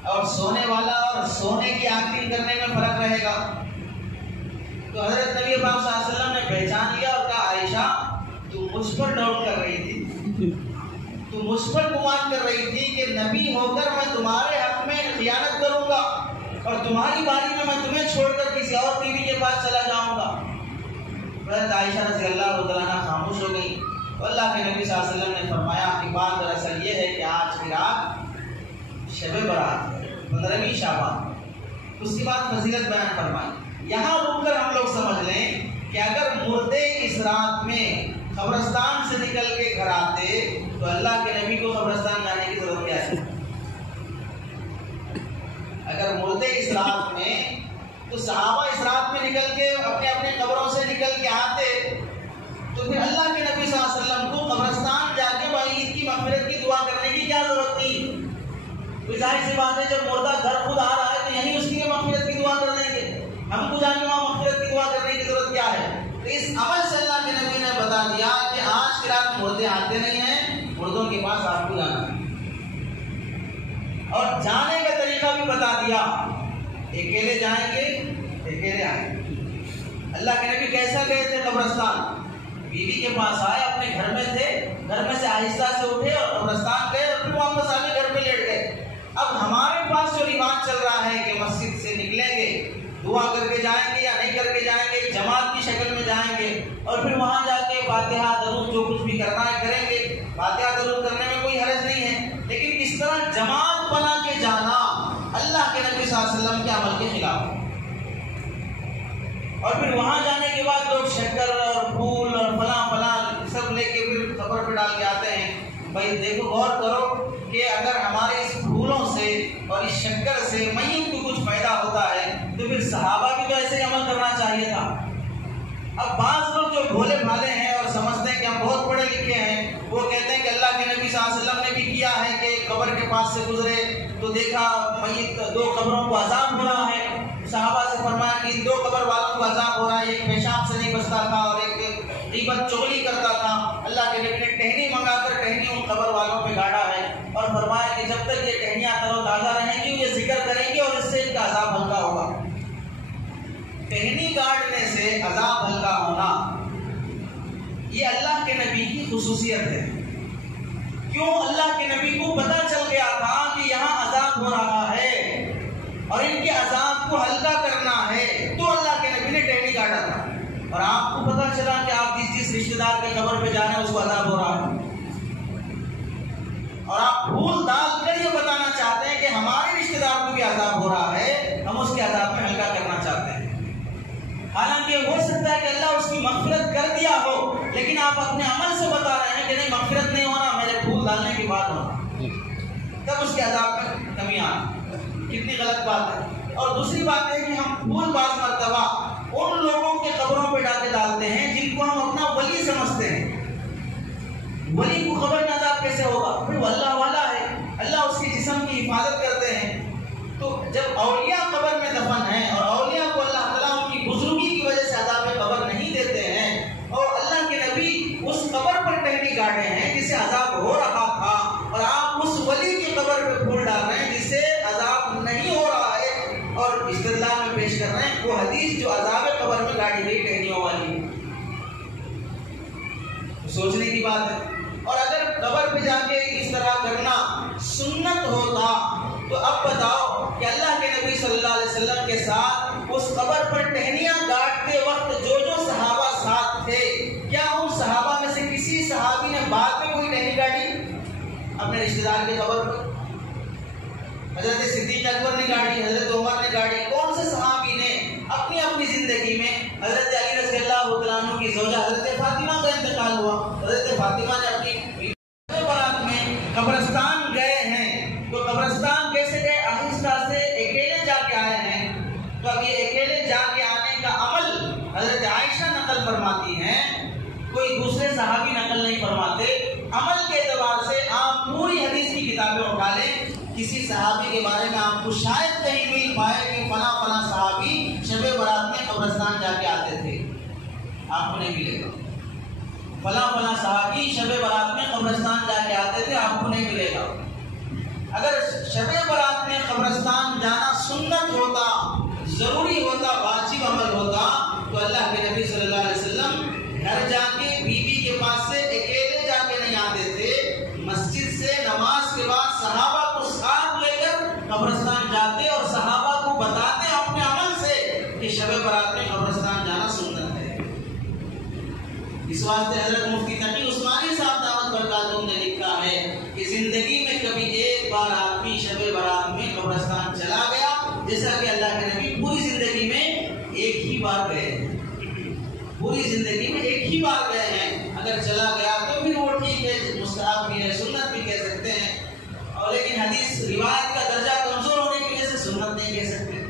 اور سونے والا اور سونے کی ایکٹنگ کرنے میں فرق رہے گا۔ تو حضرت نبی پاک صلی اللہ علیہ وسلم نے پہچان لیا اور کہا عائشہ تو مجھ پر ڈاؤٹ کر رہی تھی، تو مجھ پر گمان کر رہی تھی کہ نبی ہو کر میں تمہارے حق میں خیانت کروں گا اور تمہاری باری میں تمہیں چھوڑ کر کسی اور بیوی کے پاس چلا جاؤں گا۔ حضرت عائشہ رضی اللہ تعالیٰ عنہ خاموش ہو گئی۔ اللہ کے نبی صلی اللہ علیہ وسلم نے فرمایا کہ بات دراصل یہ ہے کہ آج کی رات شب برات ہے، 15ویں شعبان۔ اس کے بعد فضیلت بیان فرمائی۔ یہاں رک کر ہم لوگ سمجھ لیں کہ اگر مردے اس رات میں قبرستان سے نکل کے گھر آتے تو اللہ کے نبی کو قبرستان جانے کی ضرورت کیا ہے؟ اگر مردے اس رات میں تو صحابہ اس رات میں نکل کے اپنے اپنے قبروں سے نکل کے آتے تو پھر اللہ کے نبی صلی اللہ علیہ وسلم کو قبرستان جا کے بھائی کی مغفرت کی دعا کرنے کی کیا ضرورت تھی؟ ظاہر سی بات ہے جب مردہ گھر خود آ رہا ہے تو یہیں اس کی مغفرت کی دعا کر دیں گے، ہم کو جا کے وہاں مغفرت کی دعا کرنے کی ضرورت کیا ہے؟ تو اس عمل سے اللہ کے نبی نے بتا دیا کہ آج کی رات مردے آتے نہیں ہیں، مردوں کے پاس آپ کو جانا ہے، اور جانے کا طریقہ بھی بتا دیا، اکیلے جائیں گے اکیلے آئیں گے۔ اللہ کے نبی کیسا گئے تھے قبرستان؟ بیوی کے پاس آئے، اپنے گھر میں تھے، گھر میں سے آہستہ سے اٹھے اور قبرستان گئے اور پھر واپس آ کے گھر پہ لیٹ گئے۔ اب ہمارے پاس جو رواج چل رہا ہے کہ مسجد سے نکلیں گے، دعا کر کے جائیں گے یا نہیں کر کے جائیں گے، جماعت کی شکل میں جائیں گے اور پھر وہاں جا کے فاتحہ درود جو کچھ بھی کرنا ہے کریں گے، فاتحہ درود کرنے میں کوئی حرج نہیں ہے، لیکن اس طرح جماعت بنا کے جانا اللہ کے نبی صلی اللہ علیہ وسلم کے عمل کے خلاف ہے۔ اور پھر وہاں جانے کے بعد لوگ شکر اور پھول اور فلاں فلاں سب لے کے پھر قبر پہ ڈال کے آتے ہیں۔ بھائی دیکھو غور کرو کہ اگر ہمارے اس پھولوں سے اور اس شکر سے میت کو کچھ فائدہ ہوتا ہے تو پھر صحابہ بھی تو ایسے ہی عمل کرنا چاہیے تھا۔ اب بعض لوگ جو بھولے بھالے ہیں اور سمجھتے ہیں کہ ہم بہت پڑھے لکھے ہیں، وہ کہتے ہیں کہ اللہ کے نبی صلی اللہ علیہ وسلم نے بھی کیا ہے کہ قبر کے پاس سے گزرے تو دیکھا میت دو قبروں کو عذاب ہو رہا ہے، صحابہ سے فرمایا کہ دو قبر والوں کو عذاب ہو رہا ہے، ایک پیشاب سے نہیں بچتا تھا اور ایک غیبت چغلی کرتا تھا۔ اللہ کے نبی نے ٹہنی منگا کر ٹہنی ان قبر والوں پہ گاڑا ہے اور فرمایا کہ جب تک یہ ٹہنیاں تر و تازہ رہیں گی یہ ذکر کریں گے اور اس سے ان کا عذاب ہلکا ہوگا۔ ٹہنی گاڑنے سے عذاب ہلکا ہونا یہ اللہ کے نبی کی خصوصیت ہے۔ کیوں؟ اللہ کے نبی کو پتہ چل گیا تھا کہ یہاں عذاب ہو رہا ہے اور ان کے عذاب کو ہلکا کرنا ہے، تو اللہ کے نبی نے ٹہنی گاڑا تھا۔ اور آپ کو پتہ چلا کہ آپ جس رشتہ دار کے قبر پہ جا رہے ہیں اس کو عذاب ہو رہا ہے، اور آپ پھول ڈال کر یہ بتانا چاہتے ہیں کہ ہمارے رشتہ دار کو بھی عذاب ہو رہا ہے، ہم اس کے عذاب میں ہلکا کرنا چاہتے ہیں۔ حالانکہ ہو سکتا ہے کہ اللہ اس کی مغفرت کر دیا ہو، لیکن آپ اپنے عمل سے بتا رہے ہیں کہ نہیں مغفرت نہیں ہونا، میرے پھول ڈالنے کے بعد ہونا، تب اس کے عذاب میں کمی آنا۔ کتنی غلط بات ہے۔ اور دوسری بات ہے کہ ہم پھول بعض مرتبہ ان لوگوں کے قبروں پہ ڈال کے ڈالتے ہیں جن کو ہم اپنا ولی سمجھتے ہیں۔ ولی کو خبر میں عذاب کیسے ہوگا؟ پھر وہ اللہ والا ہے، اللہ اس کے جسم کی حفاظت کرتے ہیں۔ تو جب اولیاء قبر میں دفن ہیں اور اولیاء کو اللہ تعالیٰ ان کی بزرگی کی وجہ سے عذاب قبر نہیں دیتے ہیں، اور اللہ کے نبی اس قبر پر ٹہنی گاڑے ہیں جسے عذاب ہو رہا تھا، اور آپ اس ولی کی قبر پہ پھول ڈال رہے ہیں جسے عذاب نہیں ہو رہا ہے، اور استدلال میں پیش کر رہے ہیں وہ حدیث جو عذاب قبر میں گاڑی گئی ٹہنیوں والی۔ سوچنے کی بات ہے۔ اور اگر قبر پہ جا کے اس طرح کرنا سنت ہوتا تو اب بتاؤ کہ اللہ کے نبی صلی اللہ علیہ وسلم کے ساتھ اس قبر پر ٹہنیاں گاڑتے وقت جو صحابہ ساتھ تھے، کیا ان صحابہ میں سے کسی صحابی نے بعد میں کوئی ٹہنی گاڑی اپنے رشتہ دار کی قبر پر؟ حضرت صدیق اکبر نے گاڑی، حضرت عمر نے گاڑی، کون سے صحابی نے اپنی اپنی زندگی میں؟ حضرت علی رضی اللہ عنہ کی زوجہ حضرت فاطمہ کا انتقال ہوا، حضرت فاطمہ نے اپنی برات میں قبرستان گئے ہیں، تو قبرستان کیسے گئے؟ آہستہ سے اکیلے جا کے آئے ہیں۔ تو اب یہ اکیلے جا کے آنے کا عمل حضرت عائشہ نقل فرماتی ہیں، کوئی دوسرے صحابی نقل نہیں فرماتے۔ عمل کے اعتبار سے آپ پوری حدیث کی کتابیں اٹھا لیں، کسی صحابی کے بارے میں آپ کو شاید کہیں مل پائے کہ فلاں فلاں صحابی شب برات میں قبرستان جا کے آتے تھے۔ آپ کو نہیں ملے گا. فلاں فلاں صحابی شب برات میں قبرستان جا کے آتے تھے، آپ کو نہیں ملے گا. اگر شب برات میں قبرستان جانا سنت ہوتا، ضروری ہوتا، واجب عمل ہوتا، تو اللہ کے نبی صلی اللہ علیہ وسلم گھر جا کے بیوی کے پاس سے اکیلے جا کے نہیں آتے تھے، مسجد سے نماز کے بعد صحابہ کو ساتھ لے کر قبرستان جاتے اور صحابہ کو بتاتے اپنے عمل سے کہ شب برات میں قبرستان جانا سنت ہے. اس واسطے حضرت مفتی تقی عثمانی صاحب دامت برکاتہم نے لکھا ہے کہ زندگی میں کبھی ایک بار آدمی شب برات میں قبرستان چلا گیا، جیسا کہ اللہ کے نبی پوری زندگی میں ایک ہی بار گئے ہیں. پوری زندگی میں ایک ہی بار گئے ہیں. اگر چلا گیا تو پھر وہ ٹھیک ہے، مستحب بھی ہے، سنت بھی کہہ سکتے ہیں. اور لیکن حدیث روایت کا درجہ کمزور ہونے کی وجہ سے سنت نہیں کہہ سکتے.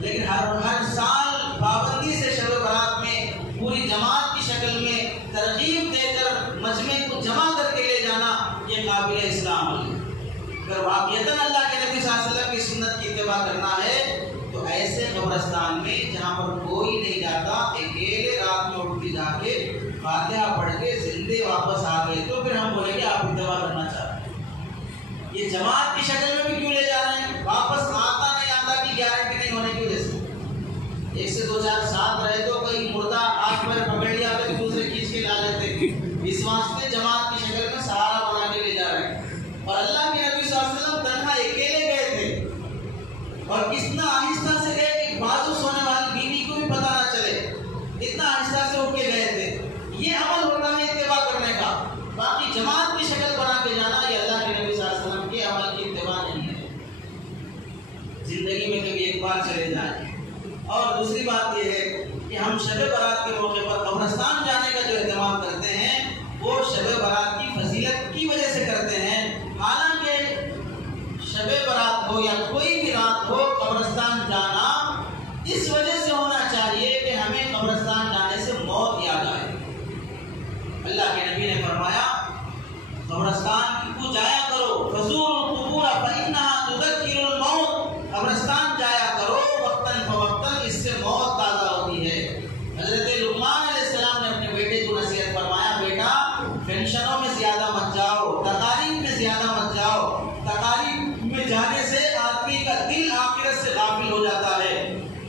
لیکن ہر سال پابندی سے شب برات میں پوری جماعت کی شکل میں ترغیب دے کر مجمع کو جمع کر کے لے جانا، یہ قابل اسلام ہے. اگر واقعتاً اللہ کے نبی صلی اللہ علیہ وسلم کی سنت کی اتباع کرنا ہے تو ایسے قبرستان میں جہاں پر کوئی نہیں جاتا، اکیلے رات میں اٹھ کے جا کے فاتحہ پڑھ کے زندے واپس آ گئے تو پھر ہم بولیں گے آپ اتباع کرنا چاہتے ہیں. یہ جماعت کی شکل میں بھی کیوں لے جا رہے ہیں؟ واپس آتا نہیں آتا کی گارنٹی نہیں ہونے کی وجہ سے. ایک سے دو چار ساتھ رہے تو کوئی مردہ آج پر پکڑ لیا تو دوسرے کھینچ کے لا لیتے. اس واسطے جماعت کی شکل میں سہارا بنا کے لے جا رہے ہیں. اور اللہ کے نبی صلی اللہ علیہ وسلم تنہا اکیلے گئے تھے اور اتنا آہستہ سے گئے کہ بازو سونے والی بیوی کو بھی پتہ نہ چلے. اتنا آہستہ سے اٹھ کے گئے تھے. یہ عمل ہوتا ہے اتباع کرنے کا. باقی جماعت کی شکل بنا کے جانا یہ اللہ کے نبی صلی اللہ علیہ وسلم کے عمل کی اتباع نہیں ہے. زندگی میں کبھی ایک بار چلے جائیں. اور دوسری بات یہ ہے کہ ہم شب برات کے موقع پر قبرستان جانے کا جو اہتمام کرتے ہیں وہ شب برات کی فضیلت کی وجہ سے کرتے ہیں. حالانکہ شب برات ہو یا کوئی بھی رات ہو، قبرستان جانا اس وجہ سے ہونا چاہیے کہ ہمیں قبرستان جانے سے موت یاد آئے. اللہ کے نبی نے فرمایا قبرستان کو جایا کرو، فزوروا القبور فإنها تذکر الموت. قبرستان جایا کرو وقتاً فوقتاً، اس سے موت تازہ ہوتی ہے. حضرت لقمان علیہ السلام نے اپنے بیٹے کو نصیحت فرمایا، بیٹا ٹینشنوں میں زیادہ مت جاؤ، تقاریب میں زیادہ مت جاؤ. تقاریب میں جانے سے آدمی کا دل آخرت سے غافل ہو جاتا ہے.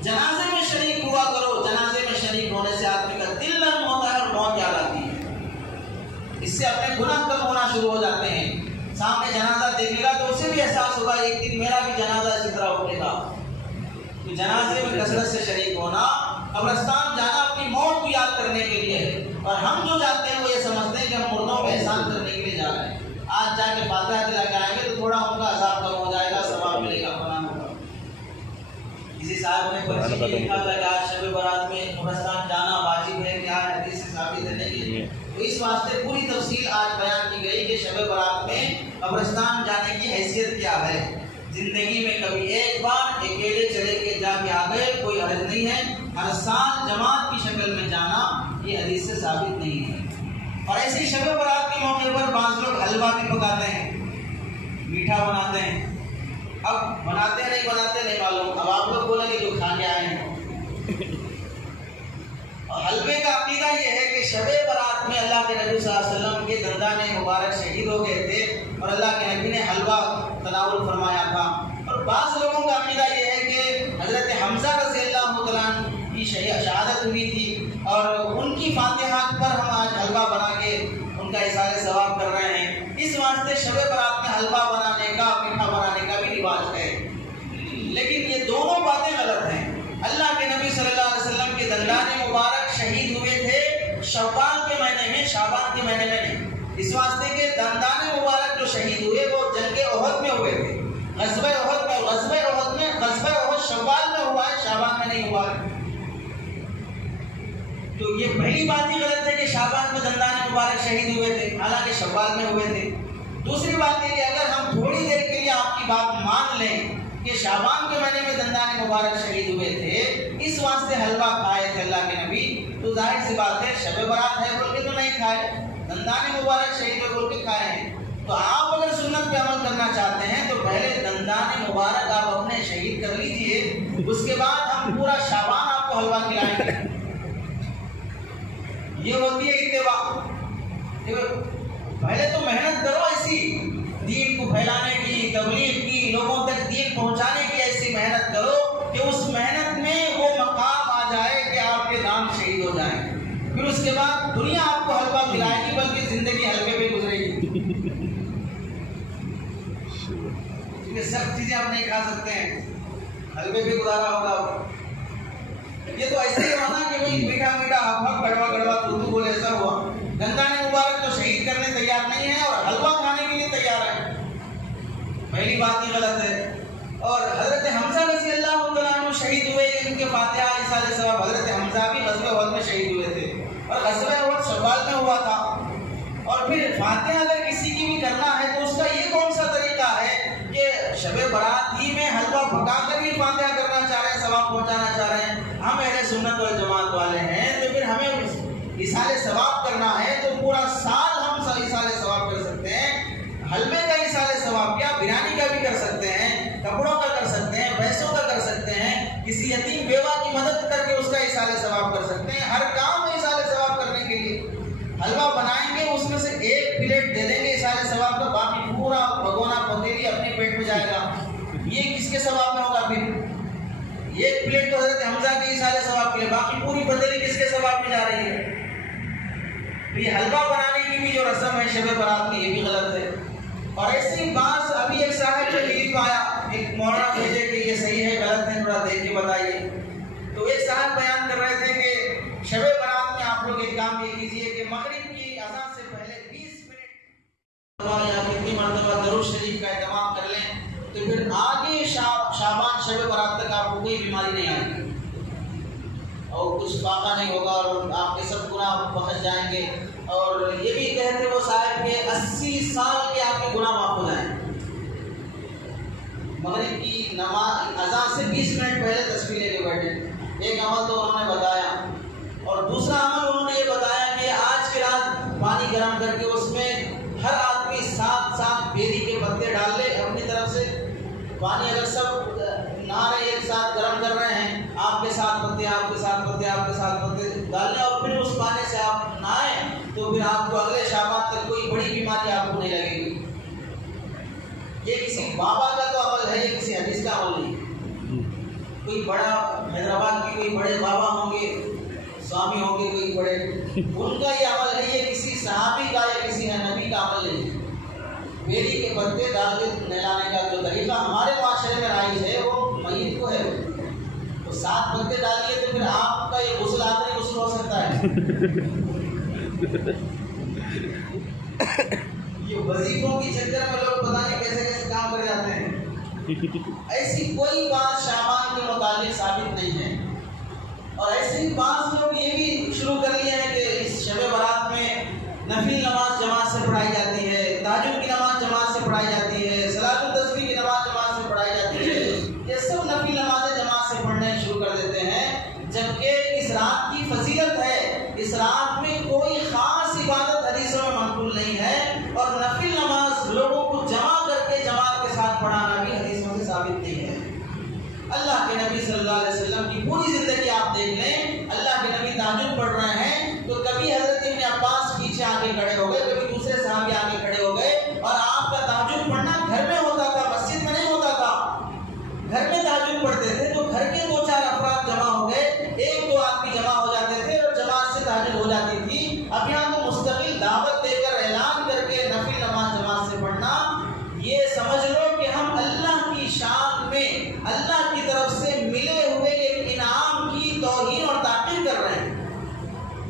جنازے میں شریک ہوا کرو، جنازے میں شریک ہونے سے آدمی کا دل نرم ہوتا ہے اور موت یاد آتی ہے. اس سے اپنے گناہ کم ہونا شروع ہو جاتے ہیں. سامنے جنازہ دیکھے گا تو اسے بھی احساس ہوگا ایک دن میرا بھی جنازہ اسی طرح اٹھے گا. تو جنازے میں کثرت سے شریک ہونا، قبرستان جانا اپنی موت کو یاد کرنے کے لیے ہے. اور ہم جو جاتے ہیں وہ یہ سمجھتے ہیں کہ ہم مردوں میں احسان کرنے کے لیے جا رہے ہیں. آج جا کے فاتحہ دلا کے آئیں گے تو تھوڑا ان کا عذاب کم ہو جائے گا، ثواب ملے گا، فلاں ہوگا. کسی صاحب نے پرچی میں لکھا تھا کہ آج شب برات میں قبرستان جانا واجب ہے، کیا حدیث سے ثابت ہے؟ نہیں. تو اس واسطے پوری تفصیل آج بیان کی گئی کہ شب برات میں قبرستان جانے کی حیثیت کیا ہے. زندگی میں کبھی ایک بار اکیلے چلے کے جا کے آ گئے کوئی حرج نہیں ہے. ہر سال جماعت کی شکل میں جانا یہ حدیث سے ثابت نہیں ہے. اور ایسی شب برات کے موقع پر بعض لوگ حلوہ بھی پکاتے ہیں، میٹھا بناتے ہیں. اب بناتے نہیں بناتے نہیں معلوم، اب آپ لوگ بولیں گے جو کھا کے آئے ہیں. اور حلوے کا عقیدہ یہ ہے کہ شب برات میں اللہ کے نبی صلی اللہ علیہ وسلم کے دندان مبارک شہید ہو گئے تھے اور اللہ کے نبی نے حلوہ تناول فرمایا تھا. اور بعض لوگوں کا عقیدہ یہ ہے کہ حضرت حمزہ رضی اللہ عنہ کی شہادت ہوئی تھی اور ان کی فاتحات پر ہم آج حلوہ بنا کے ان کا اظہار ثواب کر رہے ہیں. اس واسطے شب برات میں حلوہ بنانے کا، میٹھا بنانے کا بھی رواج ہے. لیکن یہ دونوں باتیں غلط ہیں. اللہ کے نبی صلی اللہ علیہ وسلم کے دندان مبارک شہید ہوئے تھے شوال کے مہینے میں، شعبان کے مہینے میں نہیں. اس واسطے کہ دندان مبارک جو شہید ہوئے وہ جنگ احد میں ہوئے تھے. غزوہ احد شوال میں ہوا ہے، شعبان میں نہیں ہوا ہے. تو یہ پہلی بات ہی غلط ہے کہ شعبان میں دندان مبارک شہید ہوئے تھے، حالانکہ شوال میں ہوئے تھے. دوسری بات یہ کہ اگر ہم تھوڑی دیر کے لیے آپ کی بات مان لیں کہ شعبان کے مہینے میں دندان مبارک شہید ہوئے تھے، اس واسطے حلوہ کھائے تھے اللہ کے نبی، تو ظاہر سی بات ہے شب برات ہے بول کے تو نہیں کھائے، دندان مبارک شہید ہوئے بول کے کھائے ہیں. تو آپ اگر سنت پہ عمل کرنا چاہتے ہیں تو پہلے دندان مبارک آپ اپنے شہید کر لیجئے، اس کے بعد ہم پورا شعبان آپ کو حلوہ کھلائیں گے. یہ ہوتی ہے اتباع. پہلے تو محنت کرو ایسی دین کو پھیلانے کی، تبلیغ کی، لوگوں تک دین پہنچانے کی ایسی محنت کرو کہ اس محنت میں وہ مقام آ جائے کہ آپ کے دان شہید ہو جائیں. پھر اس کے بعد دنیا آپ کو حلوہ کھلائے گی بلکہ زندگی حلوے پہ گزرے گی. یہ سب چیزیں آپ نہیں کھا سکتے ہیں، حلوے پہ گزارا ہوگا. یہ تو ایسے ہی ہوا نا کہ بھائی میٹھا میٹھا ہم گڑوا گڑوا اردو بولے ایسا ہوا. گنگا نے مبارک تو شہید کرنے تیار نہیں ہے اور حلوہ کھانے کے لیے تیار ہے. پہلی بات یہ غلط ہے. اور حضرت حمزہ رضی اللہ عنہ شہید ہوئے، ان کے فاتحہ ایصال ثواب. حضرت حمزہ بھی غزوہ احد میں شہید ہوئے تھے اور غزوہ احد شوال میں ہوا تھا. اور پھر فاتحہ اگر کسی کی بھی کرنا ہے تو اس کا یہ کون سا طریقہ ہے کہ شب برات ہی میں حلوہ پکا کر ہی فاتحہ کرنا چاہ رہے ہیں، ثواب پہنچانا چاہ رہے ہیں. ہم اہل سنت والجماعت والے ہیں تو پھر ہمیں ایصال ثواب کرنا ہے تو پورا سال ہم ایصال ثواب کر سکتے ہیں. حلوے کا ایصال ثواب کیا، بریانی کا بھی کر سکتے ہیں، کپڑوں کا کر سکتے ہیں، پیسوں کا کر سکتے ہیں، کسی یتیم بیوہ کی مدد کر کے اس کا ایصال ثواب کر سکتے ہیں. ہر کام میں ایصال ثواب کرنے کے لیے حلوہ بنائیں گے، اس میں سے ایک پلیٹ دے دیں گے ایصال ثواب کا، باقی پورا بھگونا پتیلی اپنے پیٹ میں جائے گا. یہ کس کے ثواب میں ہوگا؟ پھر ایک پلیٹ تو حضرت حمزہ کے ایصال ثواب کے لیے، باقی پوری پتیلی کس کے ثواب میں جا رہی ہے؟ یہ حلوہ بنانے کی بھی جو رسم ہے شب برات کی، یہ بھی غلط ہے. اور ایسی بات ابھی ایک صاحب کا کلپ آیا، ایک مولانا بھیجے کہ یہ صحیح ہے غلط ہے، تھوڑا دیکھ کے بتائیے. تو ایک صاحب بیان کر رہے تھے کہ شب برات میں آپ لوگ ایک کام یہ کیجیے کہ مغرب کی اذان سے پہلے 20 منٹ یا کتنی مرتبہ درود شریف کا اہتمام کر لیں تو پھر آگے شعبان شب برات تک آپ کو کوئی بیماری نہیں آئے گی اور کچھ فاقہ نہیں ہوگا اور آپ کے سب گناہ بخش جائیں گے. اور یہ بھی کہتے وہ صاحب کہ 80 سال کے آپ کے گناہ معاف ہو جائیں. مغرب کی نماز اذان سے 20 منٹ پہلے تسبیح لے کے بیٹھے. ایک عمل تو انہوں نے بتایا اور دوسرا عمل انہوں نے یہ بتایا کہ آج کے رات پانی گرم کر کے اس میں ہر آدمی 7 بیری کے پتے ڈال لے اپنی طرف سے. پانی اگر سب نہا رہے ایک ساتھ گرم کر رہے ہیں، آپ کے ساتھ پتے آپ کے ساتھ پتے آپ کے ساتھ پتے ڈال لیں اور پھر اس پانی سے آپ نہائیں تو پھر آپ کو اگلے شعبان تک کوئی بڑی بیماری آپ کو نہیں لگے گی. یہ کسی بابا کا تو عمل ہے، یہ کسی حدیث کا عمل نہیں. کوئی بڑا حیدرآباد کے کوئی بڑے بابا ہوں گے، سوامی ہوں گے کوئی بڑے، ان کا یہ عمل ہے. یہ کسی صحابی کا یا کسی نبی کا عمل نہیں. بیری کے پتے ڈال کے نہلانے کا جو طریقہ ہمارے معاشرے میں رائج ہے وہ میت کو ہے. تو 7 پتے ڈالیے تو پھر آپ کا یہ غسل آخری غسل ہو سکتا ہے. یہ وظیفوں کی چکر میں لوگ پتہ نہیں کیسے کیسے کام کر جاتے ہیں. ایسی کوئی بات شعبان کے متعلق ثابت نہیں ہے. اور ایسے ہی بعض لوگ یہ بھی شروع کر لیے ہیں کہ اس شب برات میں نفل نماز جماعت سے پڑھائی جاتی ہے، تہجد کی نماز جماعت سے پڑھائی جاتی ہے، صلاۃ التسبیح کی نماز جماعت سے پڑھائی جاتی ہے. یہ سب نفل نمازیں جماعت سے پڑھنے شروع کر دیتے ہیں، جبکہ اس رات کی فضیلت ہے. اس رات میں کوئی خاص عبادت حدیثوں میں منقول نہیں ہے اور نفل نماز لوگوں کو جمع کر کے جماعت کے ساتھ پڑھانا بھی حدیثوں سے ثابت نہیں ہے. اللہ کے نبی صلی اللہ علیہ وسلم کی پوری زندگی آپ دیکھ لیں، اللہ کے نبی تہجد پڑھ رہے ہیں تو کبھی حضرت ابن عباس پیچھے آگے کھڑے ہو گئے، کبھی دوسرے صحابی آگے کھڑے ہو گئے. اور آپ کا تہجد پڑھنا گھر میں ہوتا تھا، مسجد میں نہیں ہوتا تھا. گھر میں تہجد پڑھتے تھے تو گھر کے 2-4 افراد جمع ہو گئے، 1-2 آدمی جمع ہو جاتے تھے اور جماعت سے تہجد ہو جاتی تھی. اب یہاں تو مستقل دعوت دے کر اعلان کر کے نفل نماز جماعت سے پڑھنا، یہ سمجھ لو کہ ہم اللہ کی شان میں اللہ کی طرف سے ملے ہوئے ایک انعام کی توہین اور تعطیل کر رہے ہیں.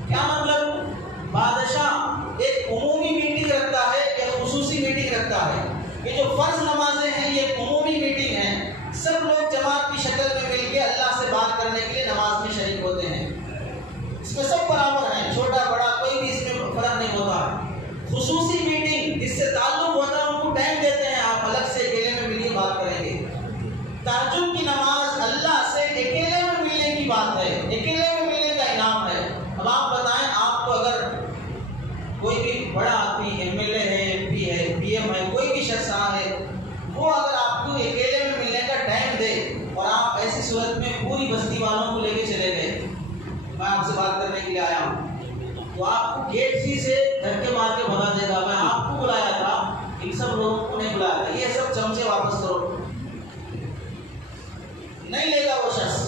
کیا مطلب؟ بادشاہ ایک عمومی میٹنگ رکھتا ہے، ایک خصوصی میٹنگ رکھتا ہے. یہ جو فرض نمازیں ہیں یہ ایک عمومی میٹنگ ہے، سب لوگ جماعت کی شکل میں مل کے اللہ سے بات کرنے کے لیے نماز میں شریک ہوتے ہیں. اس میں سب برابر ہیں، چھوٹا بڑا کوئی بھی اس میں فرق نہیں ہوتا. خصوصی میٹنگ اس سے تعلق ہوتا ہے، ان کو ٹائم دیتے ہیں، آپ الگ سے اکیلے میں ملیے بات کریں گے. تہجد کی نماز اللہ سے اکیلے میں ملنے کی بات ہے، اکیلے میں ملنے کا انعام ہے. اب آپ بتائیں، آپ کو اگر کوئی بھی بڑا آدمی MLA ہے، MP ہے، PM ہے، کوئی بھی شخص ہے، وہ اگر آپ کو اکیلے میں ملنے کا ٹائم دے اور آپ ایسی صورت میں پوری بستی والوں کو لے کے چلے گئے، میں آپ سے بات کرنے کے لیے آیا ہوں، وہ آپ کو گیٹ سی سے دھکے مار کے بھگا دے گا، میں آپ کو بلایا تھا، ان سب لوگوں کو نہیں بلایا تھا، یہ سب چمچے واپس کرو، نہیں لے گا وہ شخص۔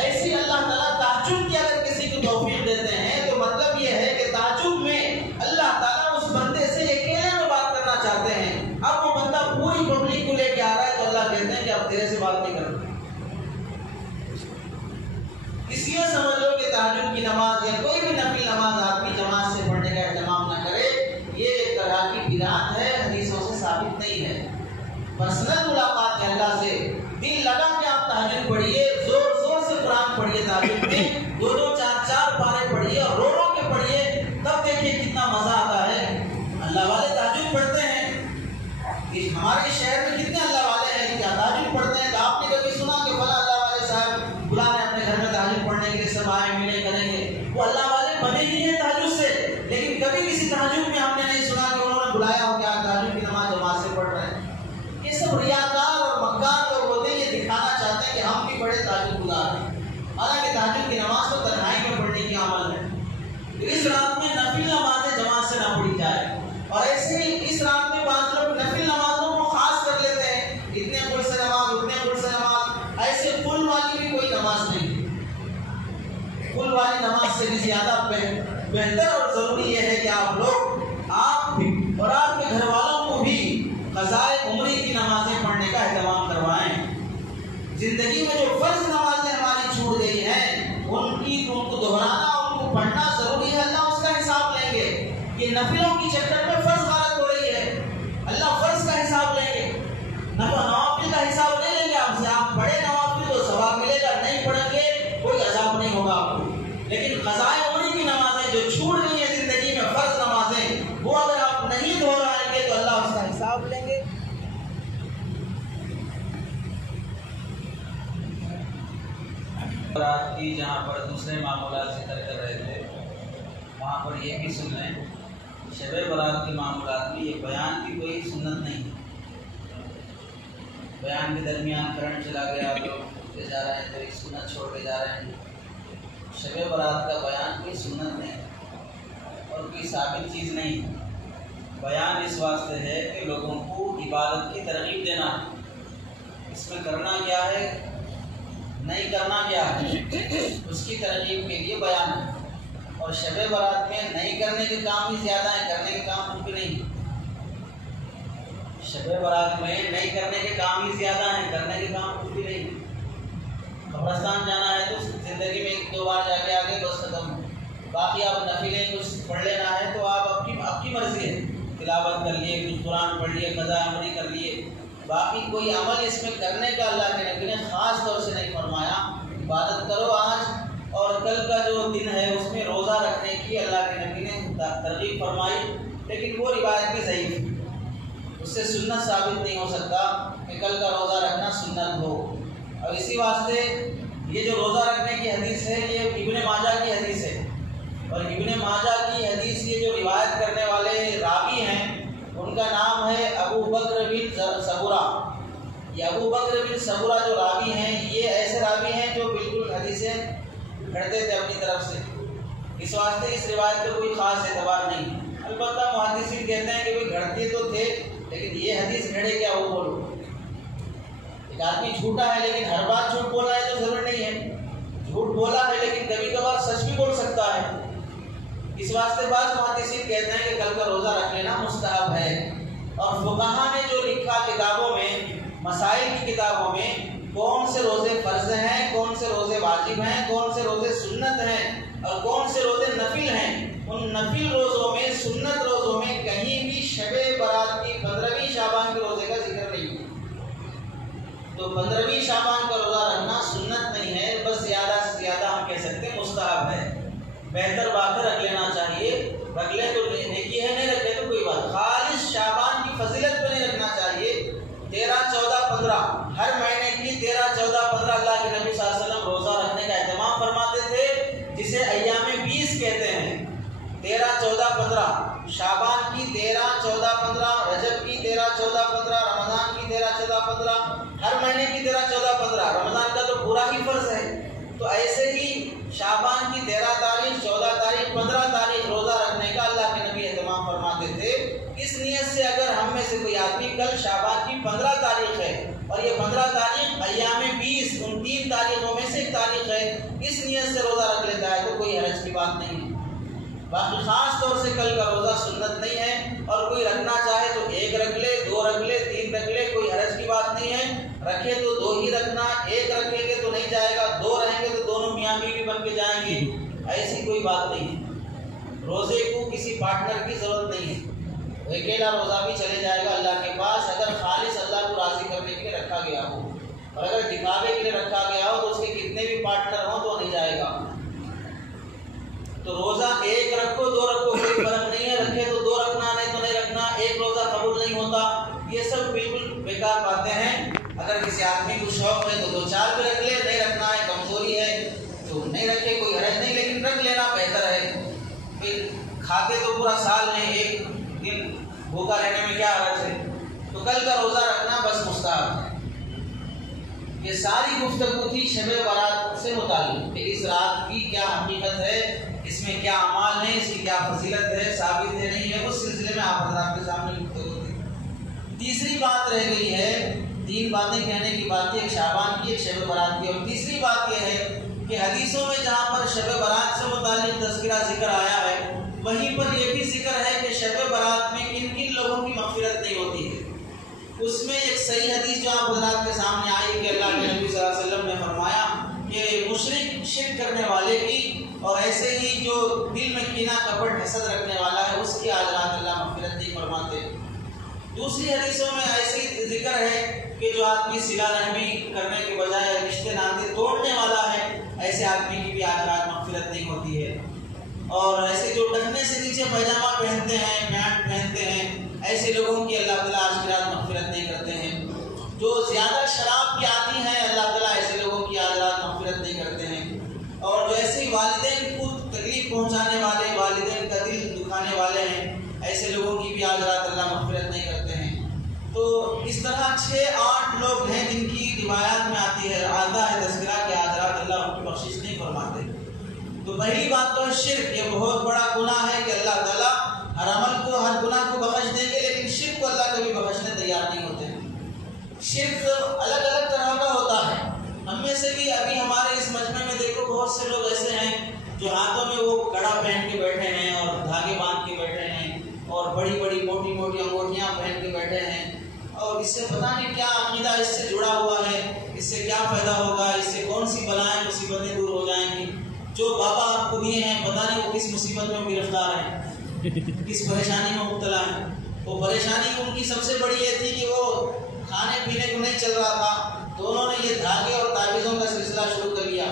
ایسی اللہ تعالیٰ تعجب کی اگر کسی کو توفیق دیتے ہیں تو مطلب یہ ہے کہ تعجب میں اللہ تعالیٰ اس بندے سے اکیلے میں بات کرنا چاہتے ہیں۔ اب وہ بندہ پوری پبلک کو لے کے آ رہا ہے تو اللہ کہتے ہیں کہ اب تیرے سے بات نہیں کرنا۔ اس لیے سمجھ لو کہ تہجد کی نماز یا کوئی بھی نفل نماز آدمی جماعت سے پڑھنے کا اہتمام نہ کرے، یہ ایک طرح کی بدعت ہے، حدیثوں سے ثابت نہیں ہے۔ پرسنل ملاقات ہے اللہ سے، دل لگا کے آپ تہجد پڑھیے، زور زور سے قرآن پڑھیے، تہجد میں دو دو چار چار پارے پڑھیے اور رو رو کے پڑھیے، تب دیکھیے کتنا مزہ آتا ہے۔ اللہ والے تہجد پڑھتے ہیں، ہمارے شہر میں کتنے اللہ والے ہیں کیا تہجد پڑھتے ہیں؟ تو آپ نے کبھی سنا کہ فلاں اللہ والے صاحب بلا رہے اپنے گھر میں تہجد پڑھنے کے لیے، سب آئے ملے کریں گے؟ وہ اللہ والے بنے ہی ہیں تہجد سے، لیکن کبھی کسی تہجد میں ہم نے نہیں سنا کہ انہوں نے بلایا ہو کہ آپ تہجد کی نماز جماعت سے پڑھ رہے ہیں۔ یہ سب ریاکار اور مکار لوگ ہوتے ہیں، یہ دکھانا چاہتے ہیں کہ ہم بھی بڑے تہجد گزار ہیں، حالانکہ تہجد کی نماز کو تنہائی میں پڑھنے کی عمل ہے۔ اس رات میں نفل نمازیں جماعت سے نہ پڑھی جائے، اور ایسے ہی اس رات میں بعض لوگ نفل نمازوں کو خاص کر لیتے ہیں، اتنے پل سے نماز اتنے پل سے نماز، ایسے پل والی بھی کوئی نماز نہیں۔ پل والی نماز سے بھی زیادہ بہتر اور ضروری یہ ہے کہ آپ لوگ آپ بھی اور آپ کے گھر والوں کو بھی قضائے عمری کی نمازیں پڑھنے کا اہتمام کروائیں۔ زندگی میں جو فرض نمازیں ہماری چھوٹ گئی ہیں ان کو دہرانا، ان کو پڑھنا ضروری ہے، اللہ اس کا حساب لیں گے۔ یہ نفلوں کی چکر میں فرض غلط ہو رہی ہے، اللہ فرض کا حساب لیں گے، نوافل کا حساب نہیں لیں گے آپ سے۔ آپ پڑھے نوافل تو ثواب ملے گا، نہیں پڑھیں گے کوئی عذاب نہیں ہوگا آپ کو۔ لیکن قضائے عمری کی نمازیں جو چھوٹ گئی ہیں زندگی میں فرض نمازیں، وہ اگر آپ نہیں دہرائیں گے تو اللہ اس کا حساب لیں گے۔ برات کی جہاں پر دوسرے معمولات ذکر کر رہے تھے، وہاں پر یہ بھی سن لیں، شب برات کے معاملات میں یہ بیان کی کوئی سنت نہیں ہے۔ بیان کے درمیان کرنٹ چلا گیا، لوگ لے جا رہے ہیں، کوئی سنت چھوڑ کے جا رہے ہیں۔ شب برات کا بیان کوئی سنت نہیں ہے اور کوئی ثابت چیز نہیں ہے۔ بیان اس واسطے ہے کہ لوگوں کو عبادت کی ترغیب دینا ہے، اس میں کرنا کیا ہے نہیں کرنا کیا ہے، اس کی ترغیب کے لیے بیان ہے۔ اور شب برات میں نہیں کرنے کے کام ہی زیادہ ہیں، کرنے کے کام کچھ بھی نہیں۔ شب برات میں نہیں کرنے کے کام ہی زیادہ ہیں، کرنے کے کام کچھ بھی نہیں۔ قبرستان جانا ہے تو زندگی میں ایک دو بار جا کے آگے بس ختم ہو، باقی آپ نفلیں کچھ پڑھ لینا ہے تو آپ آپ کی مرضی ہے، تلاوت کر لیے، کچھ قرآن پڑھ لیے، قضاء عمری کر لیے، باقی کوئی عمل اس میں کرنے کا اللہ کے نبی نے خاص طور سے نہیں فرمایا۔ عبادت کرو آج، اور کل کا جو دن ہے اس میں روزہ رکھنے کی اللہ کے نبی نے ترغیب فرمائی، لیکن وہ روایت بھی ضعیف ہے، اس سے سنت ثابت نہیں ہو سکتا کہ کل کا روزہ رکھنا سنت ہو۔ اور اسی واسطے یہ جو روزہ رکھنے کی حدیث ہے یہ ابن ماجہ کی حدیث ہے، اور ابن ماجہ کی حدیث یہ جو روایت کرنے والے راوی ہیں ان کا نام ہے ابو بکر بن صبورہ۔ یہ ابو بکر بن صبورہ جو راوی ہیں یہ ایسے راوی ہیں جو بالکل حدیثیں گھڑتے تھے اپنی طرف سے، اس واسطے اس روایت کا کوئی خاص اعتبار نہیں۔ البتہ محدثین کہتے ہیں کہ وہ گھڑتے تو تھے لیکن یہ حدیث گھڑے کیا وہ بولو۔ ایک آدمی جھوٹا ہے لیکن ہر بات جھوٹ بولنا ہے تو ضرور نہیں ہے، جھوٹ بولا ہے لیکن کبھی کبھار سچ بھی بول سکتا ہے۔ اس واسطے بعض محدثین کہتے ہیں کہ کل کا روزہ رکھ لینا مستحب ہے۔ اور فقہا نے جو لکھا کتابوں میں، مسائل کی کتابوں میں، کون سے روزے فرض ہیں، کون سے روزے واجب ہیں، کون سے روزے سنت ہیں اور کون سے روزے نفل ہیں، ان نفل روزوں میں، سنت روزوں میں کہیں بھی شب برات کی 15ویں شعبان کے روزے کا ذکر نہیں ہے۔ تو 15ویں شعبان کا روزہ رکھنا سنت نہیں ہے، بس زیادہ سے زیادہ ہم کہہ سکتے ہیں مستحب ہے۔ بہتر بات ہے رکھ لینا چاہیے، رکھ لیں تو نیکی ہے، نہیں رکھے تو کوئی بات۔ خالص شعبان کی فضیلت پہ نہیں رکھنا چاہیے۔ 13، 14، 15 ہر مہینے کی 13، 14، 15 اللہ کے نبی صلی اللہ علیہ وسلم روزہ رکھنے کا اہتمام فرماتے تھے، جسے ایام 20 کہتے ہیں۔ 13، 14، 15 شعبان کی 13، 14، 15 رجب کی 13، 14، 15 رمضان کی 13، 14، 15 ہر مہینے کی 13، 14، 15 رمضان کا تو پورا ہی فرض ہے۔ تو ایسے ہی شعبان کی 13 تاریخ، 14 تاریخ، 15 تاریخ روزہ سے کوئی آدمی کل شعبان کی 15 تاریخ ہے اور یہ 15 تاریخ ایام 20 ان 3 تاریخوں میں سے ایک تاریخ ہے، اس نیت سے روزہ رکھ لیتا ہے تو کوئی حرج کی بات نہیں ہے۔ باقی خاص طور سے کل کا روزہ سنت نہیں ہے، اور کوئی رکھنا چاہے تو 1 رکھ لے، 2 رکھ لے، 3 رکھ لے، کوئی حرج کی بات نہیں ہے۔ رکھے تو 2 ہی رکھنا، 1 رکھیں گے تو نہیں جائے گا، 2 رہیں گے تو دونوں میاں بیوی بن کے جائیں گے، ایسی کوئی بات نہیں ہے۔ روزے کو کسی پارٹنر کی ضرورت نہیں ہے، اکیلا روزہ بھی چلے جائے گا اللہ کے پاس، اگر خالص اللہ کو راضی کرنے کے لیے رکھا گیا ہو، اور اگر دکھاوے کے لیے رکھا گیا ہو تو اس کے کتنے بھی پارٹنر ہوں تو نہیں جائے گا۔ تو روزہ 1 رکھو 2 رکھو کوئی فرق نہیں ہے، رکھے تو 2 رکھنا، نہیں تو نہیں رکھنا، 1 روزہ قبول نہیں ہوتا، یہ سب بالکل بیکار باتیں ہیں۔ اگر کسی آدمی کو شوق ہے تو 2-4 بھی رکھ لے، نہیں رکھنا ہے کمزوری ہے تو نہیں رکھے، کوئی حرج نہیں، لیکن رکھ لینا بہتر ہے۔ پھر کھاتے تو پورا سال نہیں، 1 دن بھوکا رہنے میں کیا حرج ہے؟ تو کل کا روزہ رکھنا بس مستحب ہے۔ یہ ساری گفتگو تھی شب برات سے متعلق کہ اس رات کی کیا حقیقت ہے، اس میں کیا اعمال ہیں، اس کی کیا فضیلت ہے، ثابت ہے نہیں ہے، اس سلسلے میں آپ حضرات کے سامنے گفتگو تھی۔ تیسری بات رہ گئی ہے، 3 باتیں کہنے کی بات ہے، ایک شعبان کی، ایک شب برات کی، اور تیسری بات یہ ہے کہ حدیثوں میں جہاں پر شب برات سے متعلق تذکرہ ذکر آیا ہے، وہیں پر یہ بھی ذکر ہے کہ شب برات میں کن کن لوگوں کی مغفرت نہیں ہوتی ہے۔ اس میں ایک صحیح حدیث جو آپ حضرات کے سامنے آئی کہ اللہ کے نبی صلی اللہ علیہ وسلم نے فرمایا کہ مشرک شرک کرنے والے کی اور ایسے ہی جو دل میں کینہ کپٹ حسد رکھنے والا ہے اس کی آج رات اللہ مغفرت نہیں فرماتے۔ دوسری حدیثوں میں ایسے ہی ذکر ہے کہ جو آدمی صلہ رحمی کرنے کے بجائے رشتے ناطے توڑنے والا ہے، ایسے آدمی کی بھی آج رات مغفرت نہیں ہوتی ہے۔ اور ایسے جو ڈھکنے سے نیچے پائجامہ پہنتے ہیں، پینٹ پہنتے ہیں، ایسے لوگوں کی اللہ تعالیٰ آج کی رات مغفرت نہیں کرتے ہیں۔ جو زیادہ شراب کی عادی ہیں، اللہ تعالیٰ ایسے لوگوں کی آج رات مغفرت نہیں کرتے ہیں۔ اور جو ایسے والدین کو تکلیف پہنچانے والے، والدین کا دل دکھانے والے ہیں، ایسے لوگوں کی بھی آج رات اللہ مغفرت نہیں کرتے ہیں۔ تو اس طرح 6-8 لوگ ہیں جن کی روایات میں آتی ہے، آتا ہے تذکرہ کہ آج رات اللہ ان کی بخشش نہیں فرماتے۔ تو پہلی بات تو شرک، یہ بہت بڑا گناہ ہے کہ اللہ تعالیٰ ہر عمل کو، ہر گناہ کو بخش دیں گے، لیکن شرک کو اللہ کبھی بخشنے تیار نہیں ہوتے ہیں۔ شرک الگ الگ طرح کا ہوتا ہے، ہم میں سے بھی ابھی ہمارے اس مجمع میں دیکھو بہت سے لوگ ایسے ہیں جو ہاتھوں میں وہ کڑا پہن کے بیٹھے ہیں اور دھاگے باندھ کے بیٹھے ہیں اور بڑی بڑی موٹی موٹی انگوٹھیاں پہن کے بیٹھے ہیں، اور اس سے پتہ نہیں کیا عقیدہ اس سے جڑا ہوا ہے، اس سے کیا فائدہ ہوگا، اس سے کون سی بلائیں مصیبتیں دور ہو جائیں گی۔ جو بابا آپ کو دیے ہیں پتہ نہیں وہ کس مصیبت میں گرفتار ہیں، کس پریشانی میں مبتلا ہیں۔ وہ پریشانی ان کی سب سے بڑی یہ تھی کہ وہ کھانے پینے کو نہیں چل رہا تھا، تو انہوں نے یہ دھاگے اور تعویذوں کا سلسلہ شروع کر لیا۔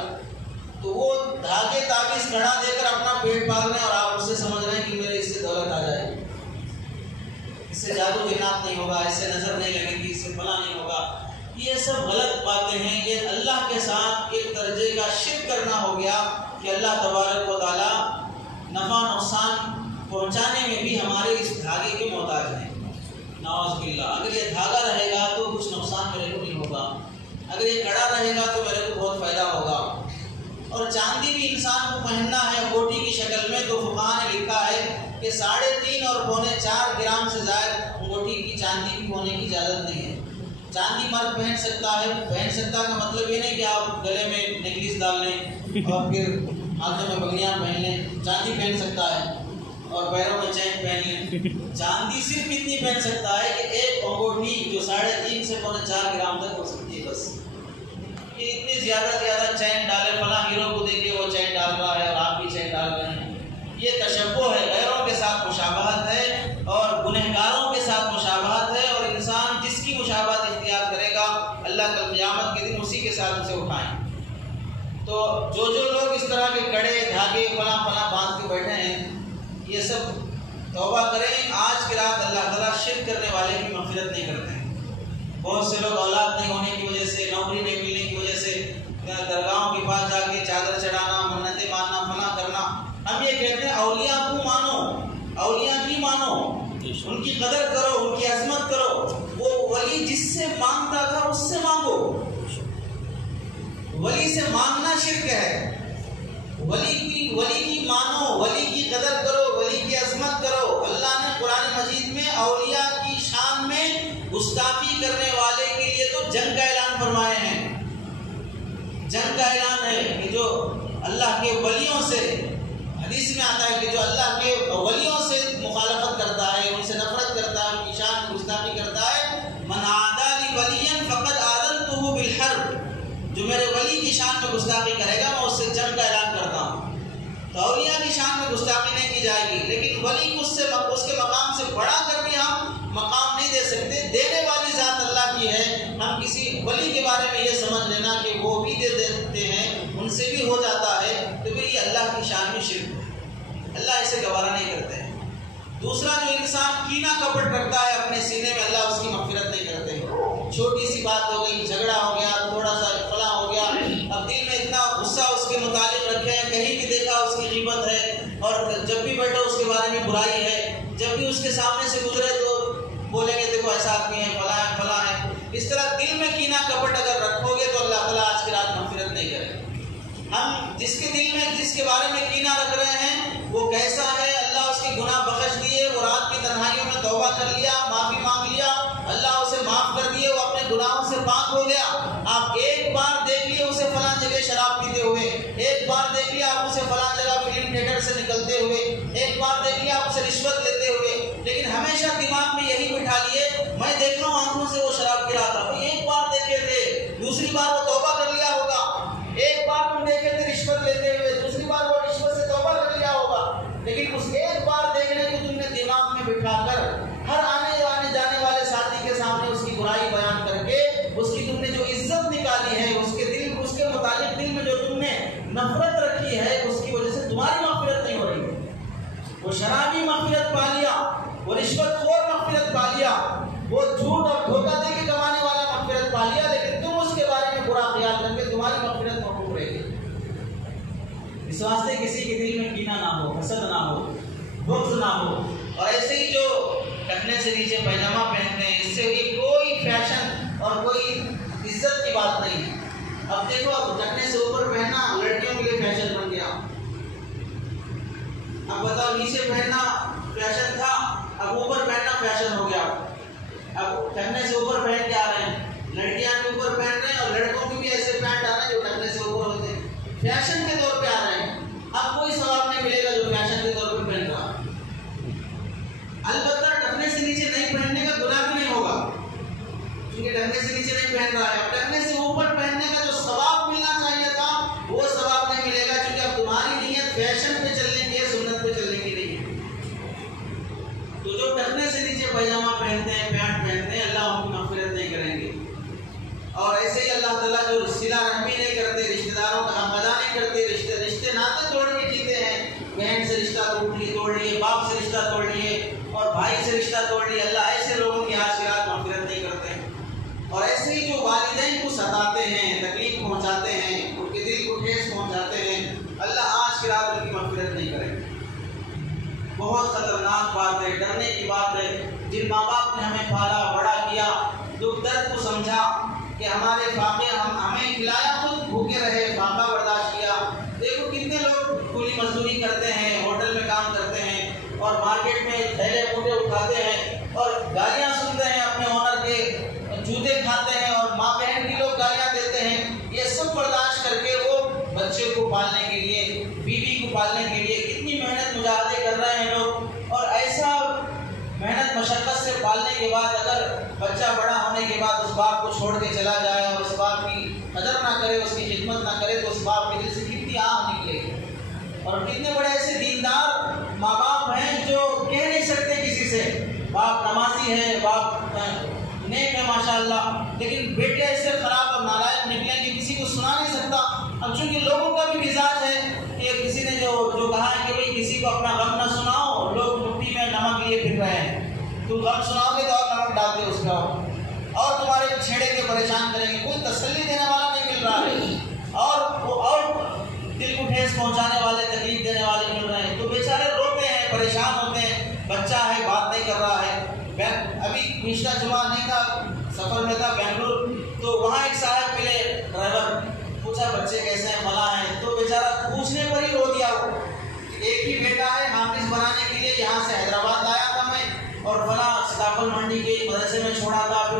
تو وہ دھاگے تعویذ گھڑا دے کر اپنا پیٹ پال رہے ہیں، اور آپ اس سے سمجھ رہے ہیں کہ میرے اس سے دولت آ جائے گی، اس سے جادو جنات نہیں ہوگا، اس سے نظر نہیں لگے گی، اس سے فلاں نہیں ہوگا۔ یہ سب غلط باتیں ہیں، یہ اللہ کے ساتھ ایک درجے کا شرک کرنا ہو گیا کہ اللہ تبارک و تعالیٰ نفع نقصان پہنچانے میں بھی ہمارے اس دھاگے کے محتاج ہیں۔ نعوذ باللہ، اگر یہ دھاگا رہے گا تو کچھ نقصان میرے کو نہیں ہوگا، اگر یہ کڑا رہے گا تو میرے کو بہت فائدہ ہوگا۔ اور چاندی بھی انسان کو پہننا ہے کوٹی کی شکل میں، تو فقہاء نے لکھا ہے کہ 3.5 اور 4.25 گرام سے زائد انگوٹھی کی چاندی کی ہونے کی اجازت نہیں ہے۔ چاندی مرد پہن سکتا ہے، پہن سکتا کا مطلب یہ نہیں کہ آپ گلے میں نیکلیس ڈال لیں اور پھر ہاتھوں میں بگڑیاں پہن لیں، چاندی پہن سکتا ہے اور پیروں میں چین پہن لیں۔ چاندی صرف اتنی پہن سکتا ہے کہ ایک انگوٹھی جو 3.5 سے 4.25 گرام تک ہو سکتی ہے، بس۔ یہ اتنی زیادہ چین ڈالے، فلاں ہیرو کو دیکھے وہ چین ڈال رہا ہے اور آپ بھی چین ڈال رہے ہیں، یہ تشبہ ہے، غیروں کے ساتھ مشابہت ہے اور گنہگاروں کے ساتھ مشابہت ہے، اور انسان جس کی مشابہت اختیار کرے گا اللہ کل قیامت کے دن اسی کے ساتھ اسے اٹھائیں۔ تو جو لوگ اس طرح کے کڑے دھاگے فلاں باندھ کے بیٹھے ہیں، یہ سب توبہ کریں، آج کی رات اللہ تعالیٰ شرک کرنے والے کی مغفرت نہیں کرتے ہیں۔ بہت سے لوگ اولاد نہیں ہونے کی وجہ سے، نوکری نہیں ملنے کی وجہ سے درگاہوں کے پاس جا کے چادر چڑھانا، منتیں ماننا، فلاں کرنا۔ ہم یہ کہتے ہیں اولیاء کو مانو، اولیاء کی مانو، ان کی قدر کرو، ان کی عظمت کرو۔ وہ ولی جس سے مانگتا تھا اس سے مانگو، ولی سے مانگنا شرک ہے۔ ولی کی مانو، ولی کی قدر کرو، ولی کی عظمت کرو۔ اللہ نے قرآن مجید میں اولیاء کی شان میں گستاخی کرنے والے کے لیے تو جنگ کا اعلان فرمائے ہیں. جنگ کا اعلان ہے کہ جو اللہ کے ولیوں سے، حدیث میں آتا ہے کہ جو اللہ کے ولیوں سے مخالفت کرتا ہے، ان سے نفرت کرتا ہے، ان کی شان میں گستاخی کرتا ہے، من عادی لی ولیا فقد آذنتہ بالحرب، جو میرے ولی کی شان میں گستاخی کرے گا میں اس سے جنگ کا اعلان کرتا ہوں. تو اولیاء کی شان میں گستاخی نہیں کی جائے گی، لیکن ولی کو اس کے مقام سے بڑا کر بھی ہم مقام نہیں دے سکتے. دینے والی ذات اللہ کی ہے. ہم کسی ولی کے بارے میں یہ سمجھ لینا کہ وہ بھی دے دیتے ہیں، ان سے بھی ہو جاتا ہے، تو پھر یہ اللہ کی شان میں شرک ہے. اللہ اسے گوارا نہیں کرتے. دوسرا، جو انسان کینہ کپٹ رکھتا ہے اپنے سینے میں، اللہ اس کی مغفرت نہیں کرتے. چھوٹی سی بات ہو گئی، جھگڑا ہو گیا، تھوڑا سا فلاں ہو گیا، اب دل میں اتنا غصہ اس کے متعلق رکھے ہیں، کہیں بھی دیکھا اس کی غیبت ہے، اور جب بھی بیٹھو اس کے بارے میں برائی ہے، جب بھی اس کے سامنے سے گزرے تو بولیں گے دیکھو ایسا آدمی ہے، فلاں ہے فلاں ہے. اس طرح دل میں کینہ کپٹ اگر رکھو گے تو اللہ تعالیٰ آج کی رات مغفرت نہیں کرے. ہم جس کے دل میں جس کے بارے میں کینہ رکھ رہے ہیں وہ کیسا ہے، اللہ اس کے گناہ بخش دیے، وہ رات کی تنہائیوں میں توبہ کر لیا، معافی مانگ لیا، اللہ اسے معاف کر دیے، وہ اپنے گناہوں سے پاک ہو گیا. آپ ایک بار دیکھ لیے اسے فلاں جگہ شراب پیتے ہوئے، ایک بار دیکھ لیا آپ اسے فلاں جگہ فلم تھیٹر سے نکلتے ہوئے، ایک بار دیکھ لیا آپ اسے رشوت لیتے ہوئے، لیکن ہمیشہ دماغ میں یہی بٹھا لیے میں دیکھ رہا ہوں آنکھوں سے وہ شراب پی رہا تھا. ایک بار دیکھے تھے، دوسری بار وہ توبہ کر لیا ہوگا. ایک بار تم دیکھے تھے رشوت لیتے ہوئے، دوسری بار وہ رشوت سے توبہ کر لیا ہوگا، لیکن اس ایک بار دیکھنے کو تم نے دماغ میں بٹھا کر ہر آنے جانے والے ساتھی کے سامنے اس کی برائی بیان کر کے اس کی تم نے جو عزت نکالی ہے، اس کے متعلق دل میں جو تم نے نفرت رکھی ہے، اس کی وجہ سے تمہاری مغفرت نہیں ہو رہی. وہ شرابی مغفرت پا لیا، وہ رشوت خور مغفرت پا لیا، وہ جھوٹ اور دھوکہ دے کے کمانے والا مغفرت پا لیا، لیکن تم اس کے بارے میں برا خیال کر کے تمہاری مغفرت محروم رہے گی. اس واسطے کسی کے دل میں کینہ نہ ہو، حسد نہ ہو، بغض نہ ہو. اور ایسے ہی جو ٹکنے سے نیچے پیجامہ پہنتے ہیں، اس سے بھی کوئی فیشن اور کوئی عزت کی بات نہیں ہے. اب دیکھو، اب ٹکنے سے اوپر پہننا لڑکیوں کے لیے فیشن بن گیا. اب بتاؤ، نیچے پہننا فیشن تھا، اب اوپر پہننا فیشن ہو گیا. اب ٹکنے سے اوپر پہن کے آ رہے ہیں، لڑکیاں بھی اوپر پہن رہے ہیں، اور لڑکوں کی بھی ایسے پینٹ آ رہے ہیں جو ٹکنے سے اوپر ہوتے ہیں، فیشن کے طور پہ آ رہے ہیں. اب کوئی ثواب نہیں ملے گا جو فیشن کے طور پہ پہن رہا. البتہ ٹکنے سے نیچے نہیں پہننے کا گناہ بھی نہیں ہوگا، کیونکہ ٹکنے سے نیچے نہیں پہن رہا ہے. اب ٹکنے سے اوپر پہننے کا جو ثواب ملنا چاہیے تھا وہ ثواب نہیں ملے گا، کیونکہ اب تمہاری نیت فیشن پہ چلنے کی ہے، سنت پہ چلنے کی نہیں ہے. تو جو ٹکنے سے نیچے پیجامہ پہنتے ہیں، پینٹ پہنتے ہیں، اللہ ان کی مغفرت نہیں کریں گے. اور ایسے ہی اللہ تعالیٰ جو صلہ رحمی نہیں کرتے، رشتہ داروں کا حق ادا نہیں کرتے، رشتے ناطے توڑ کے جیتے ہیں، بہن سے رشتہ توڑ لیے، باپ سے رشتہ توڑ لیے، اور بھائی سے رشتہ توڑ لیے، اللہ ایسے لوگوں کی آج کی رات مغفرت نہیں کرتے. اور ایسے ہی جو والدین کو ستاتے ہیں، تکلیف پہنچاتے ہیں، ان کے دل کو ٹھیس پہنچاتے ہیں، اللہ آج کی رات ان کی مغفرت نہیں کرے. بہت خطرناک بات ہے، ڈرنے کی بات ہے. جن ماں باپ نے ہمیں پالا بڑا کیا، دکھ درد کو سمجھا کہ ہمارے فاقے ہمیں کھلایا، خود بھوکے رہے، فاقہ برداشت کیا. دیکھو کتنے لوگ کوئی مزدوری کرتے ہیں، ہوٹل میں کام کرتے ہیں، اور مارکیٹ میں تھیلے موٹے اٹھاتے ہیں، اور گالیاں سنتے ہیں اپنے آنر کے، جوتے کھاتے ہیں، اور ماں بہن کی لوگ گالیاں دیتے ہیں. یہ سب برداشت کر کے وہ بچے کو پالنے کے لیے، بیوی کو پالنے کے لیے کتنی محنت مجاہدے کر رہے ہیں لوگ. اور ایسا محنت مشقت سے پالنے کے بعد اگر بچہ بڑا ہونے کے بعد اس باپ کو چھوڑ کے چلا جائے اور اس باپ کی قدر نہ کرے، اس کی خدمت نہ کرے، تو اس باپ کے دل سے کتنی آہ نکلے گی. اور کتنے بڑے ایسے دیندار ماں باپ ہیں جو کہہ نہیں سکتے کسی سے، باپ نمازی ہے، باپ نیک ہے ماشاءاللہ، لیکن بیٹے ایسے خراب اور نالائق نکلیں کہ کسی کو سنا نہیں سکتا. اب چونکہ لوگوں کا بھی مزاج ہے کہ کسی نے جو کہا ہے کہ بھائی کسی کو اپنا غم نہ سناؤ، لوگ مٹھی میں نمک لیے پھر رہے ہیں، تم غم سناؤ گے تو اور نمک ڈالتے اس کا، اور تمہارے چھیڑے کے پریشان کریں گے. کوئی تسلی دینے والا نہیں مل رہا ہے، اور دل کو ٹھیس پہنچانے والے، تکلیف دینے والے مل رہے ہیں. تو بیچارے روتے ہیں، پریشان ہوتے ہیں. بچہ ہے، بات نہیں کر رہا ہے. ابھی پچھلا جمعہ نہیں تھا، سفر میں تھا بنگلور، تو وہاں ایک صاحب ملے، ڈرائیور، پوچھا بچے کیسے ہیں، فلاں ہیں. تو بیچارہ پوچھنے پر ہی رو دیا. وہ ایک ہی بیٹا ہے، حافظ بنانے کے لیے یہاں سے حیدرآباد آیا تھا میں، اور فلاں سٹاپل منڈی کے مدرسے میں چھوڑا تھا، پھر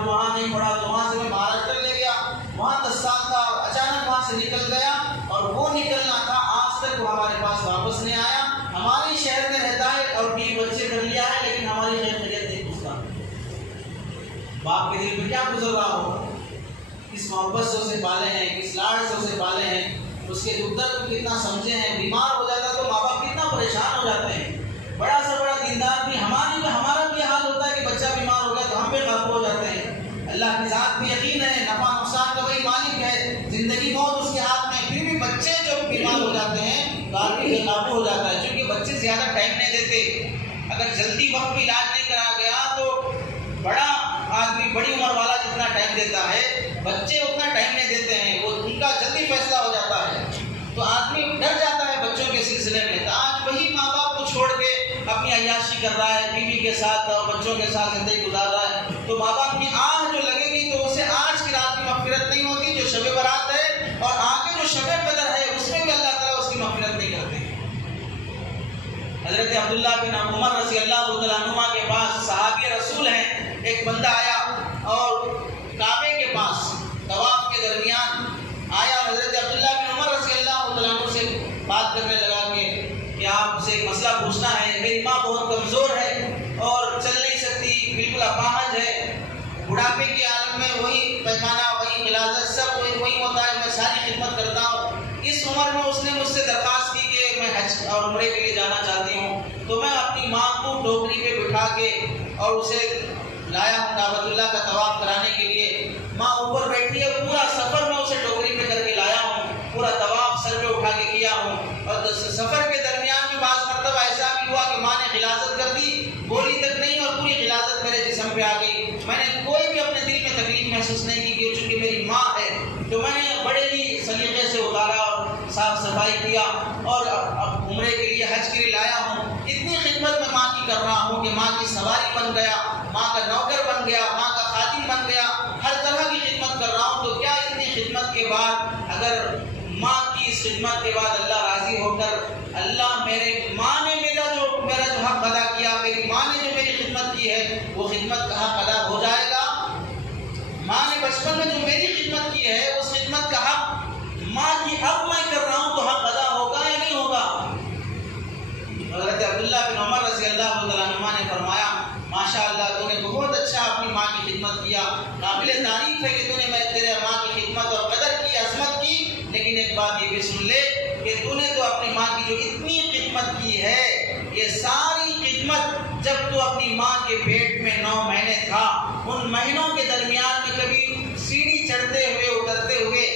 سے نکل گیا اور وہ نکلنا تھا آج تک وہ ہمارے پاس واپس نہیں آیا. ہمارے شہر میں رہتا ہے اور بیوی بچے کر لیا ہے لیکن ہماری خیریت نہیں پوچھتا. باپ کے دل میں کیا گزر رہا ہو, کس محبت سے اسے پالے ہیں, کس لاڑ سے اسے پالے ہیں, اس کے دکھ درد کو کتنا سمجھے ہیں. بیمار ہو جاتا تو ماں باپ کتنا پریشان ہو جاتے ہیں. بڑا سا بڑا دیندار بھی ہمارا بھی حال ہوتا ہے کہ بچہ بیمار ہو گیا تو ہم بھی قابو ہو جاتے ہیں. اللہ کی ذات بھی یقین ہے, نفع نقصان کا وہی مالک ہے, زندگی موت اس کے ہاتھ میں. پھر بھی بچے جب بیمار ہو جاتے ہیں تو آدمی بے قابو ہو جاتا ہے, کیونکہ بچے زیادہ ٹائم نہیں دیتے. اگر جلدی وقت پہ علاج نہیں کرا گیا تو بڑا آدمی بڑی عمر والا جتنا ٹائم دیتا ہے بچے اتنا ٹائم نہیں دیتے ہیں, وہ ان کا جلدی فیصلہ ہو جاتا ہے. تو آدمی ڈر جاتا ہے بچوں کے سلسلے میں. تو آج وہی ماں باپ کو چھوڑ کے اپنی عیاشی کر رہا ہے, بیوی کے ساتھ اور بچوں کے ساتھ زندگی گزار رہا ہے, تو ماں باپ کی آہ جو لگے گی تو اسے آج کی رات کی مغفرت نہیں ہوتی جو شب برات ہے, اور آگے جو شب قدر ہے اس میں بھی اللہ تعالیٰ اس کی مغفرت نہیں کرتے. حضرت عبداللہ بن عمر رضی اللہ تعالیٰ عنہما کے پاس صحابی رسول ہیں, ایک بندہ آیا اور کعبے کے پاس طواف کے درمیان آیا. حضرت عبداللہ بن عمر رضی اللہ تعالیٰ عنہ سے بات کرنے لگا کہ آپ سے ایک مسئلہ پوچھنا ہے. میری ماں بہت کمزور ہے اور چل نہیں سکتی, بالکل اپاہج ہے, بڑھاپے کے عالم میں وہی پیخانہ وہی غلاظت سب وہی ہوتا ہے, میں ساری خدمت کرتا ہوں. اس عمر میں اس نے مجھ سے درخواست کی کہ میں حج اور عمرے کے لیے جانا چاہتی ہوں, تو میں اپنی ماں کو ٹوکری پہ بٹھا کے اور اسے لایا ہوں کعبۃ اللہ کا طواف کرانے کے لیے. ماں اوپر بیٹھی ہے, پورا سفر میں اسے ٹوکری پہ کر کے لایا ہوں, پورا طواف سر پہ اٹھا کے کیا ہوں. اور سفر کے درمیان میں بعض مرتبہ ایسا بھی ہوا کہ ماں نے غلاظت کر دی, بولی تک نہیں اور پوری غلاظت میرے جسم پہ آ گئی. میں نے کوئی بھی اپنے دل میں تکلیف محسوس نہیں کی کہ چونکہ میری ماں ہے تو میں نے بڑے ہی سلیقے سے اتارا اور صاف صفائی کیا اور اب عمرے کے لیے حج کے لیے لایا ہوں. اتنی خدمت میں ماں کی کر رہا ہوں کہ ماں کی سواری بن گیا, ماں کا نوکر بن گیا, ماں کا خادم بن گیا, ہر طرح کی خدمت کر رہا ہوں. تو کیا اتنی خدمت کے بعد اگر ماں کی اس خدمت کے بعد اللہ راضی ہو کر اللہ میرے ماں نے میرا جو حق ادا کیا, میری ماں نے جو میری خدمت کی ہے وہ خدمت کا حق ادا ہو جائے گا. ماں نے بچپن میں جو میری خدمت کی ہے اس خدمت کا حق ماں کی اب میں کر رہا ہوں تو حق ادا ہوگا یا نہیں ہوگا. حضرت عبداللہ بن عمر رضی اللہ تعالیٰ عنہ نے فرمایا ماشاء اللہ تو نے بہت اچھا اپنی ماں کی خدمت کیا, قابل تعریف ہے کہ تو نے تیرے ماں کی خدمت اور قدر کی, عظمت کی, لیکن ایک بات یہ بھی سن لے کہ تو نے تو اپنی ماں کی جو اتنی خدمت کی ہے یہ ساری خدمت جب تو اپنی ماں کے پیٹ میں 9 مہینے تھا ان مہینوں کے درمیان میں کبھی سیڑھی چڑھتے ہوئے اترتے ہوئے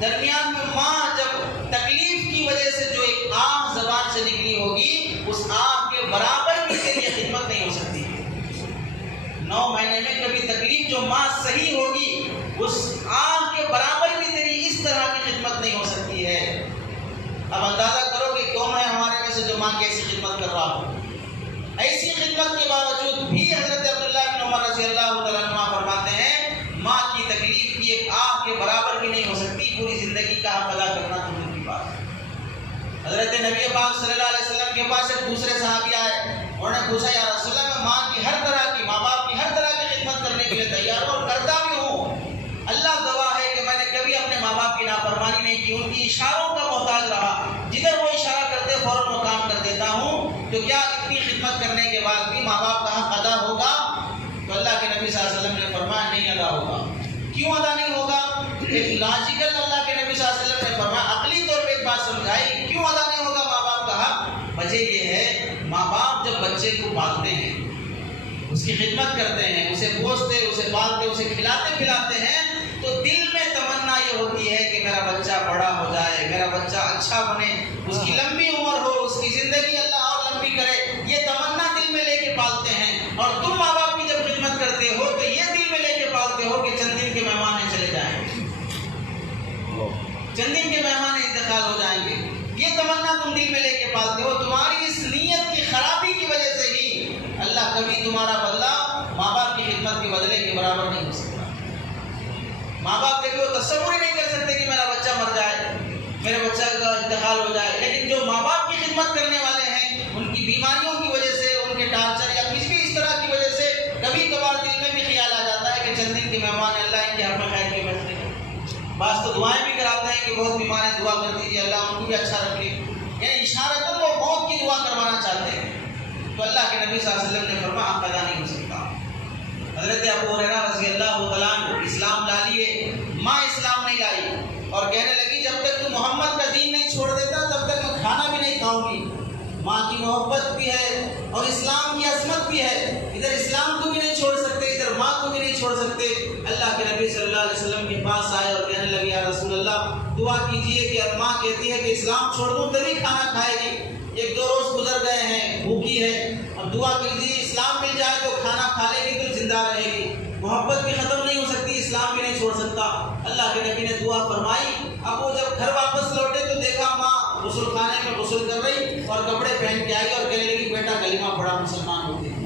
درمیان میں ماں جب تکلیف کی وجہ سے جو ایک آہ زبان سے نکلی ہوگی اس آہ کے برابر بھی تیری خدمت نہیں ہو سکتی. 9 مہینے میں کبھی تکلیف جو ماں صحیح ہوگی اس آہ کے برابر بھی تیری اس طرح کی خدمت نہیں ہو سکتی ہے. اب اندازہ کرو کہ کون ہے ہمارے میں سے جو ماں کی ایسی خدمت کر رہا ہو. ایسی خدمت کے باوجود بھی حضرت عبداللہ بن عمر رضی اللہ تعالیٰ عنہ فرماتے ہیں ماں کی تکلیف کی ایک آہ کے برابر بھی نہیں ہو سکتی, پوری زندگی کا حق ادا کرنا تو دور کی بات ہے. حضرت نبی پاک صلی اللہ علیہ وسلم کے پاس ایک دوسرے صحابی آئے, انہوں نے پوچھا یا رسول اللہ میں ماں کی ہر طرح کی, ماں باپ کی ہر طرح کی خدمت کرنے کے لیے تیار ہوں اور کرتا بھی ہوں, اللہ گواہ ہے کہ میں نے کبھی اپنے ماں باپ کی نافرمانی نہیں کی, ان کی اشاروں کا محتاج رہا, جدھر وہ اشارہ کرتے فوراً وہ کام کر دیتا ہوں. تو کیا اتنی خدمت کرنے کے بعد بھی ماں باپ کا حق ادا ہوگا؟ تو اللہ کے نبی صلی اللہ علیہ وسلم نے فرمایا نہیں ادا ہوگا. کیوں ادا نہیں ہوگا؟ ایک لاجیکل اللہ کے نبی صلی اللہ علیہ وسلم نے فرمایا, عقلی طور پہ ایک بات سمجھائی کیوں ادا نہیں ہوگا ماں باپ کا حق. وجہ یہ ہے ماں باپ جب بچے کو پالتے ہیں, اس کی خدمت کرتے ہیں, اسے پوستے, اسے پالتے, اسے کھلاتے پلاتے ہیں, تو دل میں تمنا یہ ہوتی ہے کہ میرا بچہ بڑا ہو جائے, میرا بچہ اچھا بنے, اس کی لمبی عمر ہو, اس کی زندگی اللہ اور لمبی کرے, یہ تمنا دل میں لے کے پالتے ہیں. اور تم ماں باپ کی جب خدمت کرتے ہو تو یہ دل میں لے کے پالتے ہو کہ چند دن کے مہمان چلے جائیں گے, چند دن کے مہمان انتقال ہو جائیں گے, یہ تمنا تم دل میں لے کے پالتے ہو. تمہاری اس نیت کی خرابی کی وجہ سے ہی اللہ کبھی تمہارا بدلہ ماں باپ کی خدمت کے بدلے کے برابر نہیں ہو سکتا. ماں باپ کبھی وہ تصور ہی نہیں کر سکتے کہ میرا بچہ مر جائے, میرے بچہ کا انتقال ہو جائے, لیکن جو ماں باپ کی خدمت کرنے والے ہیں ان کی بیماریوں کی وجہ سے, ان کے ٹارچر یا کسی بھی اس طرح کی وجہ سے کبھی کبھار دل میں بھی خیال آ جاتا ہے کہ چند دن کے مہمان اللہ ان کے حق میں خیر کے فیصلے کریں. بعض تو دعائیں دعائیں بھی کراتے ہیں کہ بہت بیمار ہیں دعا کر دیجیے اللہ ان کو بھی اچھا رکھے، یعنی اشارتاً وہ موت کی دعا کروانا چاہتے ہیں۔ تو اللہ کے نبی صلی اللہ علیہ وسلم نے فرمایا آپ ادا نہیں ہو سکتا۔ حضرت ابو ہریرہ رضی اللہ تعالیٰ عنہ اسلام لا لیے، ماں اسلام نہیں لائی اور کہنے لگی جب تک تو محمد کا دین نہیں چھوڑ دیتا تب تک میں کھانا بھی نہیں کھاؤں گی۔ ماں کی محبت بھی ہے اور اسلام کی عظمت بھی ہے، ادھر اسلام کو بھی نہیں چھوڑ سکتے ادھر ماں کو بھی نہیں چھوڑ سکتے۔ اللہ کے نبی صلی اللہ علیہ وسلم کے پاس آئے اور کہنے لگے یا رسول اللہ دعا کیجئے کہ ماں کہتی ہے کہ اسلام چھوڑ دوں تبھی کھانا کھائے گی، 1-2 روز گزر گئے ہیں بھوکی ہے، اب دعا کیجیے اسلام مل جائے تو کھانا کھا لے گی تو زندہ رہے گی، محبت بھی ختم نہیں ہو سکتی اسلام بھی نہیں چھوڑ سکتا۔ اللہ کے نبی نے دعا فرمائی، اب وہ جب گھر واپس لوٹے تو دیکھا ماں غسل خانے میں غسل کر رہی اور کپڑے پہن کے آئی اور کہنے لگی بیٹا کلمہ پڑھا مسلمان ہوتے ہیں۔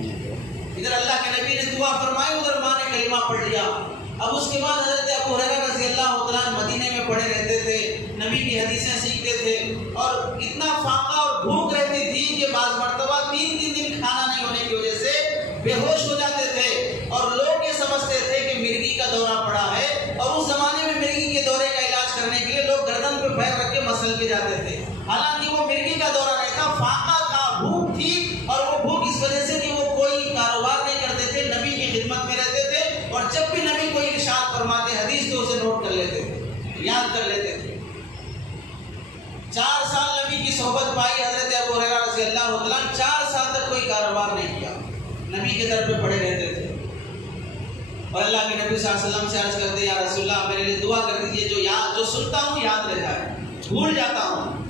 ادھر اللہ کے نبی نے دعا فرمائی ادھر ماں نے کلمہ پڑھ لیا۔ اب اس کے بعد حضرت ابو ہریرہ رضی اللہ تعالیٰ مدینے میں پڑے رہتے تھے، نبی کی حدیثیں سیکھتے تھے اور اتنا فاقہ اور بھوک رہتی تھی کہ بعض مرتبہ 3 دن کھانا نہیں ہونے کی وجہ سے بے ہوش ہو جاتے تھے اور لوگ یہ سمجھتے تھے کہ مرگی کا دورہ پڑا ہے، اور اس زمانے میں مرگی کے دورے کا علاج کرنے کے لیے لوگ گردن پہ پیر رکھ کے مسل کے جاتے تھے، حالانکہ وہ مرگی کا دورہ نہیں تھا، فاقہ تھا، بھوک تھی، اور وہ بھوک اس وجہ سے کہ وہ کوئی کاروبار نہیں کرتے تھے، نبی کی خدمت میں رہتے تھے اور جب بھی نبی کوئی ارشاد فرماتے حدیث تو اسے نوٹ کر لیتے تھے، یاد کر لیتے تھے۔ 4 سال نبی کی صحبت پائی حضرت ابو ہریرہ رضی اللہ تعالیٰ 4 سال تک کوئی کاروبار نہیں کیا، نبی کے در پہ پڑے رہتے تھے اور اللہ کے نبی صلی اللہ علیہ وسلم سے عرض کرتے یا رسول اللہ میرے لیے دعا کر دیجیے جو سنتا ہوں یاد رہ جائے، بھول جاتا ہوں،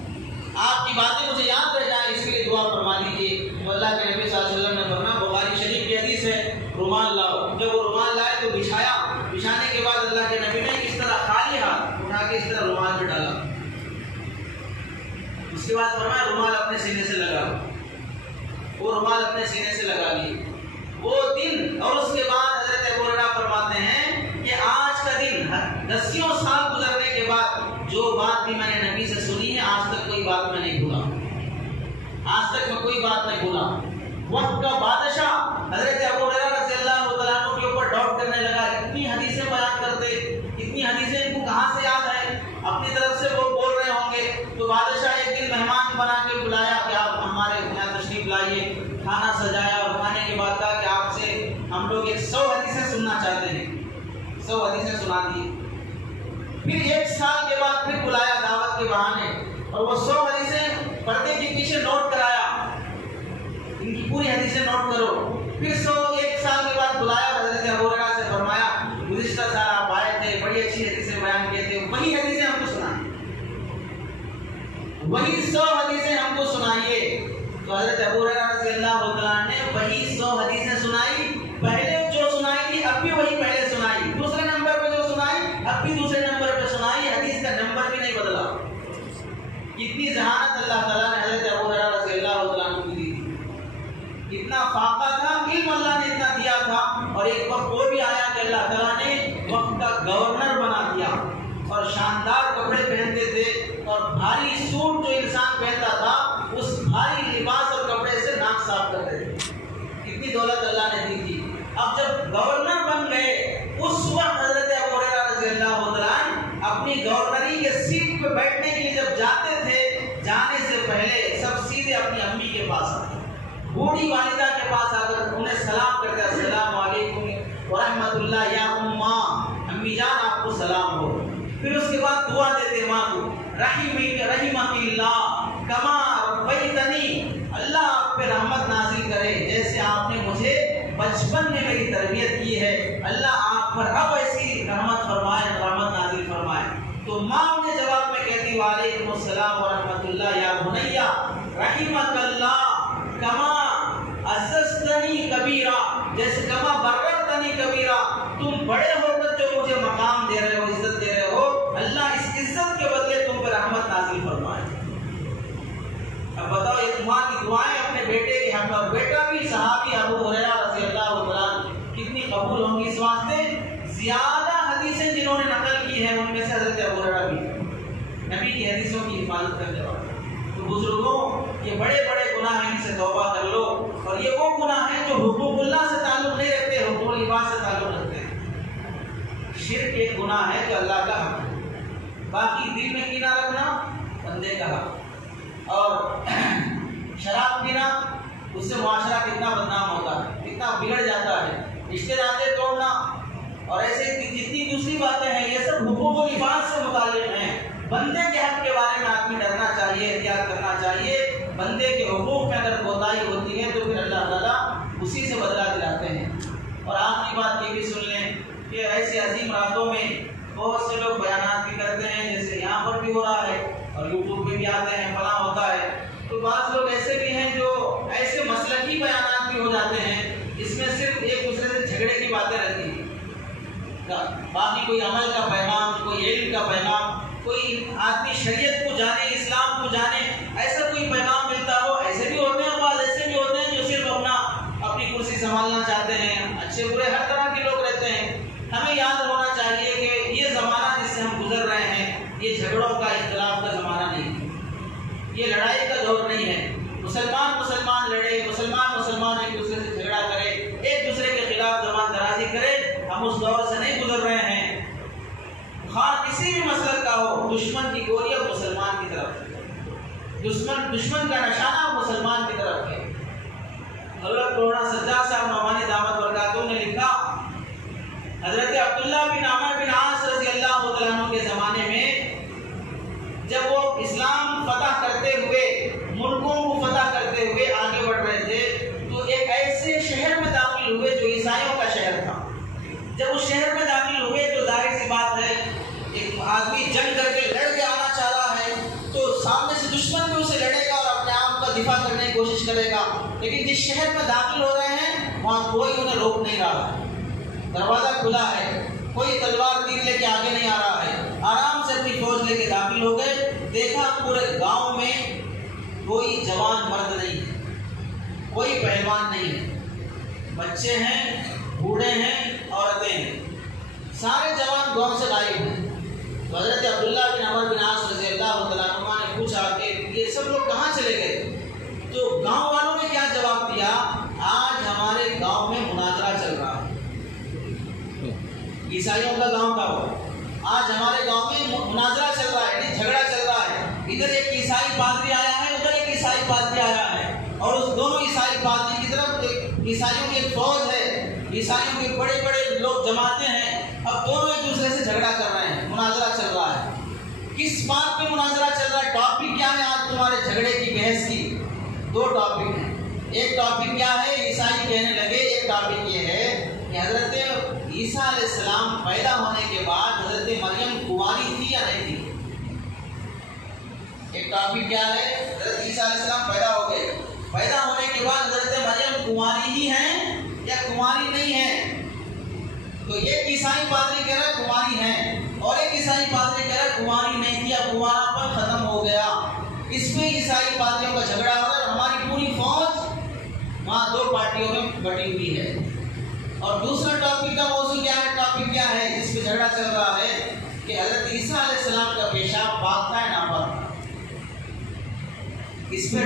آپ کی باتیں مجھے یاد رہ جائیں اس کے لیے دعا فرما دیجیے۔ تو اللہ کے نبی صلی اللہ علیہ وسلم نے فرمایا بخاری شریف کی حدیث ہے رومال لاؤ، جب وہ رومال لائے تو بچھایا، بچھانے کے بعد اللہ کے نبی نے اس طرح خالی ہاتھ اٹھا کے اس طرح رومال پہ ڈالا، اس کے بعد فرمایا رومال اپنے سینے سے لگا، وہ رومال اپنے سینے سے لگا لی وہ دن، اور اس کے بعد حضرت ابو ہریرہ فرماتے ہیں کہ آج کا دن 10 سال گزرنے کے بعد جو بات بھی میں نے نبی سے سنی ہے آج تک کوئی بات میں نہیں بھولا، آج تک میں کوئی بات نہیں بھولا۔ وقت کا بادشاہ حضرت ابو ہریرہ رضی اللہ تعالیٰ عنہ کے اوپر ڈاؤٹ کرنے لگا، اتنی حدیثیں بیان کرتے، اتنی حدیثیں ان کو کہاں سے یاد ہے، اپنی طرف سے وہ بول رہے ہوں گے۔ تو بادشاہ ایک دن مہمان بنا کے بلایا کہ آپ ہمارے یہاں تشریف لائیے، کھانا سجایا اور کھانے کے بعد کہا کہ آپ سے ہم لوگ 100 حدیثیں سننا چاہتے ہیں، 100 حدیثیں سنا دی۔ پھر 1 سال کے بعد پھر بلایا دعوت کے بہانے اور وہ 100 حدیثیں پردے کے پیچھے نوٹ کرایا، ان کی پوری حدیثیں نوٹ کرو۔ پھر 1 سال کے بعد بلایا حضرت ابو ہریرہ سے فرمایا گزشتہ سال آپ آئے تھے بڑی اچھی حدیثیں بیان کیے تھے، وہی حدیثیں ہم کو سنائیں، وہی 100 حدیثیں ہم کو سنائیے۔ تو حضرت ابو ہریرہ رضی اللہ عنہ نے وہی 100 حدیثیں سنائی، پہلے جو سنائی تھی اب بھی وہی پہلے سنائی، دوسرے نمبر پہ جو سنائی اب بھی دوسرے نمبر پہ سنائی، حدیث کا نمبر بھی نہیں بدلا۔ اتنی ذہانت اللہ تعالیٰ نے حضرت ابو ہریرہ رضی اللہ عنہ کو دی تھی، اتنا فاقہ تھا، علم اللہ نے اتنا دیا تھا، اور ایک وقت وہ بھی آیا کہ اللہ تعالیٰ نے وقت کا گورنر بنا دیا اور شاندار کپڑے پہنتے تھے اور بھاری سوٹ جو انسان پہنتا تھا اس بھاری لباس اور کپڑے سے ناک صاف کرتے تھے، اتنی دولت اللہ نے دی تھی۔ اب جب گورنر بن گئے اس وقت حضرت ابو ہریرہ رضی اللہ عنہ اپنی گورنری کے سیٹ پہ بیٹھنے کے لیے جب جاتے تھے، جانے سے پہلے سب سیدھے اپنی امی کے پاس آتے، بوڑھی والدہ کے پاس آ کر انہیں سلام کرتے السلام علیکم ورحمۃ اللہ یا اماں، امی جان آپ کو سلام ہو۔ پھر اس کے بعد دعا دیتے ماں کو رحمک اللہ کما ربیتنی، اللہ آپ پہ رحمت نازل کرے جیسے آپ نے مجھے بچپن میں میری تربیت کی ہے، اللہ آپ پر اب ایسی رحمت فرمائے، رحمت نازل فرمائے۔ تو ماں انہیں جواب میں کہتی وعلیکم السلام ورحمۃ اللہ یا بنیا رحمک اللہ کما عززتنی کبیرہ، جیسے کما بررتنی کبیرہ، تم بڑے ہو کر جو مجھے مقام دے رہے ہو، عزت دے رہے ہو، اللہ اس عزت کے بدلے تم پہ رحمت نازل فرمائے۔ اب بتاؤ ایک ماں کی دعائیں اپنے بیٹے کے حق میں، اور بیٹا بھی صحابی ابو ہریرہ رضی اللہ عنہ کتنی قبول ہوں گی، اس واسطے زیادہ حدیثیں جنہوں نے نقل کی ہیں ان میں سے حضرت ابو ہریرہ بھی، نبی کی حدیثوں کی حفاظت کرنے والے۔ تو بزرگوں یہ بڑے بڑے گناہ ہیں، ان سے توبہ کر لو، اور یہ وہ گناہ ہیں جو حقوق اللہ سے تعلق نہیں رکھتے، حقوق العباد سے تعلق رکھتے ہیں۔ شرک ایک گناہ ہے جو اللہ کا حق ہے، باقی دل میں کینہ رکھنا بندے کا حق، اور شراب پینا اس سے معاشرہ کتنا بدنام ہوتا ہے، کتنا بگڑ جاتا ہے، رشتے ناطے توڑنا، اور ایسے جتنی دوسری باتیں ہیں، یہ سب حقوق و لباس سے متعلق ہیں۔ بندے کے حق کے بارے میں آدمی ڈرنا چاہیے، احتیاط کرنا چاہیے۔ بندے کے حقوق میں اگر کوتاہی ہوتی ہے تو پھر اللہ تعالیٰ اسی سے بدلہ دلاتے ہیں۔ اور آخری بات یہ بھی سن لیں کہ ایسے عظیم راتوں میں بہت سے لوگ بیانات بھی کرتے ہیں، جیسے یہاں پر بھی ہو رہا ہے اور یوٹیوب پہ بھی آتے ہیں، فلاں ہوتا ہے، تو بعض لوگ ایسے بھی ہیں جو ایسے مسلکی بیانات بھی ہو جاتے ہیں جس میں صرف ایک دوسرے سے جھگڑے کی باتیں رہتی ہیں، باقی کوئی عمل کا پیغام، کوئی علم کا پیغام، کوئی آدمی شریعت کو جانے، اسلام کو جانے، ایسا کوئی پیغام ملتا ہو۔ ایسے بھی ہوتے ہیں، بعض ایسے بھی ہوتے ہیں جو صرف اپنی کرسی سنبھالنا چاہتے ہیں، اچھے برے ہر طرح کے لوگ رہتے ہیں۔ ہمیں یاد ہونا چاہیے کہ یہ زمانہ جس سے ہم گزر رہے ہیں یہ جھگڑوں کا، اختلاف کا زمانہ نہیں ہے، یہ لڑائی کا دور نہیں ہے۔ مسلمان لڑے، مسلمان ایک دوسرے سے جھگڑا کرے، ایک دوسرے کے خلاف زبان درازی کرے، ہم اس دور سے نہیں گزر رہے ہیں۔ خواہ کسی بھی مسلک کا ہو، دشمن کی گولی اب مسلمان کی طرف ہے، دشمن کا نشانہ مسلمان کی طرف ہے۔ حضرت مولانا سجاد صاحب نعمانی دعوت برکاتہ نے لکھا، حضرت عبداللہ بن عمر بن عاص رضی اللہ تعالیٰ عنہ کے زمانے میں جب وہ اسلام فتح کرتے ہوئے، ملکوں کو فتح کرتے ہوئے آگے بڑھ رہے تھے، تو ایک ایسے شہر میں داخل ہوئے جو عیسائیوں کا شہر تھا۔ جب اس شہر میں داخل ہوئے تو ظاہر سی بات ہے، ایک آدمی جنگ کر کے لڑ کے آنا چاہ رہا ہے تو سامنے سے دشمن بھی اسے لڑے گا اور اپنے آپ کا دفاع کرنے کی کوشش کرے گا، لیکن جس شہر میں داخل ہو رہے ہیں وہاں کوئی انہیں روک نہیں رہا، دروازہ کھلا ہے، کوئی تلوار تیر لے کے آگے نہیں آ رہا ہے، آرام سے اپنی فوج لے کے داخل ہو گئے۔ دیکھا پورے گاؤں میں کوئی جوان مرد نہیں ہے، کوئی پہلوان نہیں ہے، بچے ہیں، بوڑھے ہیں، عورتیں ہیں، سارے جوان گاؤں سے غائب ہیں۔ تو حضرت عبداللہ بن عمر بن عاص رضی اللہ تعالیٰ عنہ نے پوچھا کہ یہ سب لوگ کہاں چلے گئے؟ تو گاؤں والوں نے کیا جواب دیا؟ آج ہمارے گاؤں میں مناظرہ چل رہا ہے، عیسائیوں کا گاؤں کا ہو، آج ہمارے گاؤں میں مناظرہ چل رہا ہے، جھگڑا چل رہا ہے، ادھر ایک عیسائی پادری آیا ہے، ادھر ایک عیسائی پادری آیا ہے، اور اس دونوں عیسائی پادری کی طرف عیسائیوں کی ایک فوج ہے، عیسائیوں کے بڑے بڑے لوگ جماعتیں ہیں، اب دونوں ایک دوسرے سے جھگڑا کر رہے ہیں، مناظرہ چل رہا ہے۔ کس بات پہ مناظرہ چل رہا ہے؟ ٹاپک کیا ہے آج تمہارے جھگڑے کی، بحث کی؟ دو ٹاپک ہیں۔ ایک ٹاپک کیا ہے؟ عیسائی کہنے لگے، ایک ٹاپک یہ ہے کہ حضرت عیسیٰ علیہ السلام پیدا ہونے کے بعد حضرت مریم کنواری تھی یا نہیں تھی؟ ایک ٹاپک کیا ہے؟ حضرت عیسیٰ علیہ السلام پیدا ہو گئے، پیدا ہونے کے بعد حضرت مریم کنواری ہی ہیں یا کنواری نہیں ہیں؟ تو ایک عیسائی پادری کہہ رہا ہے کنواری ہیں، اور ایک عیسائی پادری کہہ رہا ہے کنواری نہیں تھی، اب کنوارا پن ختم ہو گیا۔ اس میں عیسائی پادریوں کا جھگڑا ہو رہا ہے، ہماری پوری فوج وہاں دو پارٹیوں میں بٹی ہوئی ہے۔ اور دوسرا ٹاپک کا موضوع کیا ہے؟ ٹاپک کیا ہے جس پہ جھگڑا چل رہا ہے کہ حضرت عیسیٰ علیہ السلام کا پیشاب پاک تھا یا ناپاک تھا؟ اس پہ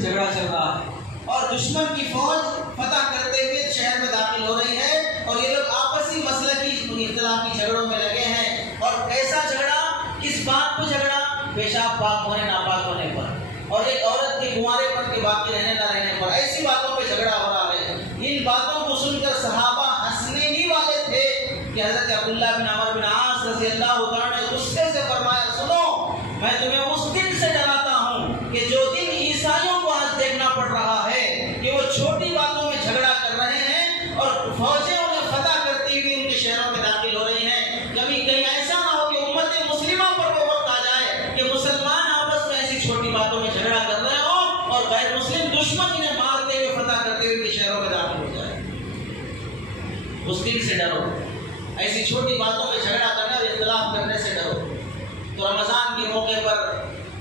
جھگڑا چل رہا ہے، اور دشمن کی فوج فتح کرتے ہوئے شہر میں داخل ہو رہی ہے، اور یہ لوگ آپسی مسلکی اختلافی جھگڑوں میں لگے ہیں۔ اور کیسا جھگڑا؟ کس بات پہ جھگڑا؟ پیشاب پاک ہونے ناپاک ہونے پر، اور ایک عورت کے کنوارے پن کے باقی رہنے نہ رہنے پر، ایسی باتوں پہ جھگڑا ہو رہا ہے۔ ان باتوں کو سن کر صحابہ ہنسنے ہی والے تھے کہ حضرت عبداللہ بن عمر بن عاص رضی اللہ تعالیٰ نے غصے سے فرمایا، سنو، میں تمہیں اس دن سے ڈراتا ہوں کہ جو دن عیسائیوں کو آج دیکھنا پڑ رہا ہے کہ وہ چھوٹی باتوں میں جھگڑا کر رہے ہیں اور فوجیں انہیں فتح کرتی ہوئی ان کے شہروں میں داخل ہو رہی ہیں، کبھی کہیں ایسا نہ ہو کہ امت مسلمہ پر وہ وقت آ جائے کہ مسلمان آپس میں ایسی چھوٹی باتوں میں جھگڑا کر رہے ہوں اور غیر مسلم دشمن انہیں مارتے ہوئے فتح کرتے ہوئے ان کے شہروں میں داخل ہو جائے۔ اس دن سے ڈرو، ایسی چھوٹی باتوں میں جھگڑا کرنے اور اختلاف کرنے سے ڈرو۔ تو رمضان کے موقع پر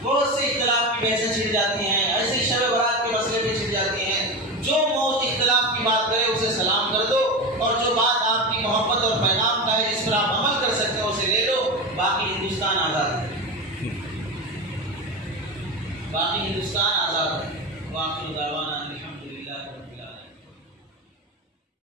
بہت سے اختلاف کی بحثیں چھڑ جاتی ہیں، ایسے شب برات کے مسئلے بھی چھڑ جاتے ہیں۔ جو موت اختلاف کی بات کرے اسے سلام کر دو، اور جو بات آپ کی محبت اور پیغام کا ہے جس پر آپ عمل کر سکتے ہو اسے لے لو، باقی ہندوستان آزاد ہے، باقی ہندوستان آزاد ہے۔ وآخر دعوانا الحمد